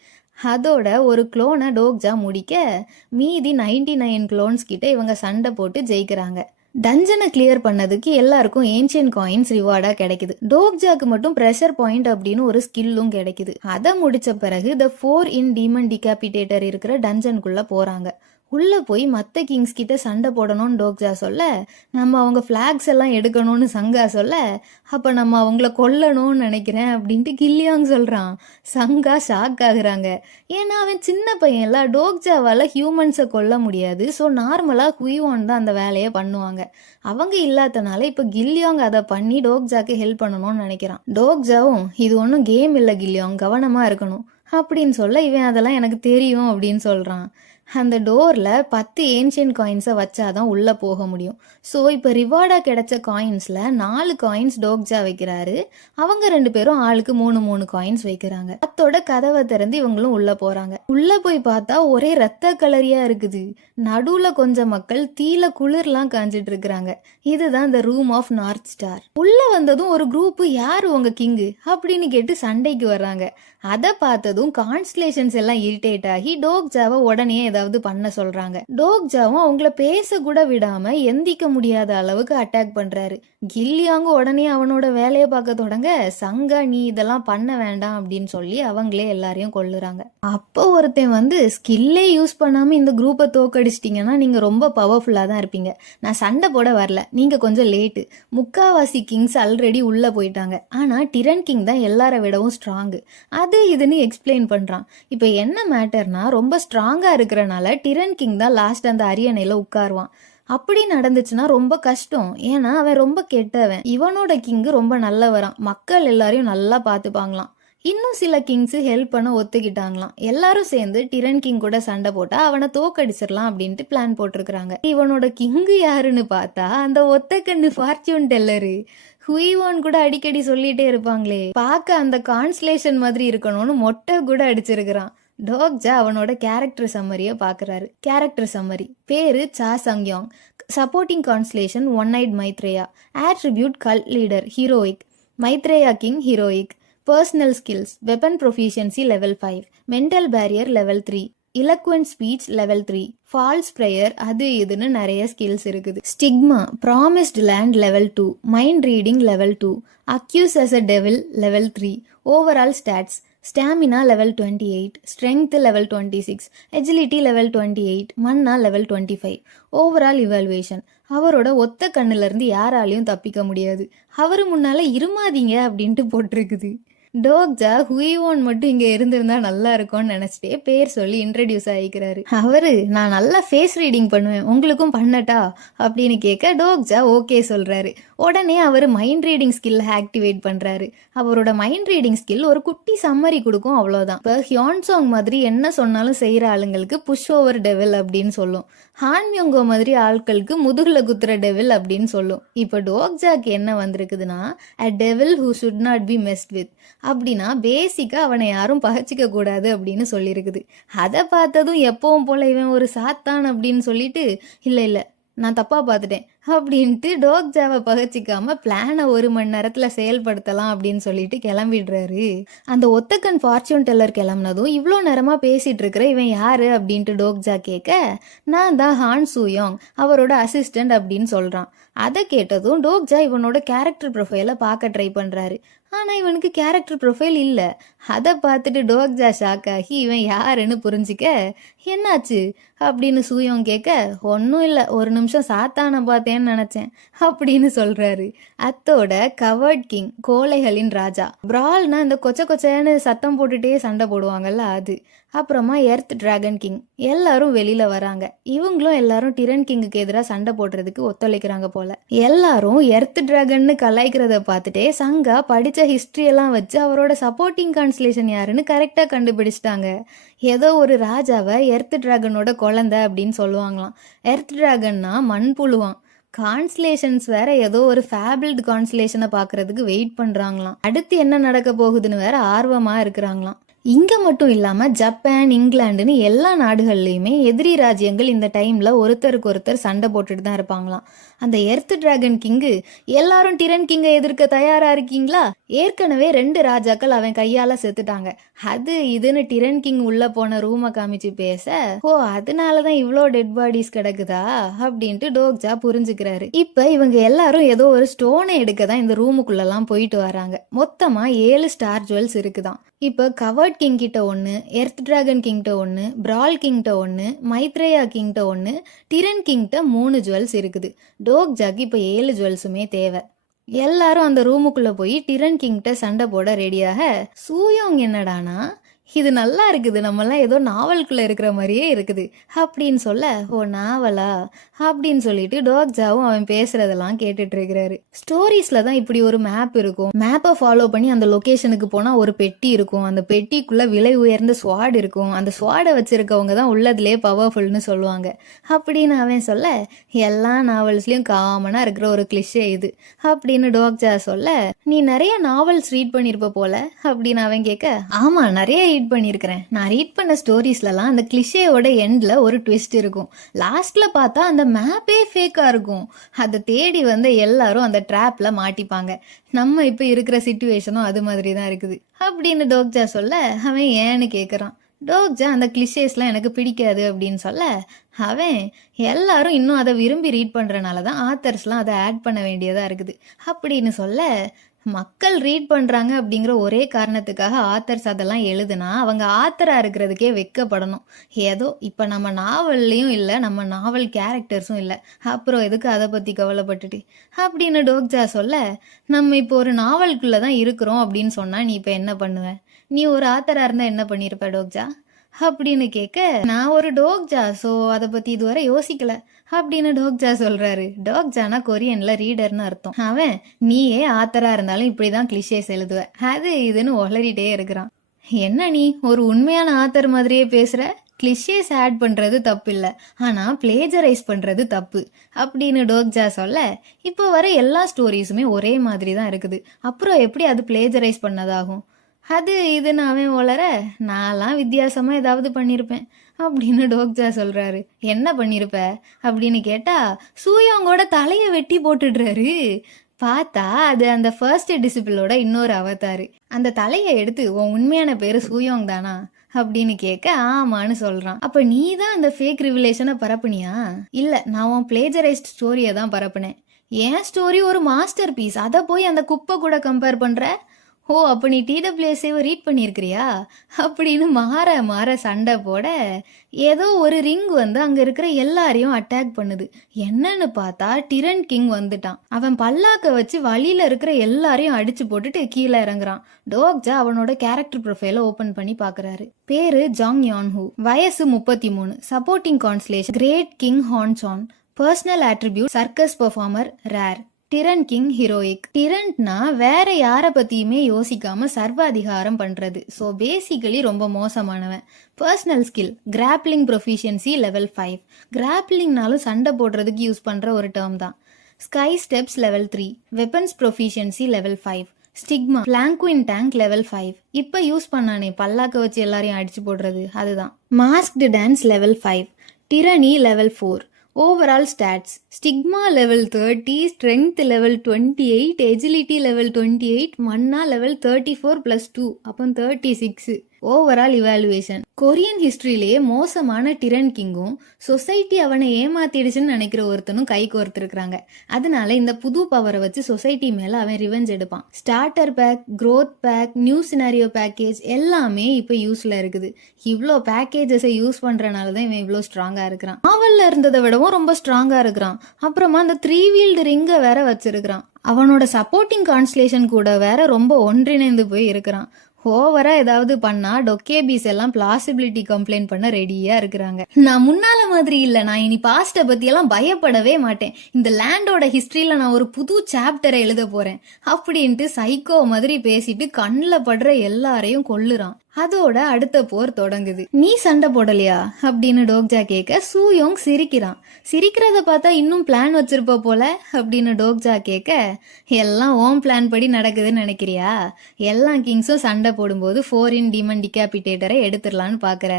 அதோட ஒரு குளோனை டோக்ஜா முடிக்க மீதி 99 குளோன்ஸ் கிட்ட இவங்க சண்டை போட்டு ஜெயிக்கிறாங்க. டஞ்சனை கிளியர் பண்ணதுக்கு எல்லாருக்கும் ஏன்ஷியன் காயின்ஸ் ரிவார்டா கிடைக்குது. டோக்ஜாக்கு மட்டும் ப்ரெஷர் பாயிண்ட் அப்படின்னு ஒரு ஸ்கில்லும் கிடைக்குது. அதை முடிச்ச பிறகு த 4 இன் டீமன் டிகாபிட்டேட்டர் இருக்கிற டஞ்சனுக்குள்ள போறாங்க. உள்ள போய் மற்ற கிங்ஸ் கிட்ட சண்டை போடணும்னு டோக்ஜா சொல்ல, நம்ம அவங்க ஃபிளாக்ஸ் எல்லாம் எடுக்கணும்னு சங்கா சொல்ல, அப்ப நம்ம அவங்கள கொல்லணும்னு நினைக்கிறேன் அப்படின்ட்டு கில்லியாங் சொல்றான். சங்கா ஷாக் ஆகுறாங்க. ஏன்னா அவன் சின்ன பையன்ல, டோக்ஜாவால ஹியூமன்ஸை கொல்ல முடியாது. ஸோ நார்மலா குயிவான் தான் அந்த வேலையை பண்ணுவாங்க. அவங்க இல்லாதனால இப்ப கில்லியாங் அதை பண்ணி டோக்ஜாக்கு ஹெல்ப் பண்ணணும்னு நினைக்கிறான். டோக்ஜாவும் இது ஒன்றும் கேம் இல்லை கில்லியாங், கவனமா இருக்கணும் அப்படின்னு சொல்ல, இவன் அதெல்லாம் எனக்கு தெரியும் அப்படின்னு சொல்றான். அந்த டோரில் 10 ஏன்ஷியன் காயின்ஸை வச்சாதான் உள்ளே போக முடியும். ஸோ இப்போ ரிவார்டாக கிடைச்ச காயின்ஸில் 4 காயின்ஸ் டோக்ஜா வைக்கிறாரு. அவங்க 2 பேரும் ஆளுக்கு 3 காயின்ஸ் வைக்கிறாங்க. அத்தோட கதவை திறந்து இவங்களும் உள்ளே போகிறாங்க. உள்ளே போய் பார்த்தா ஒரே ரத்த கலரியாக இருக்குது. நடுவில் கொஞ்சம் மக்கள் தீல குளிர்லாம் காஞ்சிட்டு இருக்கிறாங்க. இதுதான் இந்த ரூம் ஆஃப் நார்த் ஸ்டார். உள்ளே வந்ததும் ஒரு குரூப்பு யார் உங்க கிங்கு அப்படின்னு கேட்டு சண்டைக்கு வர்றாங்க. அதை பார்த்ததும் கான்ஸ்டலேஷன்ஸ் எல்லாம் இரிட்டேட் ஆகி டோக்ஜாவை உடனே ஏதாவது பண்ண சொல்றாங்க. டோக்ஜாவும் அவங்கள பேச கூட விடாம எந்திக்க முடியாத அளவுக்கு அட்டாக் பண்றாரு. கில்லியாங்க உடனே அவனோட வேலையை பார்க்க தொடங்க, சங்கா நீ இதெல்லாம் பண்ண வேண்டாம் அப்படின்னு சொல்லி அவங்களே எல்லாரையும் கொல்லுறாங்க. அப்போ ஒருத்தன் வந்து, ஸ்கில்லே யூஸ் பண்ணாம இந்த குரூப்பை தோக்கடிச்சிட்டிங்கன்னா நீங்க ரொம்ப பவர்ஃபுல்லா தான் இருப்பீங்க. நான் சண்டை போட வரல, நீங்க கொஞ்சம் லேட்டு. முக்காவாசி கிங்ஸ் ஆல்ரெடி உள்ள போயிட்டாங்க. ஆனா டிரன் கிங் தான் எல்லார விடவும் ஸ்ட்ராங். அது இதுன்னு எக்ஸ்பிளைன் பண்றான். இப்போ என்ன மேட்டர்னா, ரொம்ப ஸ்ட்ராங்கா இருக்கிறனால டிரன் கிங் தான் லாஸ்ட் அந்த அரியணையில உட்காருவான். அப்படி நடந்துச்சுன்னா ரொம்ப கஷ்டம். ஏன்னா அவன் ரொம்ப கெட்டவன். இவனோட கிங்கு ரொம்ப நல்லவரான். மக்கள் எல்லாரையும் நல்லா பார்த்துப்பாங்களாம். இன்னும் சில கிங்ஸ் ஹெல்ப் பண்ண ஒத்துக்கிட்டாங்களாம். எல்லாரும் சேர்ந்து டிரன் கிங் கூட சண்டை போட்டா அவனை தோக்கடிச்சிடலாம் அப்படின்ட்டு பிளான் போட்டிருக்கிறாங்க. இவனோட கிங்கு யாருன்னு பார்த்தா அந்த ஒத்தக்கண்ணு ஃபார்ச்சூன் டெல்லரு. ஹுயிவான் கூட அடிக்கடி சொல்லிட்டே இருப்பாங்களே, பார்க்க அந்த கான்ஸ்லேஷன் மாதிரி இருக்கணும்னு மொட்டை கூட அடிச்சிருக்கிறான். டோக்ஜா அவனோட கேரக்டர் சம்மரியை பார்க்குறாரு. கேரக்டர் சம்மரி: பேரு சா சங்யோங், supporting constellation one eyed Maitreya, attribute cult leader heroic, Maitreya king heroic, personal skills weapon proficiency level 5, mental barrier level 3, eloquent speech level 3, false prayer, அது இதுன்னு நிறைய ஸ்கில்ஸ் இருக்குது. Stigma, promised land level 2, mind reading level 2, accuse as a devil level 3, overall stats: stamina level 28, strength level 26, agility level 28, mana level 25. Overall evaluation: அவரோட ஒத்த கண்ணுல இருந்து யாராலையும் தப்பிக்க முடியாது. அவரு முன்னால இருமாதீங்க அப்படின்ட்டு போட்டிருக்குது. டோக்ஜா ஹுயிவான் மட்டும் இங்க இருந்திருந்தா நல்லா இருக்கும்னு நினைச்சிட்டே பேர் சொல்லி இன்ட்ரடியூஸ் ஆகிக்கிறாரு. அவரு, நான் நல்லா ஃபேஸ் ரீடிங் பண்ணுவேன், உங்களுக்கும் பண்ணட்டா அப்படின்னு கேட்க டோக்ஜா ஓகே சொல்றாரு. உடனே அவர் மைண்ட் ரீடிங் ஸ்கில் ஆக்டிவேட் பண்றாரு. அவரோட மைண்ட் ரீடிங் ஸ்கில் ஒரு குட்டி சம்மரி கொடுக்கும், அவ்வளோதான். இப்போ ஹியான்சாங் மாதிரி என்ன சொன்னாலும் செய்யற ஆளுங்களுக்கு புஷ் ஓவர் டெவில் அப்படின்னு சொல்லும். ஹான்மியோங்கோ மாதிரி ஆட்களுக்கு முதுகுல குத்துற டெவில் அப்படின்னு சொல்லும். இப்போ டோக்ஜாக்கு என்ன வந்திருக்குதுன்னா, a devil who should not be messed with. அப்படின்னா பேசிக்கா அவனை யாரும் பகச்சிக்க கூடாது அப்படின்னு சொல்லியிருக்குது. அதை பார்த்ததும் எப்பவும் போல இவன் ஒரு சாத்தான் அப்படின்னு சொல்லிட்டு, இல்லை நான் தப்பா பார்த்துட்டேன் அப்படின்ட்டு டோக்ஜாவை பகச்சிக்காம பிளானை 1 மணி நேரத்துல செயல்படுத்தலாம் அப்படின்னு சொல்லிட்டு கிளம்பிடுறாரு. அந்த ஒத்தக்கன் ஃபார்ச்சூன் டெல்லர் கிளம்புனதும், இவ்வளோ நேரமா பேசிட்டு இருக்கிற இவன் யாரு அப்படின்ட்டு டோக்ஜா கேட்க, நான் தான் ஹான் சூயோங், அவரோட அசிஸ்டன்ட் அப்படின்னு சொல்றான். அதை கேட்டதும் டோக்ஜா இவனோட கேரக்டர் ப்ரொஃபைலை பார்க்க ட்ரை பண்றாரு. ஆனா இவனுக்கு கேரக்டர் ப்ரொஃபைல் இல்லை. அதை பார்த்துட்டு டோக்ஜா ஷாக் ஆகி இவன் யாருன்னு புரிஞ்சிக்க, என்னாச்சு அப்படின்னு சூயோங் கேட்க, ஒன்றும் இல்லை, ஒரு நிமிஷம் சாத்தானை பார்த்தேன்னு நினைச்சேன் அப்படின்னு சொல்றாரு. அத்தோட கவர்ட் கிங், கோழைகளின் ராஜா. பிரால்னா இந்த கொச்சன்னு சத்தம் போட்டுட்டே சண்டை போடுவாங்கல்ல அது. அப்புறமா எர்த் டிராகன் கிங். எல்லாரும் வெளியில வராங்க. இவங்களும் எல்லாரும் டிரன் கிங்குக்கு எதிராக சண்டை போடுறதுக்கு ஒத்துழைக்கிறாங்க போல. எல்லாரும் எர்த் டிராகன்னு கலாய்க்கிறத பார்த்துட்டே சங்கா படிச்ச ஹிஸ்டரி எல்லாம் வச்சு அவரோட சப்போர்ட்டிங் கான்ஸ்லேஷன் யாருன்னு கரெக்டா கண்டுபிடிச்சிட்டாங்க. ஏதோ ஒரு ராஜாவை எர்த் டிராகனோட குழந்தை அப்படின்னு சொல்லுவாங்களாம். எர்த் டிராகன்னா மண்புழுவான். கான்ஸ்லேஷன்ஸ் வேற ஏதோ ஒரு ஃபேபிள்டு கான்ஸ்லேஷனை பார்க்கறதுக்கு வெயிட் பண்றாங்களாம். அடுத்து என்ன நடக்க போகுதுன்னு வேற ஆர்வமா இருக்கிறாங்களாம். இங்க மட்டும் இல்லாம ஜப்பான், இங்கிலாந்துன்னு எல்லா நாடுகள்லயுமே எதிரி ராஜ்யங்கள் இந்த டைம்ல ஒருத்தருக்கு ஒருத்தர் சண்டை போட்டுட்டு தான் இருப்பாங்களாம். அந்த எர்த் டிராகன் கிங்கு எல்லாரும் டிரன் கிங்கை எதிர்க்க தயாரா இருக்கீங்களா? ஏற்கனவே 2 ராஜாக்கள் அவன் கையால செத்துட்டாங்க. அது இதுன்னு டிரன் கிங் உள்ள போன ரூமை காமிச்சு பேச, ஓ அதனாலதான் இவ்ளோ டெட் பாடிஸ் கிடக்குதா அப்படின்ட்டு டோக்ஜா புரிஞ்சுக்கிறாரு. இப்ப இவங்க எல்லாரும் ஏதோ ஒரு ஸ்டோனை எடுக்க தான் இந்த ரூமுக்குள்ளலாம் போயிட்டு வராங்க. மொத்தமா 7 ஸ்டார் ஜுவல்ஸ் இருக்குதான். இப்போ கவர்ட் கிங் கிட்ட 1, எர்த் டிராகன் கிங்கிட்ட 1, பிரால் கிங்கிட்ட 1, மைத்ரேயா கிங்கிட்ட 1, டிரன் கிங்கிட்ட 3 ஜுவல்ஸ் இருக்குது. டோக்ஜாக்கு இப்போ 7 ஜுவல்ஸுமே தேவை. எல்லாரும் அந்த ரூமுக்குள்ள போய் டிரன் கிங்கிட்ட சண்டை போட ரெடியாக, சூயோங் என்னடானா இது நல்லா இருக்குது, நம்மலாம் ஏதோ நாவலுக்குள்ள இருக்கிற மாதிரியே இருக்குது அப்படின்னு சொல்ல, ஓ நாவலா அப்படின்னு சொல்லிட்டு டோக்ஜாவும் அவன் பேசுறதெல்லாம் கேட்டுட்டு இருக்கிறாரு. ஸ்டோரிஸ்ல தான் இப்படி ஒரு மேப் இருக்கும். மேப்பை ஃபாலோ பண்ணி அந்த லொகேஷனுக்கு போனா ஒரு பெட்டி இருக்கும். அந்த பெட்டிக்குள்ள விலை உயர்ந்த ஸ்வாட் இருக்கும். அந்த ஸ்வாடை வச்சிருக்கவங்க தான் உள்ளதுலேயே பவர்ஃபுல்னு சொல்லுவாங்க அப்படின்னு அவன் சொல்ல, எல்லா நாவல்ஸ்லயும் காமனா இருக்கிற ஒரு கிளிஷே இது அப்படின்னு டோக்ஜா சொல்ல, நீ நிறைய நாவல்ஸ் ரீட் பண்ணிருப்ப போல அப்படின்னு அவன் கேட்க, ஆமா நிறைய ரீட் பண்ணியிருக்கிறேன். நான் ரீட் பண்ண ஸ்டோரிஸ்லலாம் அந்த கிளிஷேயோட எண்ட்ல ஒரு ட்விஸ்ட் இருக்கும். லாஸ்ட்ல பார்த்தா அந்த மேப்பே ஃபேக்கா இருக்கும். அதை தேடி வந்து எல்லாரும் அந்த ட்ராப்ல மாட்டிப்பாங்க. நம்ம இப்ப இருக்கிற சிச்சுவேஷனும் அது மாதிரி தான் இருக்குது அப்படின்னு டோக்ஜா சொல்ல, அவன் ஏன்னு கேட்குறான். டோக்ஜா அந்த கிளிஷேஸ்லாம் எனக்கு பிடிக்காது அப்படின்னு சொல்ல, அவன் எல்லாரும் இன்னும் அதை விரும்பி ரீட் பண்றனால தான் ஆத்தர்ஸ்லாம் அதை ஆட் பண்ண வேண்டியதா இருக்குது அப்படின்னு சொல்ல, மக்கள் ரீட் பண்றாங்க அப்படிங்கிற ஒரே காரணத்துக்காக ஆத்தர்ஸ் அதெல்லாம் எழுதுனா அவங்க ஆத்தரா இருக்கிறதுக்கே வெக்கப்படணும். ஏதோ இப்ப நம்ம நாவல்லையும் இல்லை, நம்ம நாவல் கேரக்டர்ஸும் இல்லை, அப்புறம் எதுக்கு அதை பத்தி கவலைப்பட்டுட்டு அப்படின்னு டோக்ஜா சொல்ல, நம்ம இப்போ ஒரு நாவலுக்குள்ளதான் இருக்கிறோம் அப்படின்னு சொன்னா நீ இப்ப என்ன பண்ணுவ? நீ ஒரு ஆத்தரா இருந்தா என்ன பண்ணிருப்ப டோக்ஜா அப்படின்னு கேட்க, நான் ஒரு டோக்ஜா சோ அதை பத்தி இதுவரை யோசிக்கல அப்படின்னு டோக்ஜா சொல்றாரு. டோக்ஜானா கொரியன்ல ரீடர்னு அர்த்தம். அவன் நீயே ஆத்தரா இருந்தாலும் இப்படிதான் கிளிஷேஸ் எழுதுவ அது இதுன்னு ஒளறிட்டே இருக்கிறான். என்ன நீ ஒரு உண்மையான ஆத்தர் மாதிரியே பேசுற? கிளிஷேஸ் ஆட் பண்றது தப்பு இல்ல, ஆனா பிளேஜரைஸ் பண்றது தப்பு அப்படின்னு டோக்ஜா சொல்ல, இப்போ வர எல்லா ஸ்டோரிஸுமே ஒரே மாதிரி தான் இருக்குது, அப்புறம் எப்படி அது பிளேஜரைஸ் பண்ணதாகும்? அது இதுன்னு அவன் வளர, நான்லாம் வித்தியாசமா ஏதாவது பண்ணியிருப்பேன் அப்படின்னு டோக்ஜா சொல்றாரு. என்ன பண்ணிருப்ப அப்படின்னு கேட்டா, சூயோங்கோட தலைய வெட்டி போட்டுடுறாரு. பார்த்தா அது அந்த ஃபர்ஸ்ட் டிசிபிளோட இன்னொரு அவதாரு. அந்த தலையை எடுத்து உன் உண்மையான பேரு சூயோங் தானா அப்படின்னு கேட்க, ஆமான்னு சொல்றான். அப்ப நீ தான் அந்த ஃபேக் ரிவிலேஷனை பரப்புனியா? இல்ல, நான் உன் பிளேஜரைஸ்ட் ஸ்டோரியை தான் பரப்புனேன். என் ஸ்டோரி ஒரு மாஸ்டர் பீஸ், அதை போய் அந்த குப்பை கூட கம்பேர் பண்ற? ஓ அப்ப நீ TWSAவை ரீட் பண்ணியிருக்கிறியா அப்படின்னு மாற மாற சண்டை போட, ஏதோ ஒரு ரிங் வந்து அங்க இருக்கிற எல்லாரையும் அட்டாக் பண்ணுது. என்னன்னு பார்த்தா டிரன் கிங் வந்துட்டான். அவன் பல்லாக்க வச்சு வழியில இருக்கிற எல்லாரையும் அடிச்சு போட்டுட்டு கீழே இறங்குறான். டோக்ஜா அவனோட கேரக்டர் ப்ரொஃபைல ஓபன் பண்ணி பாக்குறாரு. பேரு ஜாங் யான்ஹூ, வயசு 33, supporting constellation great king Hansan, personal attribute circus performer rare, tyrant king heroic. டிரன்ட்னா வேற யாரை பத்தியுமே யோசிக்காம சர்வாதிகாரம் பண்றது. ஸோ பேசிக்கலி ரொம்ப மோசமானவன். Personal skill grappling proficiency level 5. கிராப்லிங்னாலும் சண்டை போடுறதுக்கு யூஸ் பண்ற ஒரு டேர்ம் தான். Sky steps level 3. Weapons proficiency level 5. Stigma பிளாங்குயின் டேங்க் லெவல் 5. இப்ப யூஸ் பண்ணானே பல்லாக்க வச்சு எல்லாரையும் அடிச்சு போடுறது அதுதான். Masked dance level 5. Tyranny level 4. Overall stats stigma level 30, strength level 28, agility level 28, mana level 34 + 2 அப்போ 36. ஓவரால் இவாலுவேஷன் கொரியன் ஹிஸ்டரியிலேயே மோசமான டிரன் கிங்கும் சொசைட்டி அவனை ஏமாத்திடுச்சுன்னு நினைக்கிற ஒருத்தனும் கை கோர்த்துருக்காங்க. அதனால இந்த புது பவரை வச்சு சொசைட்டி மேல அவன் ரிவெஞ்ச் எடுப்பான். Starter pack, growth pack, new scenario package எல்லாமே இப்ப யூஸ்ல இருக்குது. இவ்வளோ பேக்கேஜஸை யூஸ் பண்றனால தான் இவன் இவ்வளோ ஸ்ட்ராங்கா இருக்கிறான். நாவல்ல இருந்ததை விடவும் ரொம்ப ஸ்ட்ராங்கா இருக்கிறான். அப்புறமா அந்த 3 வீல்டு ரிங்கை வேற வச்சிருக்கிறான். அவனோட சப்போர்ட்டிங் கான்ஸ்லேஷன் கூட வேற ரொம்ப ஒன்றிணைந்து போய் இருக்கிறான். ஓவரா ஏதாவது பண்ணா டொக்கேபீஸ் எல்லாம் பிளாசிபிலிட்டி கம்ப்ளைண்ட் பண்ண ரெடியா இருக்கிறாங்க. நான் முன்னால மாதிரி இல்ல, நான் இனி பாஸ்ட பத்தி எல்லாம் பயப்படவே மாட்டேன். இந்த லேண்டோட ஹிஸ்டரியில நான் ஒரு புது சாப்டரை எழுத போறேன் அப்படின்ட்டு சைக்கோ மாதிரி பேசிட்டு கண்ணில் படுற எல்லாரையும் கொல்லுறான். அதோட அடுத்த போர் தொடங்குது. நீ சண்டை போடலையா அப்படின்னு டோக்ஜா கேட்க சூயோங் சிரிக்கிறான். சிரிக்கிறத பார்த்தா இன்னும் பிளான் வச்சிருப்ப போல அப்படின்னு டோக்ஜா கேட்க, எல்லாம் ஓம் பிளான் படி நடக்குதுன்னு நினைக்கிறியா? எல்லா கிங்ஸும் சண்டை போடும்போது 4 டீமன் டிகாபிட்டேட்டரை எடுத்துடலான்னு பாக்குற.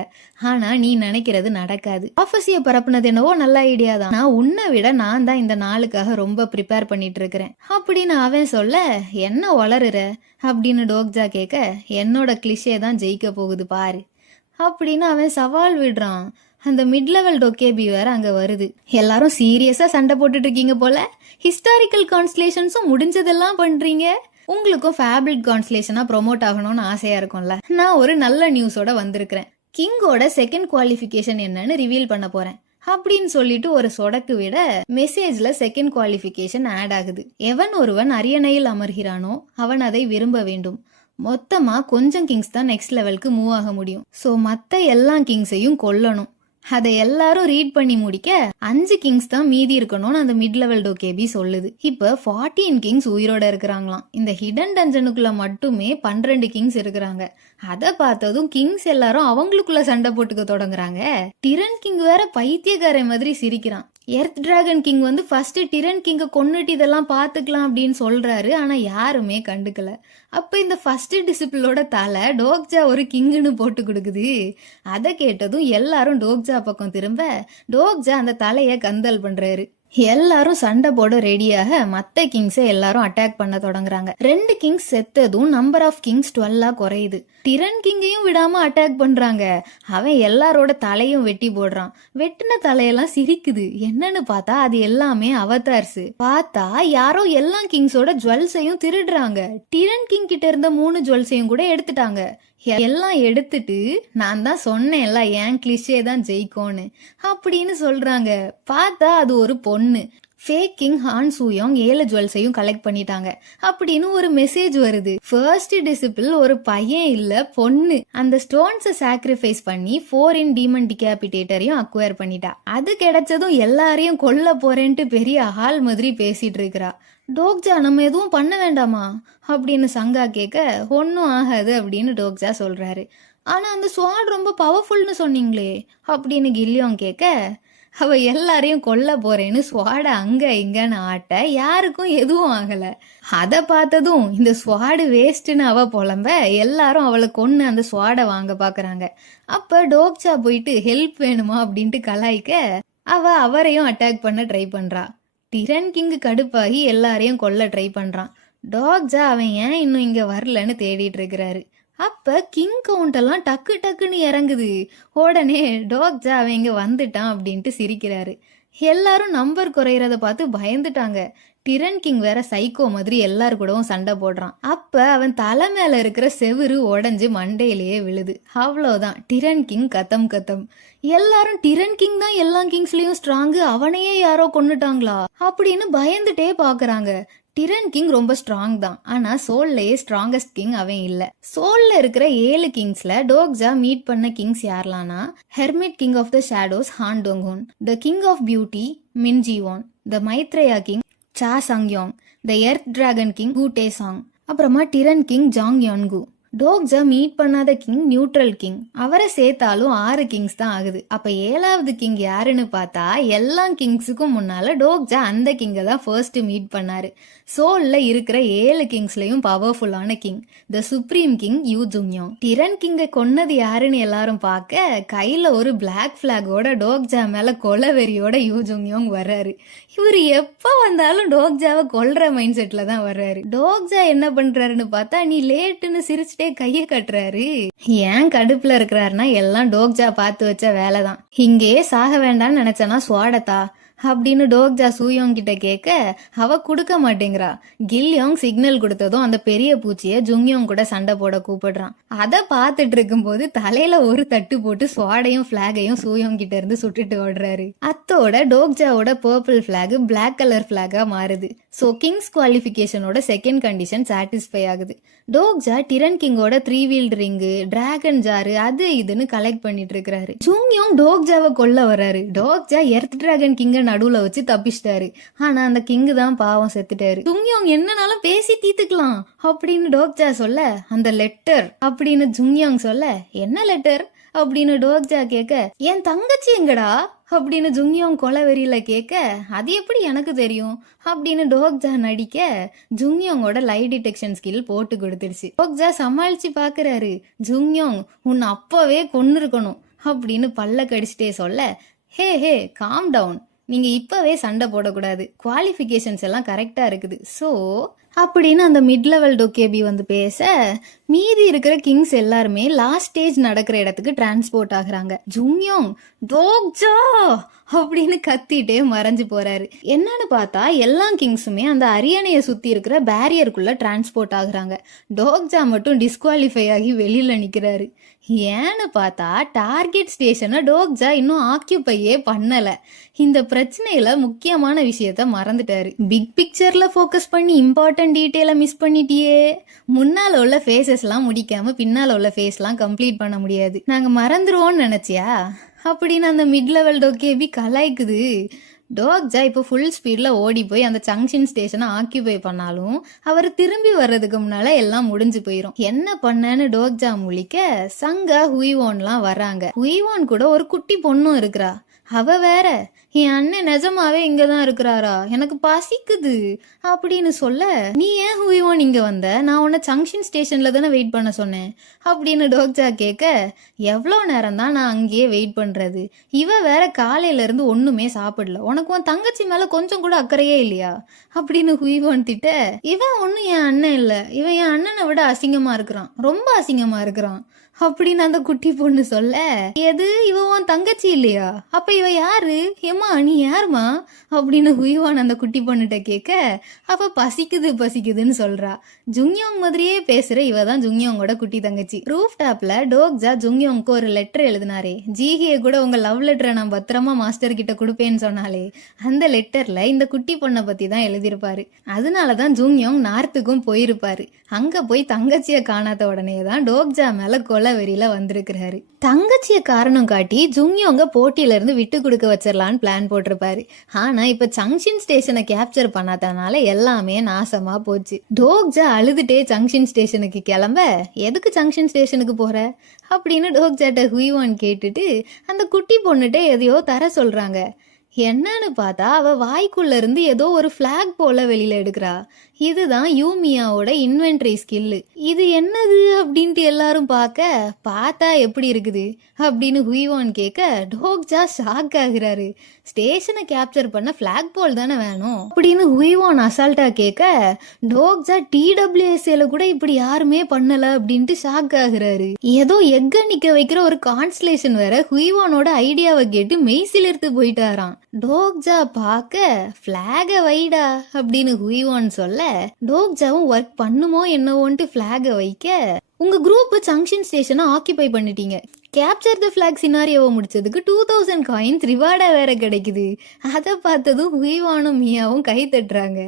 ஆனா நீ நினைக்கிறது நடக்காது. ஆஃபீஸிய பரப்புனது என்னவோ நல்ல ஐடியா தான். நான் உன்னை விட நான் தான் இந்த நாளுக்காக ரொம்ப ப்ரிப்பேர் பண்ணிட்டு இருக்கிறேன் அப்படின்னு அவன் சொல்ல, என்ன வளருற அப்படின்னு டோக்ஜா கேட்க, என்னோட கிளிஷே தான் ஜெயிக்க போகுது பாரு அப்படின்னு அவன் சவால் விடுறான். அந்த மிட் லெவல் டொக்கேபி வேற அங்க வருது. எல்லாரும் சீரியஸா சண்டை போட்டுட்டு இருக்கீங்க போல. ஹிஸ்டாரிக்கல் கான்ஸ்டலேஷன்ஸும் முடிஞ்சதெல்லாம் பண்றீங்க. உங்களுக்கும் ஃபேப்ரிக் கான்ஸ்டலேஷனா ப்ரொமோட் ஆகணும்னு ஆசையா இருக்கும்ல. நான் ஒரு நல்ல நியூஸோட வந்திருக்கிறேன். கிங்கோட செகண்ட் குவாலிஃபிகேஷன் என்னன்னு ரிவீல் பண்ண போறேன் அப்படின்னு சொல்லிட்டு ஒரு சொடக்கு விட மெசேஜ்ல செகண்ட் குவாலிஃபிகேஷன் ஆட் ஆகுது. எவன் ஒருவன் அரியணையில் அமர்கிறானோ அவன் அதை விரும்ப வேண்டும். மொத்தமா கொஞ்சம் கிங்ஸ் தான் நெக்ஸ்ட் லெவலுக்கு மூவ் ஆக முடியும். சோ மத்த எல்லா கிங்ஸையும் கொல்லணும். அதை எல்லாரும் ரீட் பண்ணி முடிக்க 5 கிங்ஸ் தான் மீதி இருக்கணும்னு அந்த மிட் லெவல் டோகேபி சொல்லுது. இப்ப 14 கிங்ஸ் உயிரோட இருக்கிறாங்களாம். இந்த ஹிடன் டஞ்சனுக்குள்ள மட்டுமே 12 கிங்ஸ் இருக்கிறாங்க. அத பார்த்ததும் கிங்ஸ் எல்லாரும் அவங்களுக்குள்ள சண்டை போட்டுக்க தொடங்குறாங்க. டிரன் கிங் வேற பைத்தியக்காரன் மாதிரி சிரிக்கிறான். எர்த் டிராகன் கிங் வந்து ஃபர்ஸ்ட் டிரன் கிங்க கொன்னுட்டு இதெல்லாம் பாத்துக்கலாம் அப்படின்னு சொல்றாரு. ஆனா யாருமே கண்டுக்கல. அப்ப இந்த ஃபர்ஸ்ட் டிசிபிளோட தலை டோக்ஜா ஒரு கிங்குன்னு போட்டு கொடுக்குது. அதை கேட்டதும் எல்லாரும் டோக்ஜா பக்கம் திரும்ப டோக்ஜா அந்த தலைய கந்தல் பண்றாரு. எல்லாரும் சண்டை போட ரெடியாக மத்த கிங்ஸை எல்லாரும் அட்டாக் பண்ண தொடங்குறாங்க. 2 கிங்ஸ் செத்ததும் நம்பர் ஆஃப் கிங்ஸ் 12 குறையுது. டிரன் கிங்கையும் விடாம அட்டாக் பண்றாங்க. அவன் எல்லாரோட தலையும் வெட்டி போடுறான். வெட்டின தலையெல்லாம் சிரிக்குது. என்னன்னு பார்த்தா அது எல்லாமே அவதார்ஸ். பார்த்தா யாரோ எல்லா கிங்ஸோட ஜுவல்ஸையும் திருடுறாங்க. டிரன் கிங் கிட்ட இருந்த 3 ஜுவல்ஸையும் கூட எடுத்துட்டாங்க. எல்லாம் எடுத்துட்டு நான் தான் சொன்னேன்ல என் கிளிஷே தான் ஜெயிக்கும்னு அப்படின்னு சொல்றாங்க. பார்த்தா அது ஒரு பொண்ணு. ஃபேக் கிங் ஹான் சூயோங் 7 ஜுவல்ஸையும் கலெக்ட் பண்ணிட்டாங்க அப்படின்னு ஒரு மெசேஜ் வருது. ஃபர்ஸ்ட் டிசிபிள் ஒரு பையன் இல்ல பொண்ணு. அந்த ஸ்டோன்ஸை சாக்ரிஃபைஸ் பண்ணி 4 டீமன் டிகாபிட்டேட்டரையும் அக்வயர் பண்ணிட்டா. அது கிடைச்சதும் எல்லாரையும் கொல்ல போறேன்ட்டு பெரிய ஆள் மாதிரி பேசிட்டு இருக்கிறா. டோக்ஜா நம்ம எதுவும் பண்ண வேண்டாமா அப்படின்னு சங்கா கேட்க, ஒன்னும் ஆகாது அப்படின்னு டோக்ஜா சொல்றாரு. ஆனா அந்த ஸ்வாட் ரொம்ப பவர்ஃபுல்னு சொன்னீங்களே அப்படின்னு கில்லியோங் கேட்க, அவ எல்லாரையும் கொல்ல போறேன்னு ஸ்வாட அங்க இங்கன்னு ஆட்ட யாருக்கும் எதுவும் ஆகல. அத பார்த்ததும் இந்த ஸ்வாடு வேஸ்ட்னு அவ புலம்ப எல்லாரும் அவளை கொன்னு அந்த ஸ்வாட வாங்க பாக்குறாங்க. அப்ப டோக்ஜா போயிட்டு ஹெல்ப் வேணுமா அப்படின்ட்டு கலாய்க்க அவ அவரையும் அட்டாக் பண்ண ட்ரை பண்றா. டிரன் கிங் கடுப்பாகி எல்லாரையும் கொல்ல ட்ரை பண்றான். டோக்ஜா அவன் ஏன் இன்னும் இங்க வரலன்னு தேடிட்டு இருக்கிறாரு. அப்ப கிங் கவுண்ட் எல்லாம் டக்கு டக்குன்னு இறங்குது. உடனே டோக்ஜா அவன் இங்க வந்துட்டான் அப்படின்ட்டு சிரிக்கிறாரு. எல்லாரும் நம்பர் குறையறத பார்த்து பயந்துட்டாங்க. டிரன் கிங் வேற சைக்கோ மாதிரி எல்லாரு கூடவும் சண்டை போடுறான். அப்ப அவன் தலை மேல இருக்கிற செவுரு உடஞ்சு மண்டையிலேயே விழுது. அவ்வளவுதான், டிரன் கிங் கத்தம் கத்தம். எல்லாரும் டிரன் கிங் தான் எல்லா கிங்ஸ்லயும் ஸ்ட்ராங்கு, அவனையே யாரோ கொன்னுட்டாங்களா அப்படின்னு பயந்துட்டே பாக்குறாங்க. டிரன் கிங் ரொம்ப ஸ்ட்ராங் தான், ஆனா சோல்லயே ஸ்ட்ராங்கஸ்ட் கிங் அவன் இல்ல. சோல்ல இருக்கிற 7 கிங்ஸ்ல டோக்ஜா மீட் பண்ண கிங்ஸ் யாரெல்லாம்னா, hermit king of the shadows Han Donghun, the king of beauty Min Jiwon, the Maitreya king சா சங்யோங், the earth dragon king Gu Dae Sang, அப்புறமா tyrant king Jang Yeongu. Dokja meet பண்ணாத king neutral king. அவரை சேர்த்தாலும் 6 Kings தான் ஆகுது. அப்ப 7வது கிங் யாருன்னு பார்த்தா எல்லா கிங்ஸுக்கும் முன்னால டோக்ஜா அந்த கிங்கை தான் ஃபர்ஸ்ட் மீட் பண்ணாரு. சோல்ல இருக்கிற 7 கிங்ஸ்லயும் பவர்ஃபுல்லான king, the supreme king you ஜுங்யோங். டிரன் கிங்கை கொன்னது யாருன்னு எல்லாரும் பார்க்க கையில ஒரு பிளாக் பிளாகோட டோக்ஜா மேல கொலவெறியோட யூ ஜுங்யோங் வர்றாரு. இவரு எப்ப வந்தாலும் டோக்ஜாவை கொல்ற மைண்ட் செட்ல தான் வர்றாரு. டோக்ஜா என்ன பண்றாருன்னு பார்த்தா நீ லேட்டுன்னு சிரிச்சுட்டே கைய கட்டுறாரு. ஏன் கடுப்புல இருக்கிறாருன்னா எல்லாம் டோக்ஜா பார்த்து வச்ச வேலைதான். இங்கேயே சாக வேண்டாம்னு நினைச்சனா சுவாடத்தா அப்படின்னு டோக்ஜா சூயோங் கிட்ட கேட்க அவ கொடுக்க மாட்டேங்கிறா. கில்யோங் சிக்னல் கொடுத்ததும் அந்த பெரிய பூச்சிய ஜுங்யோங் கூட சண்டை போட கூப்பிடுறான். அதை பார்த்துட்டு இருக்கும் போது தலையில ஒரு தட்டு போட்டு ஸ்வாடையும் பிளாகையும் சூயோங் கிட்ட இருந்து சுட்டுட்டு ஓடுறாரு. அத்தோட டோக்ஜாவோட பர்பிள் பிளாக் பிளாக் கலர் பிளாகா மாறுது. ஸோ கிங்ஸ் குவாலிஃபிகேஷனோட செகண்ட் கண்டிஷன் சாட்டிஸ்ஃபை ஆகுது. டோக்ஜா டிரன் கிங்கோட 3 வீல்டு ரிங்கு, டிராகன் ஜாரு, அது இதுன்னு கலெக்ட் பண்ணிட்டு இருக்கிறாரு. ஜுங்யோங் டோக்ஜாவை கொல்ல வர்றாரு. டோக்ஜா எர்த் டிராகன் கிங்க நடுவுல வச்சு தப்பிச்சிட்டாரு. ஆனா அந்த கிங்கு தான் பாவம் செத்துட்டாரு. ஜுங்யோங் என்னனாலும் பேசி தீத்துக்கலாம் அப்படின்னு டோக்ஜா சொல்ல, அந்த லெட்டர் அப்படின்னு ஜுங்யோங் சொல்ல, என்ன லெட்டர் அப்படின்னு டோக்ஜா கேட்க, என் தங்கச்சி எங்கடா அப்படின்னு ஜுங்யோங் கொலை வெறியில கேட்க, அது எப்படி எனக்கு தெரியும் அப்படின்னு டோக்ஜா நடிக்க, ஜுங்யோங்கோட லை டிடெக்ஷன் ஸ்கில் போட்டு கொடுத்துருச்சு. டோக்ஜா சமாளிச்சு பாக்குறாரு. ஜுங்யோங் உன்னை அப்பவே கொன்னு இருக்கணும் அப்படின்னு பல்ல கடிச்சிட்டே சொல்ல, ஹே ஹே காம் டவுன், நீங்க இப்பவே சண்டை போடக்கூடாது, குவாலிஃபிகேஷன்ஸ் எல்லாம் கரெக்டா இருக்குது, ஸோ அப்படின்னு அந்த மிட் லெவல் டோகேபி வந்து பேச, மீதி இருக்கிற கிங்ஸ் எல்லாருமே லாஸ்ட் ஸ்டேஜ் நடக்கிற இடத்துக்கு டிரான்ஸ்போர்ட் ஆகுறாங்க. ஜுங்யோங் டோக்ஜா அப்படின்னு கத்திட்டே மறைஞ்சு போறாரு. என்னன்னு பார்த்தா எல்லா கிங்ஸுமே அந்த அரியணையை சுத்தி இருக்கிற பேரியருக்குள்ள டிரான்ஸ்போர்ட் ஆகுறாங்க. டோக்ஜா மட்டும் டிஸ்குவாலிஃபை ஆகி வெளியில நிக்கிறாரு. ஏன்னு பார்த்தா டார்கெட் ஸ்டேஷனை டோக்ஜா இன்னும் ஆக்கியூபையே பண்ணல. இந்த பிரச்சனையில முக்கியமான விஷயத்த மறந்துட்டாரு. பிக் பிக்சர்ல ஃபோக்கஸ் பண்ணி இம்பார்ட்டன்ட் டீட்டெயிலை மிஸ் பண்ணிட்டியே. முன்னால உள்ள ஃபேஸஸ்லாம் முடிக்காம பின்னால உள்ள ஃபேஸ்லாம் கம்ப்ளீட் பண்ண முடியாது, நாங்க மறந்துருவோம்னு நினைச்சியா அப்படின்னு அந்த மிட் லெவல் டோகேபி கலாய்க்குது. டோக்ஜா இப்போ ஃபுல் ஸ்பீடில் ஓடி போய் அந்த ஜங்ஷன் ஸ்டேஷனை ஆக்கியூபை பண்ணாலும் அவர் திரும்பி வர்றதுக்கு முன்னால எல்லாம் முடிஞ்சு போயிடும். என்ன பண்ணன்னு டோக்ஜா முழிக்க, சங்கா ஹுய்வோன்லாம் வர்றாங்க. ஹுய்வோன் கூட ஒரு குட்டி பொண்ணும் இருக்கிறா. அவ வேற, என் அண்ணன் நிஜமாவே இங்கதான் இருக்கிறாரா, எனக்கு பசிக்குது அப்படின்னு சொல்ல, நீ ஏன் ஹுய்வோன் இங்க வந்த, நான் உன்னை ஜங்ஷன் ஸ்டேஷன்ல தானே வெயிட் பண்ண சொன்னேன் அப்படின்னு டோக்ஜா கேட்க, எவ்வளோ நேரம் தான் நான் அங்கேயே வெயிட் பண்றது, இவ வேற காலையில இருந்து ஒண்ணுமே சாப்பிடல, உனக்கு உன் தங்கச்சி மேல கொஞ்சம் கூட அக்கறையே இல்லையா அப்படின்னு ஹுய்வோன் திட்ட, இவன் ஒன்னும் என் அண்ணன் இல்ல, இவன் என் அண்ணனை விட அசிங்கமா இருக்கிறான், ரொம்ப அசிங்கமா இருக்கிறான் அப்படின்னு அந்த குட்டி பொண்ணு சொல்ல, எது இவ உன் தங்கச்சி இல்லையா, அப்ப இவ யாரு, ஏமா நீ யாருமா அப்படின்னு ஹுய்வான் அந்த குட்டி பொண்ணுகிட்ட கேட்க, அவ பசிக்குதுன்னு சொல்றா. ஜுங்யோங் மாதிரியே பேசுற இவ தான் ஜுங்யோங்கோட குட்டி தங்கச்சி. ரூஃப் டாப்ல டோக்ஜா ஜுங்யோங்க்கு ஒரு லெட்டர் எழுதினாரே, ஜிஹியை கூட உங்க லவ் லெட்டரை நான் பத்திரமா மாஸ்டர் கிட்ட கொடுப்பேன்னு சொன்னாலே, அந்த லெட்டர்ல இந்த குட்டி பொண்ணை பத்தி தான் எழுதியிருப்பாரு. அதனாலதான் ஜுங்யோங் நார்த்துக்கும் போயிருப்பாரு. அங்க போய் தங்கச்சிய காணாத உடனே தான் டோக்ஜா மேல கொலை வெறியில வந்திருக்கிறாரு. தங்கச்சிய காரணம் காட்டி ஜுங்யோங்க போட்டியில இருந்து விட்டு கொடுக்க வச்சிடலான்னு பிளான் போட்டிருப்பாரு. ஆனா இப்ப ஜங்ஷன் ஸ்டேஷனை கேப்சர் பண்ணாதனால எல்லாமே நாசமா போச்சு. டோக்ஜா அழுதுட்டே ஜங்ஷன் ஸ்டேஷனுக்கு கிளம்ப, எதுக்கு ஜங்ஷன் ஸ்டேஷனுக்கு போற அப்படின்னு டோக்ஜாட்ட ஹுய்வான் கேட்டுட்டு அந்த குட்டி பொண்ணுகிட்ட எதையோ தர சொல்றாங்க. என்னன்னு பார்த்தா அவ வாய்க்குள்ள இருந்து ஏதோ ஒரு பிளாக் போல வெளியில எடுக்கிறா. இதுதான் யூமியாவோட இன்வென்ட்ரி ஸ்கில்லு. இது என்னது அப்படின்ட்டு எல்லாரும் பார்த்தா எப்படி இருக்குது அப்படின்னு ஹுய்வான் கேட்க, டோக்ஜா ஷாக் ஆகுறாரு. ஸ்டேஷனை கேப்சர் பண்ண பிளாக் போல் தானே வேணும் அப்படின்னு ஹுய்வான் அசால்ட்டா கேட்க, டோக்ஜா TWSல கூட இப்படி யாருமே பண்ணல அப்படின்ட்டு ஷாக் ஆகுறாரு. ஏதோ எக்க நிக்க வைக்கிற ஒரு கான்ஸ்டலேஷன் வேற ஹுய்வானோட ஐடியாவை கேட்டு மெய்சிலிருத்து போயிட்டாராம். டோக்ஜா பார்க்க, பிளாக வைடா அப்படின்னு ஹுய்வான் சொல்ல, டோக்ஜாவும் ஒர்க் பண்ணுமோ என்னவோன்ட்டு பிளாக வைக்க, உங்க குரூப் ஜங்ஷன் ஸ்டேஷனை ஆக்கிபை பண்ணிட்டீங்க, கேப்சர் த ஃபிளாக் சினாரியோவை முடிச்சதுக்கு 2000 காயின்ஸ் ரிவார்டா வேற கிடைக்குது. அதை பார்த்ததும் ஹுய்வானும் மியாவும் கை தட்டுறாங்க.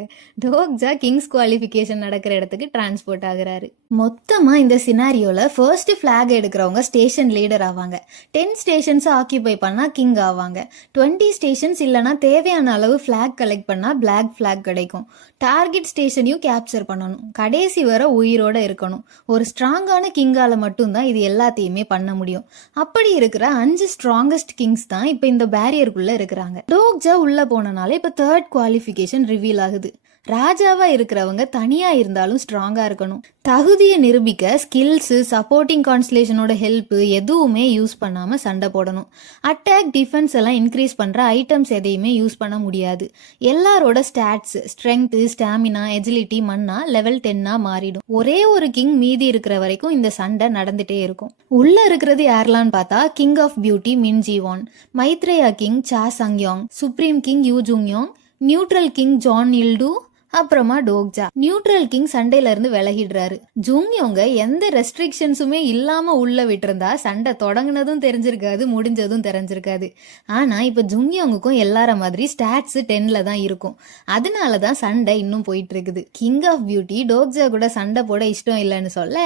டோக்ஜா கிங்ஸ் குவாலிஃபிகேஷன் நடக்கிற இடத்துக்கு டிரான்ஸ்போர்ட் ஆகுறாரு. மொத்தமா இந்த சினாரியோல ஃபர்ஸ்ட் ஃபிளாக் எடுக்கிறவங்க ஸ்டேஷன் லீடர் ஆவாங்க. 10 ஸ்டேஷன்ஸ் ஆக்கியூபை பண்ணா கிங் ஆவாங்க. 20 ஸ்டேஷன்ஸ் இல்லைன்னா தேவையான அளவு ஃபிளாக் கலெக்ட் பண்ணா பிளாக் ஃபிளாக் கிடைக்கும். டார்கெட் ஸ்டேஷனையும் கேப்சர் பண்ணணும். கடைசி வர உயிரோட இருக்கணும். ஒரு ஸ்ட்ராங்கான கிங்கால மட்டும்தான் இது எல்லாத்தையுமே பண்ண முடியும். அப்படி இருக்கிற 5 ஸ்ட்ராங்கஸ்ட் கிங்ஸ் தான் இப்ப இந்த பேரியருக்குள்ள இருக்கிறாங்க. டோக்ஜா உள்ள போனனால இப்ப 3rd குவாலிஃபிகேஷன் ரிவீல் ஆகுது. ராஜாவா இருக்கிறவங்க தனியா இருந்தாலும் ஸ்ட்ராங்கா இருக்கணும். தகுதியை நிரூபிக்க ஸ்கில்ஸ், சப்போர்ட்டிங் கான்ஸ்டலேஷனோட ஹெல்ப் எதுவுமே யூஸ் பண்ணாம சண்டை போடணும். அட்டாக், டிஃபென்ஸ் எல்லாம் இன்க்ரீஸ் பண்ற ஐட்டம்ஸ் எதையுமே யூஸ் பண்ண முடியாது. எல்லாரோட ஸ்டாட்ஸ், ஸ்ட்ரென்த், ஸ்டாமினா, எஜிலிட்டி மண்ணா லெவல் 10 மாறிடும். ஒரே ஒரு கிங் மீதி இருக்கிற வரைக்கும் இந்த சண்டை நடந்துட்டே இருக்கும். உள்ள இருக்கிறது யாரெல்லாம் பார்த்தா, king of beauty Min Jiwan, Maitreya king சா சங்யோங், சுப்ரீம் கிங் யூ ஜுங்யோங், நியூட்ரல் கிங் ஜான் இல்டு, அப்புறமா டோக்ஜா நியூட்ரல் கிங் சண்டையில இருந்து விலகிடுறாரு. ஜுங்யோங்க எந்த ரெஸ்ட்ரிக்ஷன்ஸுமே இல்லாம உள்ள விட்டிருந்தா சண்டை தொடங்குனதும் தெரிஞ்சிருக்காது, முடிஞ்சதும் தெரிஞ்சிருக்காது. ஆனா இப்ப ஜுங்யோங்குக்கும் எல்லார மாதிரி ஸ்டாட்ஸ் 10ல தான் இருக்கும். அதனாலதான் சண்டை இன்னும் போயிட்டு இருக்குது. கிங் ஆஃப் பியூட்டி டோக்ஜா கூட சண்டை போட இஷ்டம் இல்லைன்னு சொல்ல,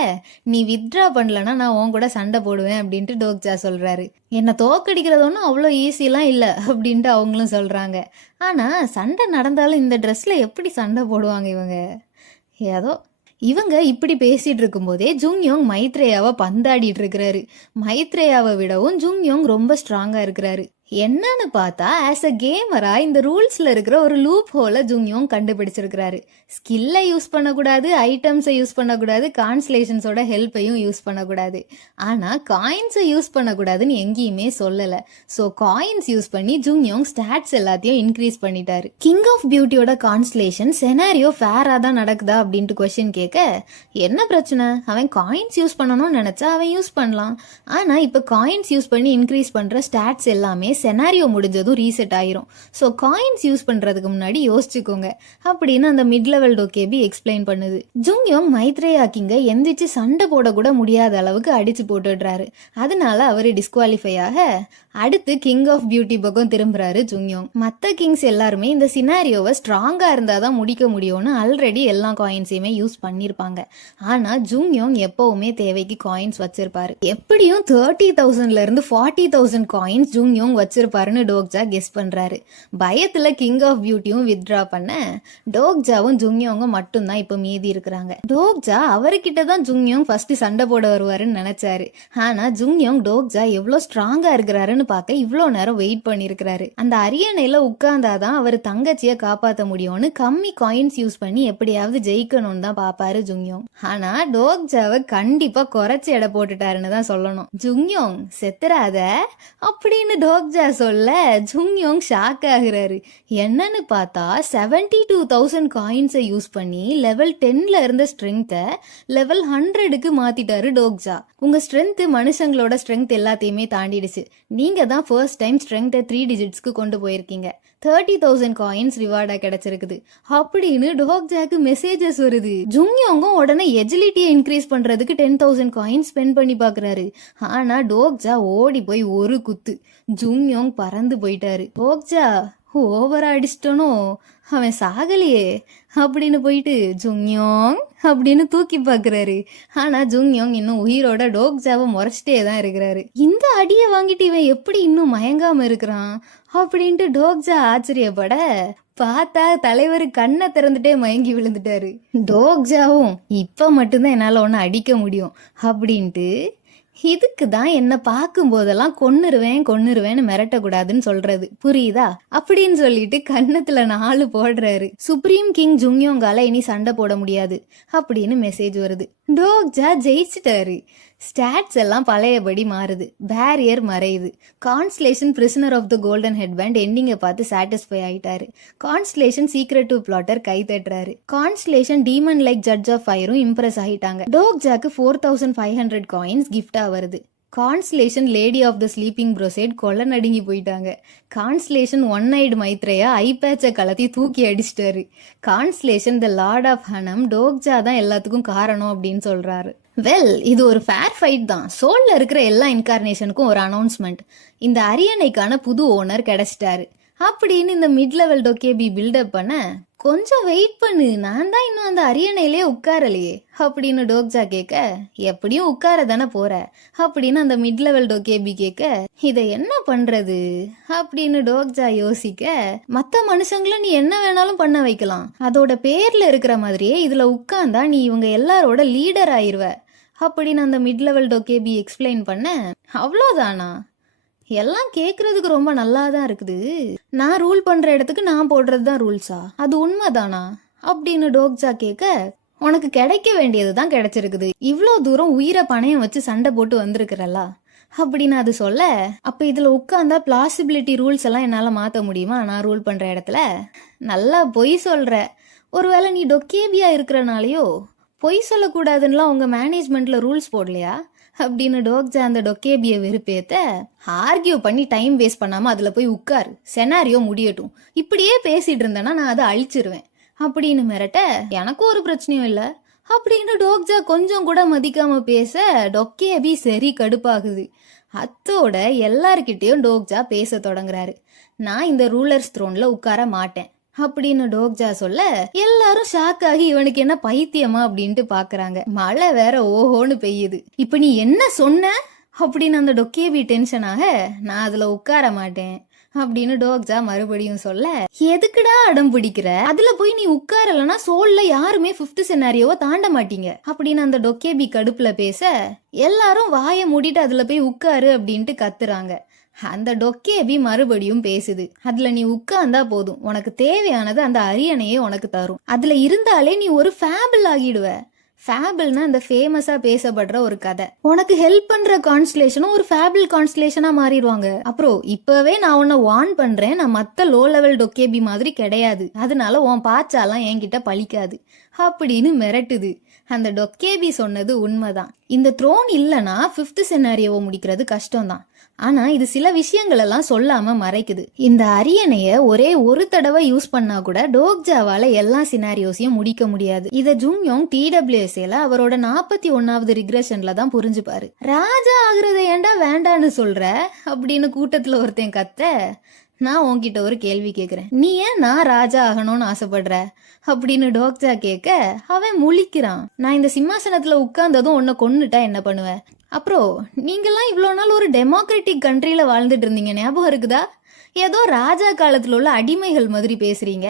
நீ வித்ட்ரா பண்ணலன்னா நான் உன் கூட சண்டை போடுவேன் அப்படின்ட்டு டோக்ஜா சொல்றாரு. என்ன தோக்கடிக்கிறது ஒன்றும் அவ்வளோ ஈஸிலாம் இல்லை அப்படின்ட்டு அவங்களும் சொல்றாங்க. ஆனா சண்டை நடந்தாலும் இந்த ட்ரெஸ்ல எப்படி சண்டை போடுவாங்க இவங்க? ஏதோ இவங்க இப்படி பேசிட்டு இருக்கும்போதே ஜுங்யோங் மைத்ரேயாவை பந்தாடிட்டு இருக்கிறாரு. மைத்ரேயாவை விடவும் ஜுங்யோங் ரொம்ப ஸ்ட்ராங்கா இருக்கிறாரு. என்னன்னு பார்த்தா ஆஸ் அ கேமரா இந்த ரூல்ஸ்ல இருக்கிற ஒரு லூப் ஹோலை ஜுங்யோங் கண்டுபிடிச்சிருக்கிறாரு. ஸ்கில்லை யூஸ் பண்ணக்கூடாது, ஐட்டம்ஸை யூஸ் பண்ணக்கூடாது, கான்ஸ்லேஷன்ஸோட ஹெல்ப்பையும் யூஸ் பண்ணக்கூடாது. ஆனா காயின்ஸை யூஸ் பண்ணக்கூடாதுன்னு எங்கேயுமே சொல்லல. ஸோ காயின்ஸ் யூஸ் பண்ணி ஜுங்யோங் ஸ்டாட்ஸ் எல்லாத்தையும் இன்க்ரீஸ் பண்ணிட்டாரு. கிங் ஆஃப் பியூட்டியோட கான்ஸ்லேஷன் செனாரியோ ஃபேரா தான் நடக்குதா அப்படின்ட்டு கொஸ்டின் கேட்க, என்ன பிரச்சனை, அவன் காயின்ஸ் யூஸ் பண்ணணும்னு நினைச்சா அவன் யூஸ் பண்ணலாம். ஆனா இப்ப காயின்ஸ் யூஸ் பண்ணி இன்க்ரீஸ் பண்ற ஸ்டாட்ஸ் எல்லாமே செனாரியோ முடிஞ்சதும் ரீசெட் ஆயிரும். ஸோ காயின்ஸ் யூஸ் பண்றதுக்கு முன்னாடி யோசிச்சுக்கோங்க அப்படின்னு அந்த மிட் லெவல் டோகேபி எக்ஸ்பிளைன் பண்ணுது. ஜுங்யோங் மைத்ரேயா கிங்க எந்திரிச்சு சண்டை போட கூட முடியாத அளவுக்கு அடிச்சு போட்டுடுறாரு. அதனால அவரு டிஸ்குவாலிஃபை ஆக அடுத்து கிங் ஆஃப் பியூட்டி பக்கம் திரும்புறாரு ஜுங்யோங். மத்த கிங்ஸ் எல்லாருமே இந்த சினாரியோவை ஸ்ட்ராங்கா இருந்தாதான் முடிக்க முடியும்னு ஆல்ரெடி எல்லா காயின்ஸையுமே யூஸ் பண்ணிருப்பாங்க. ஆனா ஜுங்யோங் எப்பவுமே தேவைக்கு காயின்ஸ் வச்சிருப்பாரு. எப்படியும் 30,000ல இருந்து 40,000 காயின்ஸ் ஜுங்யோங் வச்சிருப்பாருன்னு டோக்ஜா கெஸ் பண்றாரு. பயத்துல கிங் ஆஃப் பியூட்டியும் வித்ட்ரா பண்ண டோக்ஜாவும் ஜுங்யோங்கும் மட்டும்தான் இப்ப மீதி இருக்கிறாங்க. டோக்ஜா அவர்கிட்ட தான் ஜுங்யோங் ஃபர்ஸ்ட் சண்டை போட வருவாருன்னு நினைச்சாரு. ஆனா ஜுங்யோங் டோக்ஜா எவ்வளவு ஸ்ட்ராங்கா இருக்கிறாருன்னு பார்க்க இவ்வளோ நேரம் வெயிட் பண்ணிருக்கிறாரு. அந்த அரியணையில உட்கார்ந்தாதான் அவர் தங்கச்சிய காப்பாற்ற முடியும்னு கம்மி காயின்ஸ் யூஸ் பண்ணி எப்படியாவது ஜெயிக்கணும்னு தான் பாப்பாரு ஜுங்யோங். ஆனா டோக்ஜாவை கண்டிப்பா குறைச்சி எடை போட்டுட்டாருன்னு தான் சொல்லணும். ஜுங்யோங் செத்துறாத அப்படின்னு டோக்ஜா சொல்ல ஜுங்யோங் ஷாக் ஆகுறாரு. என்னன்னு பார்த்தா 72,000 காயின்ஸை யூஸ் பண்ணி லெவல் 10ல இருந்த ஸ்ட்ரென்த்தை லெவல் 100க்கு மாத்திட்டாரு டோக்ஜா. உங்க ஸ்ட்ரென்த் மனுஷங்களோட ஸ்ட்ரென்த் எல்லாத்தையுமே தாண்டிடுச்சு. நீங்க தான் ஃபர்ஸ்ட் டைம் ஸ்ட்ரென்த்தை 3 டிஜிட்ஸ்க்கு கொண்டு போயிருக்கீங்க. 30,000 காயின்ஸ் ரிவார்டா கிடைச்சிருக்குது அப்படின்னு டோக்ஜாக்கு மெசேஜஸ் வருது. ஜுங்யோங்கும் உடனே எஜிலிட்டியை இன்க்ரீஸ் பண்றதுக்கு 10,000 காயின்ஸ் ஸ்பெண்ட் பண்ணி பாக்குறாரு. ஆனா டோக்ஜா ஓடி போய் ஒரு குத்து, ஜுங்யோங் பறந்து போயிட்டாரு. டோக்ஜா ஓவரா அடிச்சிட்டனோ, அவன் சாகலையே அப்படின்னு போயிட்டு ஜுங்யோங் அப்படின்னு தூக்கி பாக்குறாரு. ஆனா ஜுங்யோங் இன்னும் உயிரோட டோக்ஜாவை முறைச்சிட்டே தான் இருக்கிறாரு. இந்த அடியை வாங்கிட்டு இவன் எப்படி இன்னும் மயங்காம இருக்கிறான் அப்படின்ட்டு டோக்ஜா ஆச்சரியப்பட பார்த்தா தலைவர் கண்ணை திறந்துட்டே மயங்கி விழுந்துட்டாரு. டோக்ஜாவும் இப்ப மட்டும்தான் என்னால ஒன்னு அடிக்க முடியும் அப்படின்ட்டு, இதுக்கு தான் என்ன பார்க்கும் போதெல்லாம் கொன்னுருவேன்னு மிரட்டக்கூடாதுன்னு சொல்றது புரியுதா அப்படின்னு சொல்லிட்டு கன்னத்துல 4 போடுறாரு. சுப்ரீம் கிங் ஜுங்யோங்கால இனி சண்டை போட முடியாது அப்படின்னு மெசேஜ் வருது. டோக்ஜா ஜெயிச்சிட்டாரு. ஸ்டாட்ஸ் எல்லாம் பழையபடி மாறுது. பேரியர் மறையுது. Constellation prisoner of the golden headband எண்டிங்கை பார்த்து சாட்டிஸ்ஃபை ஆயிட்டாரு. கான்ஸ்லேஷன் சீக்ரெட் டு பிளாட்டர் கை தட்டுறாரு. Constellation demon like judge of ஃபயரும் இம்ப்ரெஸ் ஆகிட்டாங்க. டோக்ஜாக்கு 4,500 காயின்ஸ் கிஃப்டா வருது. Constellation lady of the sleeping prosite கொலை நடுங்கி போயிட்டாங்க. கான்ஸ்லேஷன் ஒன் ஐடு மைத்ரேயா ஐபேச்சை கலத்தி தூக்கி அடிச்சிட்டாரு. கான்ஸ்லேஷன் த லார்ட் ஆஃப் ஹனம் டோக்ஜா தான் எல்லாத்துக்கும் காரணம் அப்படின்னு சொல்றாரு. வெல், இது ஒரு ஃபேர் ஃபைட் தான். சோல்ல இருக்கிற எல்லா இன்கார்னேஷனுக்கும் ஒரு அனௌன்ஸ்மெண்ட். இந்த அரியணைக்கான புது ஓனர் கிடைச்சிட்டாரு அப்படின்னு இந்த மிட் லெவல் டோகேபி பில்டப் பண்ண, கொஞ்சம் வெயிட் பண்ணு, நான் தான் இன்னும் அந்த அரியணையிலே உட்காரலையே அப்படின்னு டோக்ஜா கேட்க, எப்படியும் உட்கார தானே போற அப்படின்னு அந்த மிட் லெவல் டோகேபி கேட்க, இதை என்ன பண்றது அப்படின்னு டோக்ஜா யோசிக்க, மத்த மனுஷங்களை நீ என்ன வேணாலும் பண்ண வைக்கலாம், அதோட பேர்ல இருக்கிற மாதிரியே இதுல உட்கார்ந்தா நீ இவங்க எல்லாரோட லீடர் ஆயிருவ அப்படின்னு அந்த மிட் லெவல் டோகேபி எக்ஸ்பிளைன் பண்ண, அவ்வளோதானா, எல்லாம் கேக்குறதுக்கு ரொம்ப நல்லா தான் இருக்குது, நான் ரூல் பண்ற இடத்துக்கு நான் போடுறது தான் ரூல்ஸா, அது உண்மைதானா அப்படின்னு டோக்ஜா கேட்க, உனக்கு கிடைக்க வேண்டியது தான் கிடைச்சிருக்குது, இவ்வளோ தூரம் உயிரை பணையம் வச்சு சண்டை போட்டு வந்திருக்கிறல்ல அப்படின்னு அது சொல்ல, அப்ப இதுல உட்கார்ந்தா பிளாசிபிலிட்டி ரூல்ஸ் எல்லாம் என்னால மாத்த முடியுமா நான் ரூல் பண்ற இடத்துல, நல்லா பொய் சொல்ற, ஒருவேளை நீ டொக்கேபியா இருக்கிறனாலயோ பொய் சொல்லக்கூடாதுன்னுலாம் உங்க மேனேஜ்மெண்ட்ல ரூல்ஸ் போடலையா அப்படின்னு டோக்ஜா அந்த டொக்கேபிய வெறுப்பேத்த, ஆர்கியூ பண்ணி டைம் வேஸ்ட் பண்ணாம அதுல போய் உட்காரு, செனாரியோ முடியட்டும், இப்படியே பேசிட்டு இருந்தேன்னா நான் அதை அழிச்சிருவேன் அப்படின்னு மிரட்ட எனக்கும் ஒரு பிரச்சனையும் இல்ல அப்படின்னு டோக்ஜா கொஞ்சம் கூட மதிக்காம பேச டொக்கேபி சரி கடுப்பாகுது. அத்தோட எல்லார்கிட்டயும் டோக்ஜா பேச தொடங்குறாரு. நான் இந்த ரூலர்ஸ் த்ரோன்ல உட்கார மாட்டேன் அப்படின்னு டோக்ஜா சொல்ல எல்லாரும் ஷாக் ஆகி இவனுக்கு என்ன பைத்தியமா அப்படின்ட்டு பாக்குறாங்க. மழை வேற ஓஹோன்னு பெய்யுது. இப்ப நீ என்ன சொன்ன அப்படின்னு அந்த டொக்கேபி டென்ஷனாக நான் அதுல உட்கார மாட்டேன் அப்படின்னு டோக்ஜா மறுபடியும் சொல்ல எதுக்குடா அடம் பிடிக்கிற, அதுல போய் நீ உட்காரலன்னா சோல்ல யாருமே 5th சினாரியோவை தாண்ட மாட்டீங்க அப்படின்னு அந்த டொக்கேபி கடுப்புல பேச எல்லாரும் வாயை மூடிட்டு அதுல போய் உட்காரு அப்படின்ட்டு கத்துறாங்க. அந்த டொக்கேபி மறுபடியும் பேசுது. அதுல நீ உட்கார்ந்தா போதும், உனக்கு தேவையானது அந்த அரியணையே உனக்கு தரும், அதுல இருந்தாலே நீ ஒரு ஃபேபிள் ஆகிடுவ. ஃபேபிள்னா அந்த ஃபேமஸா பேசப்படுற ஒரு கதை. உனக்கு ஹெல்ப் பண்ற கான்ஸ்டலேஷனும் ஒரு ஃபேபிள் கான்ஸ்டலேஷனா மாறிடுவாங்க. அப்புறம் இப்பவே நான் உன்னை வார்ன் பண்றேன், நான் மத்த லோ லெவல் டொக்கேபி மாதிரி கிடையாது, அதனால உன் பாச்சாலாம் என்கிட்ட பழிக்காது அப்படின்னு மிரட்டுது. அந்த டொக்கேபி சொன்னது உண்மைதான். இந்த த்ரோன் இல்லனா 5th சினாரியோவை முடிக்கிறது கஷ்டம்தான். ஆனா இது சில விஷயங்கள் எல்லாம் சொல்லாம மறைக்குது. இந்த அரியணைய ஒரே ஒரு தடவை யூஸ் பண்ணா கூட டோக்ஜாவால எல்லா சினாரியோஸையும் முடிக்க முடியாது. இத ஜுங்யோங் TWSல அவரோட 41வது ரிக்ரெஷன்ல தான் புரிஞ்சுப்பாரு. ராஜா ஆகுறத ஏண்டா வேண்டான்னு சொல்ற அப்படின்னு கூட்டத்துல ஒருத்தன் கத்த, நான் உன்கிட்ட ஒரு கேள்வி கேக்குறேன், நீ ஏன் நான் ராஜா ஆகணும்னு ஆசைப்படுற அப்படின்னு டோக்ஜா கேட்க அவன் முழிக்கிறான். நான் இந்த சிம்மாசனத்துல உட்கார்ந்ததும் உன்னை கொன்னுட்டா என்ன பண்ணுவேன்? அப்புறம் நீங்கெல்லாம் இவ்வளோ நாள் ஒரு டெமோக்ராட்டிக் கண்ட்ரியில வாழ்ந்துட்டு இருந்தீங்க, ஞாபகம் இருக்குதா? ஏதோ ராஜா காலத்துல உள்ள அடிமைகள் மாதிரி பேசுறீங்க.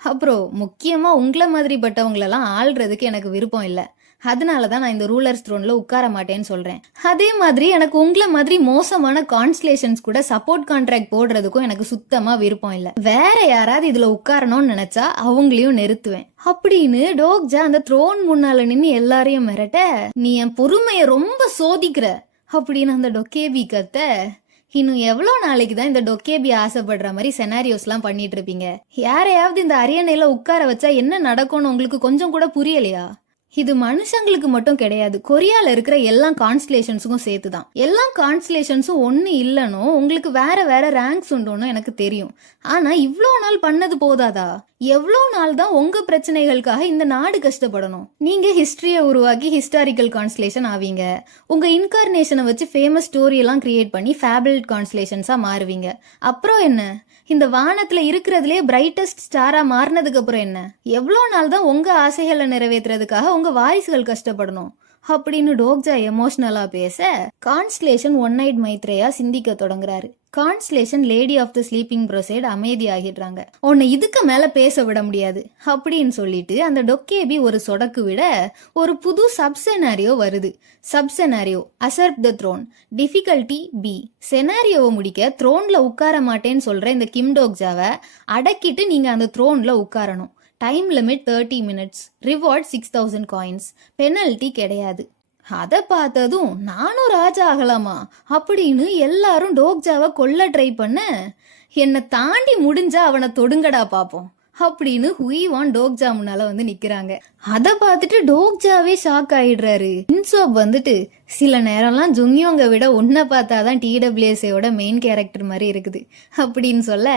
அப்புறம் முக்கியமா உங்களை மாதிரி பட்டவங்களெல்லாம் ஆள்றதுக்கு எனக்கு விருப்பம் இல்லை, அதனாலதான் நான் இந்த ரூலர்ஸ் த்ரோன்ல உட்கார மாட்டேன்னு சொல்றேன். அதே மாதிரி எனக்கு உங்களை மாதிரி மோசமான கான்ஸ்டலேஷன்ஸ் கூட சப்போர்ட் கான்ட்ராக்ட் போடுறதுக்கும் எனக்கு சுத்தமா விருப்பம் இல்ல. வேற யாராவது இதுல உட்காரணும்னு நினைச்சா அவங்களையும் நிறுத்துவேன் அப்படின்னு டோக்ஜா அந்த த்ரோன் முன்னால நின்னு எல்லாரையும் மிரட்ட, நீ என் பொறுமைய ரொம்ப சோதிக்கிற அப்படின்னு அந்த டொக்கேபி கத்த, இன்னும் எவ்வளோ நாளைக்கு தான் இந்த டொக்கேபி ஆசைப்படுற மாதிரி செனாரியோஸ்லாம் பண்ணிட்டு இருப்பீங்க? யாரையாவது இந்த அரியணையில உட்கார வச்சா என்ன நடக்கும்னு உங்களுக்கு கொஞ்சம் கூட புரியலையா? இது மனுஷங்களுக்கு மட்டும் கிடையாது, கொரியால இருக்கிற எல்லா கான்ஸ்டலேஷன்ஸுக்கும் சேர்த்துதான். எல்லா கான்ஸ்டலேஷன்ஸும் ஒன்னு இல்லனோ உங்களுக்கு வேற வேற ரேங்க்ஸ் உண்டோன்னு எனக்கு தெரியும். ஆனா இவ்வளோ நாள் பண்ணது போதாதா? எவ்வளோ நாள் தான் உங்க பிரச்சனைகளுக்காக இந்த நாடு கஷ்டப்படணும்? நீங்க ஹிஸ்டரியை உருவாக்கி ஹிஸ்டாரிக்கல் கான்ஸ்டலேஷன் ஆவீங்க, உங்க இன்கார்னேஷனை வச்சு ஃபேமஸ் ஸ்டோரி எல்லாம் கிரியேட் பண்ணி ஃபேபிள் கான்ஸ்டலேஷன்ஸா மாறுவீங்க. அப்புறம் என்ன, இந்த வானத்துல இருக்கிறதுலே பிரைட்டஸ்ட் ஸ்டாரா மாறினதுக்கு அப்புறம் என்ன? எவ்வளோ நாள் தான் உங்க ஆசைகளை நிறைவேற்றுறதுக்காக உங்க வாரிசுகள் கஷ்டப்படணும் அப்படின்னு டோக்ஜா எமோஷனலா பேச கான்ஸ்டலேஷன் ஒன் நைட் மைத்ரேயா சிந்திக்க தொடங்குறாரு. Constellation lady of the sleeping prosite அமைதி ஆகிடுறாங்க. உன்னை இதுக்கு மேல பேச விட முடியாது அப்படின்னு சொல்லிட்டு அந்த டொக்கேபி ஒரு சொடக்கு விட ஒரு புது சப் செனாரியோ வருது. Sub scenario usurp the throne, difficulty B. செனாரியோவை முடிக்க த்ரோன்ல உட்கார மாட்டேன்னு சொல்ற இந்த கிம் டோக்ஜாவை அடக்கிட்டு நீங்க அந்த த்ரோன்ல உட்காரணும். Time limit 30 minutes, reward 6000 coins, penalty கிடையாது. அதை பார்த்ததும் நானும் ராஜா ஆகலாமா அப்படின்னு எல்லாரும் டோக்ஜாவை கொல்ல ட்ரை பண்ண, என்னை தாண்டி முடிஞ்சா அவனை தொடுங்கடா பாப்போம் அப்படின்னு ஹுயிவான் டோக்ஜா முன்னால வந்து நிக்கிறாங்க. அதை பார்த்துட்டு டோக்ஜாவே ஷாக் ஆயிடுறாரு. இன்சோப் வந்துட்டு சில நேரம்லாம் ஜுங்யோங்க விட உன்னை பார்த்தாதான் TWSயோட மெயின் கேரக்டர் மாதிரி இருக்குது அப்படின்னு சொல்ல,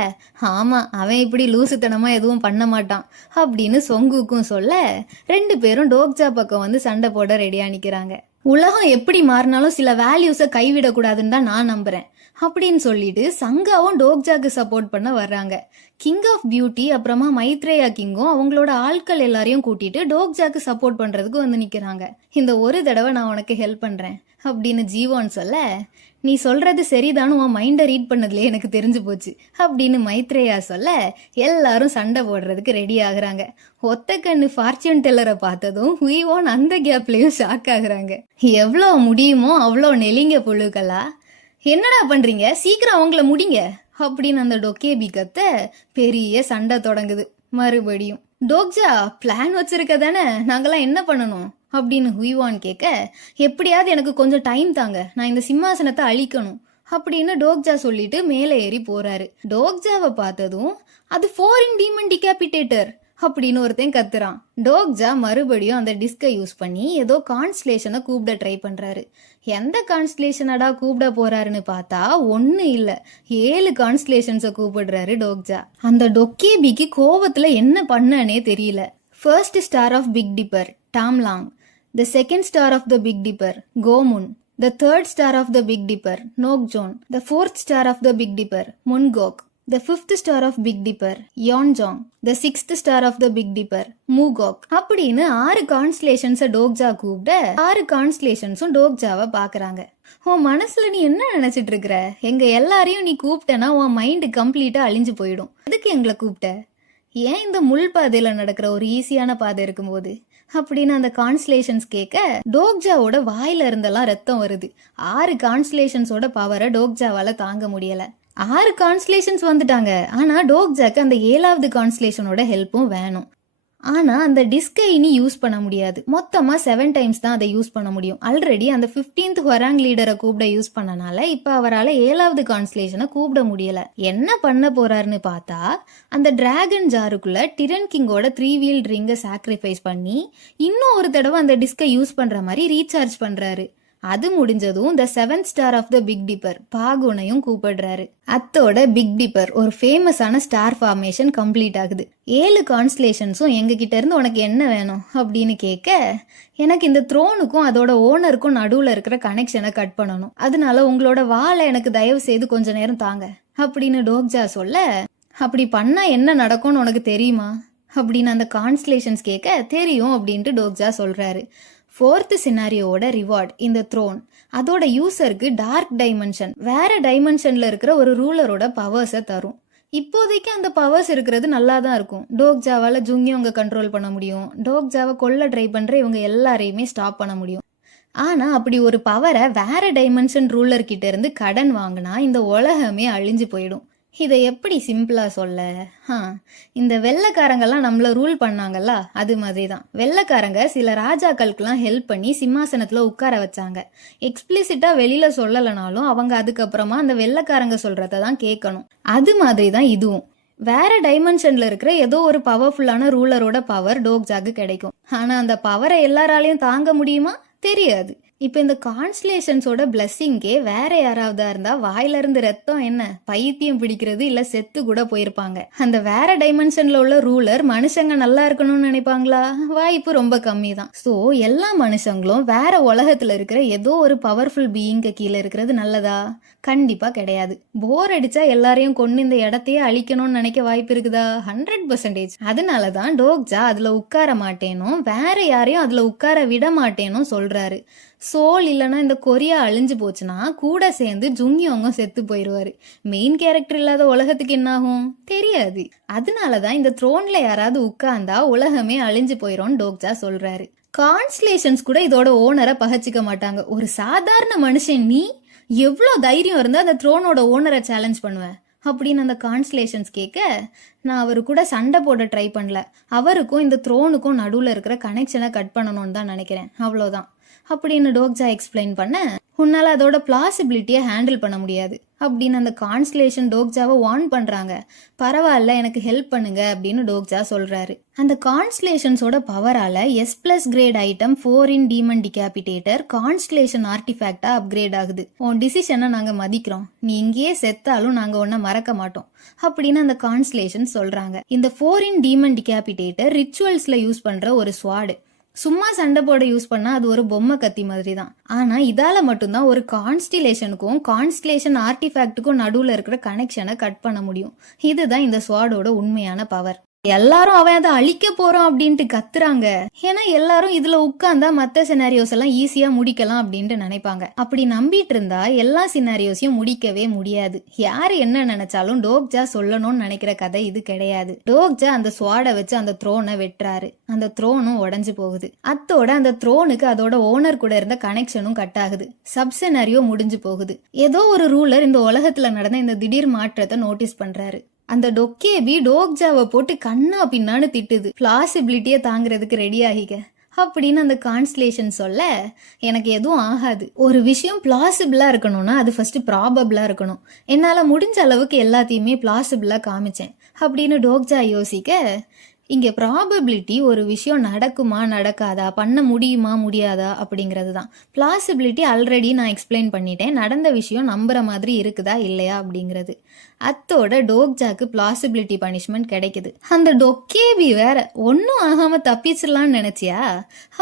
ஆமா அவன் இப்படி லூசுத்தனமா எதுவும் பண்ண மாட்டான் அப்படின்னு சொங்குக்கும் சொல்ல, 2 பேரும் டோக்ஜா பக்கம் வந்து சண்டை போட ரெடியா நிக்கிறாங்க. உலகம் எப்படி மாறினாலும் சில வேல்யூஸை கைவிடக்கூடாதுன்னு தான் நான் நம்புறேன் அப்படின்னு சொல்லிட்டு சங்காவும் டோக்ஜாக்கு சப்போர்ட் பண்ண வர்றாங்க. கிங் ஆஃப் பியூட்டி அப்புறமா மைத்ரேயா கிங்கும் அவங்களோட ஆட்கள் எல்லாரையும் கூட்டிட்டு டோக்ஜாக்கு சப்போர்ட் பண்றதுக்கு வந்து நிக்கிறாங்க. இந்த ஒரு தடவை நான் உனக்கு ஹெல்ப் பண்றேன் அப்படின்னு ஜீவான் சொல்ல, நீ சொல்றது சரிதான், உன் மைண்டை ரீட் பண்ணதுல எனக்கு தெரிஞ்சு போச்சு அப்படின்னு மைத்ரேயா சொல்ல எல்லாரும் சண்டை போடுறதுக்கு ரெடி ஆகுறாங்க. ஒத்த கண்ணு ஃபார்ச்சூன் டெல்லரை பார்த்ததும் ஹுயிவான் அந்த கேப்லயும் ஷாக் ஆகுறாங்க. எவ்வளோ முடியுமோ அவ்வளோ நெலிங்க புழுக்களா, என்னடா பண்றீங்க, சீக்கிரம் அவங்கள முடிங்க அப்படின்னு அந்த டொக்கேபி கத்த பெரிய சண்டை தொடங்குது. மறுபடியும் டோக்ஜா பிளான் வச்சிருக்க தானே, நாங்கெல்லாம் என்ன பண்ணணும் அப்படின்னு ஹுயிவான் கேட்க, எப்படியாவது எனக்கு கொஞ்சம் டைம் தாங்க, நான் இந்த சிம்மாசனத்தை அழிக்கணும் அப்படின்னு டோக்ஜா சொல்லிட்டு மேலே ஏறி போறாரு. டோக்ஜாவை பார்த்ததும் அது ஃபாரின் டீமன் டிகாபிட்டேட்டர் அப்படின்னு ஒருத்தன் கத்துறான். டோக்ஜா மறுபடியும் அந்த டிஸ்கை யூஸ் பண்ணி ஏதோ கான்ஸ்டலேஷனை கூப்பிட ட்ரை பண்றாரு. எந்த கான்ஸ்டலேஷனடா கூப்பிட போறாருன்னு பார்த்தா ஒண்ணு இல்ல, 7 கான்ஸ்டலேஷன்ஸை கூப்பிடுறாரு டோக்ஜா. அந்த டொக்கேபிக்கு கோவத்துல என்ன பண்ணனே தெரியல. First star of big dipper Tamlang, the second star of the big dipper Geomun, the third star of the Big Dipper, Nokjon, the fourth star of the Big Dipper, Mungok, the fifth star of Big Dipper, Yeonjong, the sixth star of the Big Dipper, Mugok. அப்படின்னு 6 கான்ஸ்டலேஷன்ஸை டோக்ஜா கூப்பிட 6 கான்ஸ்டலேஷன்ஸும் டோக்ஜாவை பார்க்கறாங்க. உன் மனசுல நீ என்ன நினைச்சிட்டு இருக்கிற? எங்க எல்லாரையும் நீ கூப்பிட்டனா உன் மைண்டு கம்ப்ளீட்டா அழிஞ்சு போயிடும். எதுக்கு எங்களை கூப்பிட்ட? ஏன் இந்த முள் பாதையில நடக்கிற ஒரு ஈஸியான பாதை இருக்கும்போது அப்படின்னு அந்த கான்ஸ்டலேஷன்ஸ் கேட்க டோக்ஜாவோட வாயில இருந்தெல்லாம் ரத்தம் வருது. 6 கான்ஸ்டலேஷன்ஸோட பவரை டோக்ஜாவால தாங்க முடியல. 6 கான்ஸ்டலேஷன்ஸ் வந்துட்டாங்க, ஆனா டோக்ஜாக்கு அந்த 7வது கான்ஸ்டலேஷனோட ஹெல்ப்பும் வேணும். ஆனா அந்த டிஸ்கை இனி யூஸ் பண்ண முடியாது. மொத்தமா 7 டைம்ஸ் தான் அதை யூஸ் பண்ண முடியும். ஆல்ரெடி அந்த 15th ஹொராங் லீடரை கூப்பிட யூஸ் பண்ணனால இப்ப அவரால் 7வது கான்ஸ்டலேஷனை கூப்பிட முடியல. என்ன பண்ண போறாருன்னு பார்த்தா அந்த டிராகன் ஜாருக்குள்ள டிரன் கிங்கோட 3 வீல் ரிங்கை சாக்ரிஃபைஸ் பண்ணி இன்னும் ஒரு தடவை அந்த டிஸ்கை யூஸ் பண்ற மாதிரி ரீசார்ஜ் பண்றாரு. அது முடிஞ்சதும் the 7th star of the big dipper பாகுனையும் கூப்பிடுறாரு. அத்தோட பிக் டிப்பர் ஒரு ஃபேமஸான ஸ்டார் ஃபார்மேஷன் கம்ப்ளீட் ஆகுது. 7 கான்ஸ்டலேஷன்ஸும் எங்க கிட்ட இருந்து உனக்கு என்ன வேணும் அப்படின்னு கேட்க, எனக்கு இந்த த்ரோனுக்கும் அதோட ஓனருக்கும் நடுவுல இருக்கிற கனெக்ஷனை கட் பண்ணணும், அதனால உங்களோட வாளை எனக்கு தயவு செய்து கொஞ்ச நேரம் தாங்க அப்படின்னு டோக்ஜா சொல்ல, அப்படி பண்ணா என்ன நடக்கும்னு உனக்கு தெரியுமா அப்படின்னு அந்த கான்ஸ்டலேஷன்ஸ் கேட்க, தெரியும் அப்படின்ட்டு டோக்ஜா சொல்றாரு. 4th சினாரியோட ரிவார்ட் இந்த த்ரோன். அதோட யூசருக்கு டார்க் டைமென்ஷன், வேற டைமென்ஷன்ல இருக்கிற ஒரு ரூலரோட பவர்ஸை தரும். இப்போதைக்கு அந்த பவர்ஸ் இருக்கிறது நல்லா தான் இருக்கும். டோக்ஜாவால ஜுங்கியோங்க கண்ட்ரோல் பண்ண முடியும், டோக்ஜாவை கொல்ல ட்ரை பண்ற இவங்க எல்லாரையுமே ஸ்டாப் பண்ண முடியும். ஆனா அப்படி ஒரு பவரை வேற டைமென்ஷன் ரூலர் கிட்ட இருந்து கடன் வாங்கினா இந்த உலகமே அழிஞ்சு போயிடும். இதை எப்படி சிம்பிளா சொல்ல, இந்த வெள்ளைக்காரங்கெல்லாம் நம்மள ரூல் பண்ணாங்கல்ல, அது மாதிரி தான் வெள்ளைக்காரங்க சில ராஜாக்களுக்கெல்லாம் ஹெல்ப் பண்ணி சிம்மாசனத்துல உட்கார வச்சாங்க. எக்ஸ்பிளிசிட்டா வெளியில சொல்லலைனாலும் அவங்க அதுக்கப்புறமா அந்த வெள்ளைக்காரங்க சொல்றத தான் கேட்கணும். அது மாதிரி தான் இதுவும். வேற டைமென்ஷன்ல இருக்கிற ஏதோ ஒரு பவர்ஃபுல்லான ரூலரோட பவர் டோக்ஜாக்கு கிடைக்கும். ஆனா அந்த பவரை எல்லாராலையும் தாங்க முடியுமா? தெரியாது. இப்ப இந்த கான்ஸ்டலேஷன்ஸோட பிளஸ்ஸிங்கே வேற யாராவதா இருந்தா வாயில இருந்து ரத்தம் என்ன பைத்தியம் பிடிக்கிறது இல்ல செத்து கூட போயிருப்பாங்க. அந்த வேற டைமென்ஷன்ல உள்ள ரூலர் மனுஷங்க நல்லா இருக்கணும்னு நினைப்பாங்களா? வாய்ப்பு ரொம்ப கம்மி தான். சோ எல்லா மனுஷங்களும் வேற உலகத்துல இருக்கிற ஏதோ ஒரு பவர்ஃபுல் பீயிங்க கீழே இருக்கிறது நல்லதா? கண்டிப்பா கிடையாது. போர் அடிச்சா எல்லாரையும் கொண்டு இந்த இடத்தையே அழிக்கணும்னு நினைக்க வாய்ப்பு இருக்குதா? 100%. அதனாலதான் டோக்ஜா அதுல உட்கார மாட்டேனும் வேற யாரையும் அதுல உட்கார விட மாட்டேனும் சொல்றாரு. சோல் இல்லைன்னா இந்த கொரியா அழிஞ்சு போச்சுன்னா கூட சேர்ந்து ஜுங்கியோங்க செத்து போயிடுவாரு. மெயின் கேரக்டர் இல்லாத உலகத்துக்கு என்ன ஆகும் தெரியாது. அதனாலதான் இந்த த்ரோன்ல யாராவது உட்கார்ந்தா உலகமே அழிஞ்சு போயிரும் டோக்ஜா சொல்றாரு. கான்ஸ்டலேஷன்ஸ் கூட இதோட ஓனரை பகச்சிக்க மாட்டாங்க. ஒரு சாதாரண மனுஷன் நீ எவ்வளோ தைரியம் இருந்தா அந்த த்ரோனோட ஓனரை சேலஞ்ச் பண்ணுவேன் அப்படின்னு அந்த கான்ஸ்டலேஷன்ஸ் கேட்க, நான் அவரு கூட சண்டை போட ட்ரை பண்ணல, அவருக்கும் இந்த த்ரோனுக்கும் நடுவில் இருக்கிற கனெக்ஷனை கட் பண்ணணும்னு தான் நினைக்கிறேன், அவ்வளோதான் அப்படின்னு டோக்ஜா எக்ஸ்பிளைன் பண்ண, உன்னால அதோட பிளாசிபிலிட்டியை ஹேண்டில் பண்ண முடியாது அப்படின்னு அந்த கான்ஸ்டலேஷன் டோக்ஜாவை வார்ன் பண்றாங்க. பரவாயில்ல எனக்கு ஹெல்ப் பண்ணுங்க அப்படின்னு டோக்ஜா சொல்றாரு. அந்த கான்ஸ்டலேஷன்ஸோட பவரால S+ great item 4 in demon decapitator constellation ஆர்டிஃபேக்டா அப்கிரேட் ஆகுது. உன் டிசிஷனை நாங்க மதிக்கிறோம், நீ இங்கேயே செத்தாலும் நாங்க உன்னை மறக்க மாட்டோம் அப்படின்னு அந்த கான்ஸ்டலேஷன் சொல்றாங்க. இந்த 4 in டீமன் டிகாபிடேட்டர் ரிச்சுவல்ஸ்ல யூஸ் பண்ற ஒரு ஸ்வாடு. சும்மா சண்டை போட யூஸ் பண்ணா அது ஒரு பொம்மை கத்தி மாதிரி தான். ஆனா இதால மட்டும்தான் ஒரு கான்ஸ்டிலேஷனுக்கும் கான்ஸ்டலேஷன் ஆர்டிஃபேக்டுக்கும் நடுவுல இருக்கிற கனெக்ஷனை கட் பண்ண முடியும். இதுதான் இந்த ஸ்வாடோட உண்மையான பவர். எல்லாரும் அவன் அதை அழிக்க போறோம் அப்படின்ட்டு கத்துறாங்க. ஏன்னா எல்லாரும் இதுல உட்கார்ந்தா மத்த சினாரியோஸ் எல்லாம் ஈஸியா முடிக்கலாம் அப்படின்ட்டு நினைப்பாங்க. அப்படி நம்பிட்டு இருந்தா எல்லா சினாரியோஸையும் முடிக்கவே முடியாது. யாரு என்ன நினைச்சாலும் டோக்ஜா சொல்லணும்னு நினைக்கிற கதை இது கிடையாது. டோக்ஜா அந்த ஸ்வாடை வச்சு அந்த த்ரோனை வெட்டுறாரு. அந்த த்ரோனும் உடஞ்சு போகுது. அத்தோட அந்த த்ரோனுக்கு அதோட ஓனர் கூட இருந்த கனெக்ஷனும் கட் ஆகுது. சப் சினாரியோ முடிஞ்சு போகுது. ஏதோ ஒரு ரூலர் இந்த உலகத்துல நடந்த இந்த திடீர் மாற்றத்தை நோட்டீஸ் பண்றாரு. அந்த டொக்கேபி டோக்ஜாவை போட்டு கண்ணா பின்னான்னு திட்டுது. பிளாசிபிலிட்டியை தாங்கிறதுக்கு ரெடி ஆகிக்க அப்படின்னு அந்த கான்ஸ்டலேஷன் சொல்ல, எனக்கு எதுவும் ஆகாது. ஒரு விஷயம் பிளாசிபிளா இருக்கணும்னா அது ஃபர்ஸ்ட் ப்ராபபிளா இருக்கணும். என்னால முடிஞ்ச அளவுக்கு எல்லாத்தையுமே பிளாசிபிளா காமிச்சேன் அப்படின்னு டோக்ஜா யோசிக்க, இங்க ப்ராபபிலிட்டி ஒரு விஷயம் நடக்குமா நடக்காதா, பண்ண முடியுமா முடியாதா அப்படிங்கிறது தான். பிளாசிபிலிட்டி ஆல்ரெடி நான் எக்ஸ்பிளைன் பண்ணிட்டேன். நடந்த விஷயம் நம்புற மாதிரி இருக்குதா இல்லையா அப்படிங்கிறது. அத்தோட டோக்ஜாக்கு பிளாசிபிலிட்டி பனிஷ்மெண்ட் கிடைக்குது. அந்த டொக்கேபி வேற ஒன்னும் ஆகாம தப்பிச்சிடலான்னு நினைச்சியா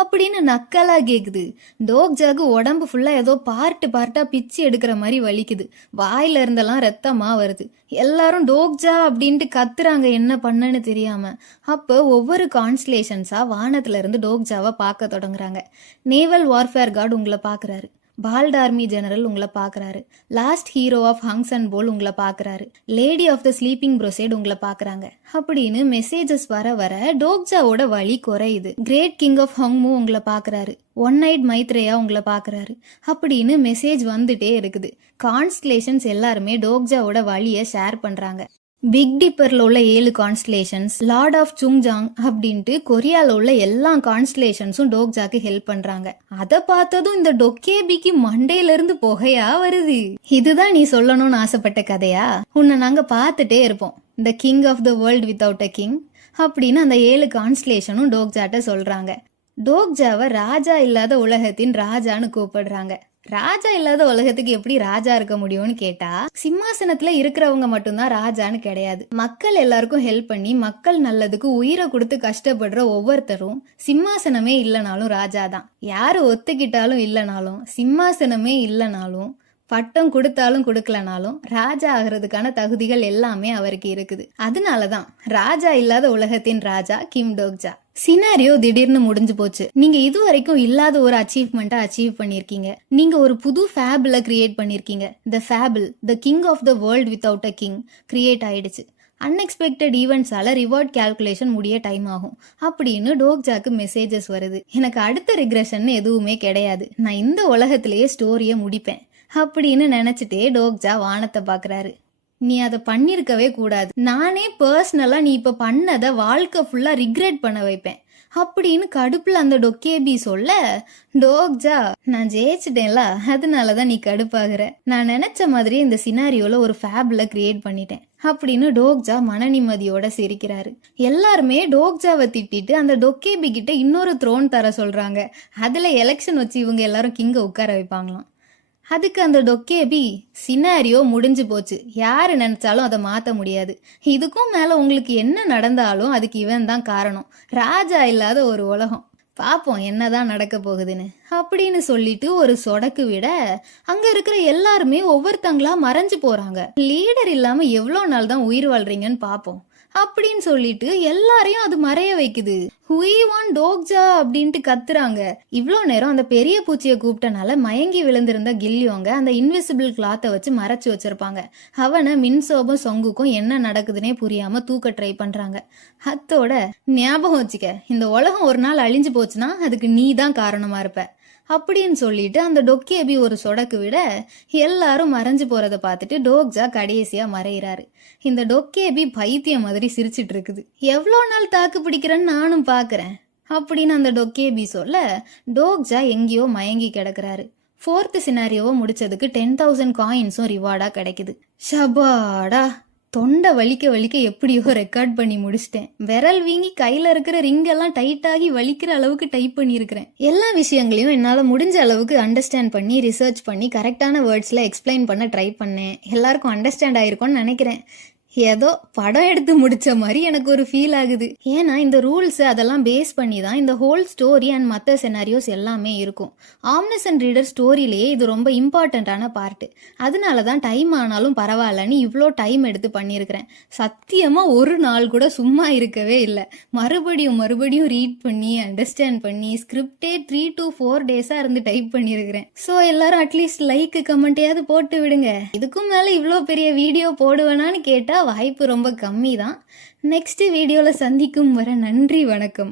அப்படின்னு நக்கலா கேக்குது. டோக்ஜாக்கு உடம்பு ஃபுல்லா ஏதோ பார்ட்டா பிச்சு எடுக்கிற மாதிரி வலிக்குது. வாயில இருந்தெல்லாம் ரத்தமா வருது. எல்லாரும் டோக்ஜா அப்படின்ட்டு கத்துறாங்க என்ன பண்ணன்னு தெரியாம. அப்போ ஒவ்வொரு கான்ஸ்டலேஷன்ஸா வானத்துல இருந்து டோக்ஜாவை பார்க்க தொடங்குறாங்க. நேவல் வார்ஃபேர் கார்டு உங்களை பாக்குறாரு. பால்ட் ஆர்மி ஜெனரல் உங்களை பாக்குறாரு. Last hero of Hansan pole உங்களை பாக்குறாரு. Lady of the sleeping prosite உங்களை பாக்குறாங்க அப்படின்னு மெசேஜஸ் வர வர டோக்ஜாவோட வலி குறையுது. கிரேட் கிங் ஆஃப் ஹங்மு உங்களை பாக்குறாரு. ஒன் நைட் மைத்ரேயா உங்களை பாக்குறாரு அப்படின்னு மெசேஜ் வந்துட்டே இருக்குது. கான்ஸ்டலேஷன்ஸ் எல்லாருமே டோக்ஜாவோட வலியை ஷேர் பண்றாங்க. பிக் டிப்பர்ல உள்ள 7 கான்ஸ்டலேஷன்ஸ், லார்ட் ஆஃப் சுங்ஜாங் அப்படின்ட்டு கொரியால உள்ள எல்லா கான்ஸ்டலேஷன்ஸும் டோக்ஜாக்கு ஹெல்ப் பண்றாங்க. அத பார்த்ததும் இந்த டொக்கேபிக்கு மண்டையில இருந்து புகையா வருது. இதுதான் நீ சொல்லணும்னு ஆசைப்பட்ட கதையா? உன்னை நாங்க பார்த்துட்டே இருப்போம். The king of the world without a king அப்படின்னு அந்த 7 கான்ஸ்டலேஷனும் டோக்ஜாட்ட சொல்றாங்க. டோக்ஜாவை ராஜா இல்லாத உலகத்தின் ராஜான்னு கூப்பிடுறாங்க. ராஜா இல்லாத உலகத்துக்கு எப்படி ராஜா இருக்க முடியும்னு கேட்டா, சிம்மாசனத்துல இருக்கிறவங்க மட்டும்தான் ராஜான்னு கிடையாது. மக்கள் எல்லாருக்கும் ஹெல்ப் பண்ணி மக்கள் நல்லதுக்கு உயிரை கொடுத்து கஷ்டப்படுற ஒவ்வொருத்தரும் சிம்மாசனமே இல்லைனாலும் ராஜா தான். யாரு ஒத்துக்கிட்டாலும் இல்லைனாலும், சிம்மாசனமே இல்லைனாலும், பட்டம் கொடுத்தாலும் கொடுக்கலனாலும் ராஜா ஆகிறதுக்கான தகுதிகள் எல்லாமே அவருக்கு இருக்குது. அதனாலதான் ராஜா இல்லாத உலகத்தின் ராஜா கிம் டோக்ஜா. சினாரியோ திடீர்னு முடிஞ்சு போச்சு. நீங்க இதுவரைக்கும் இல்லாத ஒரு அச்சீவ்மெண்ட்டை அச்சீவ் பண்ணிருக்கீங்க. நீங்க ஒரு புது ஃபேபிள கிரியேட் பண்ணிருக்கீங்க. The fable, the king of the world without a king create ஆயிடுச்சு. அன்எக்ஸ்பெக்டட் ஈவெண்ட்ஸால ரிவார்ட் கால்குலேஷன் முடிய டைம் ஆகும் அப்படின்னு டோக்ஜாக்கு மெசேஜஸ் வருது. எனக்கு அடுத்த ரிக்ரெஷன் எதுவுமே கிடையாது. நான் இந்த உலகத்திலேயே ஸ்டோரியை முடிப்பேன் அப்படின்னு நினைச்சிட்டே டோக்ஜா வானத்தை பாக்குறாரு. நீ அதை பண்ணிருக்கவே கூடாது. நானே பர்சனலா நீ இப்ப பண்ணத வாழ்க்கை ஃபுல்லா ரிக்ரெட் பண்ண வைப்பேன் அப்படின்னு கடுப்புல அந்த டொக்கேபி சொல்ல, டோக்ஜா நான் ஜெயிச்சிட்டேன்ல, அதனாலதான் நீ கடுப்பாகிற. நான் நினைச்ச மாதிரி இந்த சினாரியோல ஒரு ஃபேபிள கிரியேட் பண்ணிட்டேன் அப்படின்னு டோக்ஜா மன நிம்மதியோட சிரிக்கிறாரு. எல்லாருமே டோக்ஜாவை திட்டிட்டு அந்த டொக்கேபி கிட்ட இன்னொரு த்ரோன் தர சொல்றாங்க. அதுல எலெக்ஷன் வச்சு இவங்க எல்லாரும் கிங்க உட்கார வைப்பாங்களாம். அதுக்கு அந்த டொக்கேபி, சினாரியோ முடிஞ்சு போச்சு, யாரு நினைச்சாலும் அதை மாத்த முடியாது. இதுக்கும் மேல உங்களுக்கு என்ன நடந்தாலும் அதுக்கு இவன் தான் காரணம். ராஜா இல்லாத ஒரு உலகம், பாப்போம் என்னதான் நடக்க போகுதுன்னு அப்படின்னு சொல்லிட்டு ஒரு சொடக்கு விட அங்க இருக்கிற எல்லாருமே ஒவ்வொருத்தங்களா மறைஞ்சு போறாங்க. லீடர் இல்லாம எவ்வளவு நாள் தான் உயிர் வாழ்றீங்கன்னு பாப்போம் அப்படின்னு சொல்லிட்டு எல்லாரையும் அது மறைய வைக்குது. We want டோக்ஜா அப்படின்ட்டு கத்துறாங்க. இவ்வளோ நேரம் அந்த பெரிய பூச்சியை கூப்பிட்டனால மயங்கி விழுந்திருந்த கில்லியோங்க அந்த இன்விசிபிள் கிளாத்தை வச்சு மறைச்சு வச்சிருப்பாங்க. அவனை மின்சோபம் சொங்குக்கும் என்ன நடக்குதுன்னே புரியாம தூக்க ட்ரை பண்றாங்க. அத்தோட ஞாபகம் வச்சுக்க, இந்த உலகம் ஒரு நாள் அழிஞ்சு போச்சுன்னா அதுக்கு நீ தான் காரணமா இருப்ப அப்படின்னு சொல்லிட்டு அந்த டொக்கேபி ஒரு சொடக்கு விட எல்லாரும் மறைஞ்சு போறத பார்த்துட்டு டோக்ஜா கடைசியா மறையிறாரு. இந்த டொக்கேபி பைத்தியம் மாதிரி சிரிச்சிட்டு இருக்குது. எவ்வளோ நாள் தாக்கு பிடிக்கிறேன்னு நானும் பாக்குறேன் அப்படின்னு அந்த டொக்கேபி சொல்ல, டோக்ஜா எங்கேயோ மயங்கி கிடக்குறாரு. 4th சினாரியோவை முடிச்சதுக்கு 10,000 காயின்ஸும் ரிவார்டா கிடைக்குது. ஷபாடா, தொண்டை வலிக்க எப்படியோ ரெக்கார்ட் பண்ணி முடிச்சிட்டேன். விரல் வீங்கி கையில இருக்கிற ரிங்கெல்லாம் டைட் ஆகி வலிக்கிற அளவுக்கு டைப் பண்ணியிருக்கிறேன். எல்லா விஷயங்களையும் என்னால முடிஞ்ச அளவுக்கு அண்டர்ஸ்டாண்ட் பண்ணி ரிசர்ச் பண்ணி கரெக்டான வேர்ட்ஸ்ல எக்ஸ்பிளைன் பண்ண ட்ரை பண்ணேன். எல்லாருக்கும் அண்டர்ஸ்டாண்ட் ஆயிருக்கும்னு நினைக்கிறேன். ஏதோ படம் எடுத்து முடிச்ச மாதிரி எனக்கு ஒரு ஃபீல் ஆகுது. ஏன்னா இந்த ரூல்ஸ் அதெல்லாம் பேஸ் பண்ணி தான் இந்த ஹோல் ஸ்டோரி அண்ட் மற்ற செனாரியோஸ் எல்லாமே இருக்கும். ஆம்னிசன்ட் ரீடர் ஸ்டோரியிலேயே இது ரொம்ப இம்பார்ட்டண்ட்டான பார்ட்டு. அதனால தான் டைம் ஆனாலும் பரவாயில்லன்னு இவ்வளோ டைம் எடுத்து பண்ணியிருக்கிறேன். சத்தியமா ஒரு நாள் கூட சும்மா இருக்கவே இல்லை. மறுபடியும் ரீட் பண்ணி அண்டர்ஸ்டாண்ட் பண்ணி ஸ்கிரிப்டே 3 to 4 டேஸா இருந்து டைப் பண்ணியிருக்கிறேன். ஸோ எல்லாரும் அட்லீஸ்ட் லைக் கமெண்ட்டையாவது போட்டு விடுங்க. இதுக்கும் மேலே இவ்வளோ பெரிய வீடியோ போடுவேனான்னு கேட்டா வாய்ப்பு ரொம்ப கம்மி தான். நெக்ஸ்ட் வீடியோல சந்திக்கும் வரை நன்றி, வணக்கம்.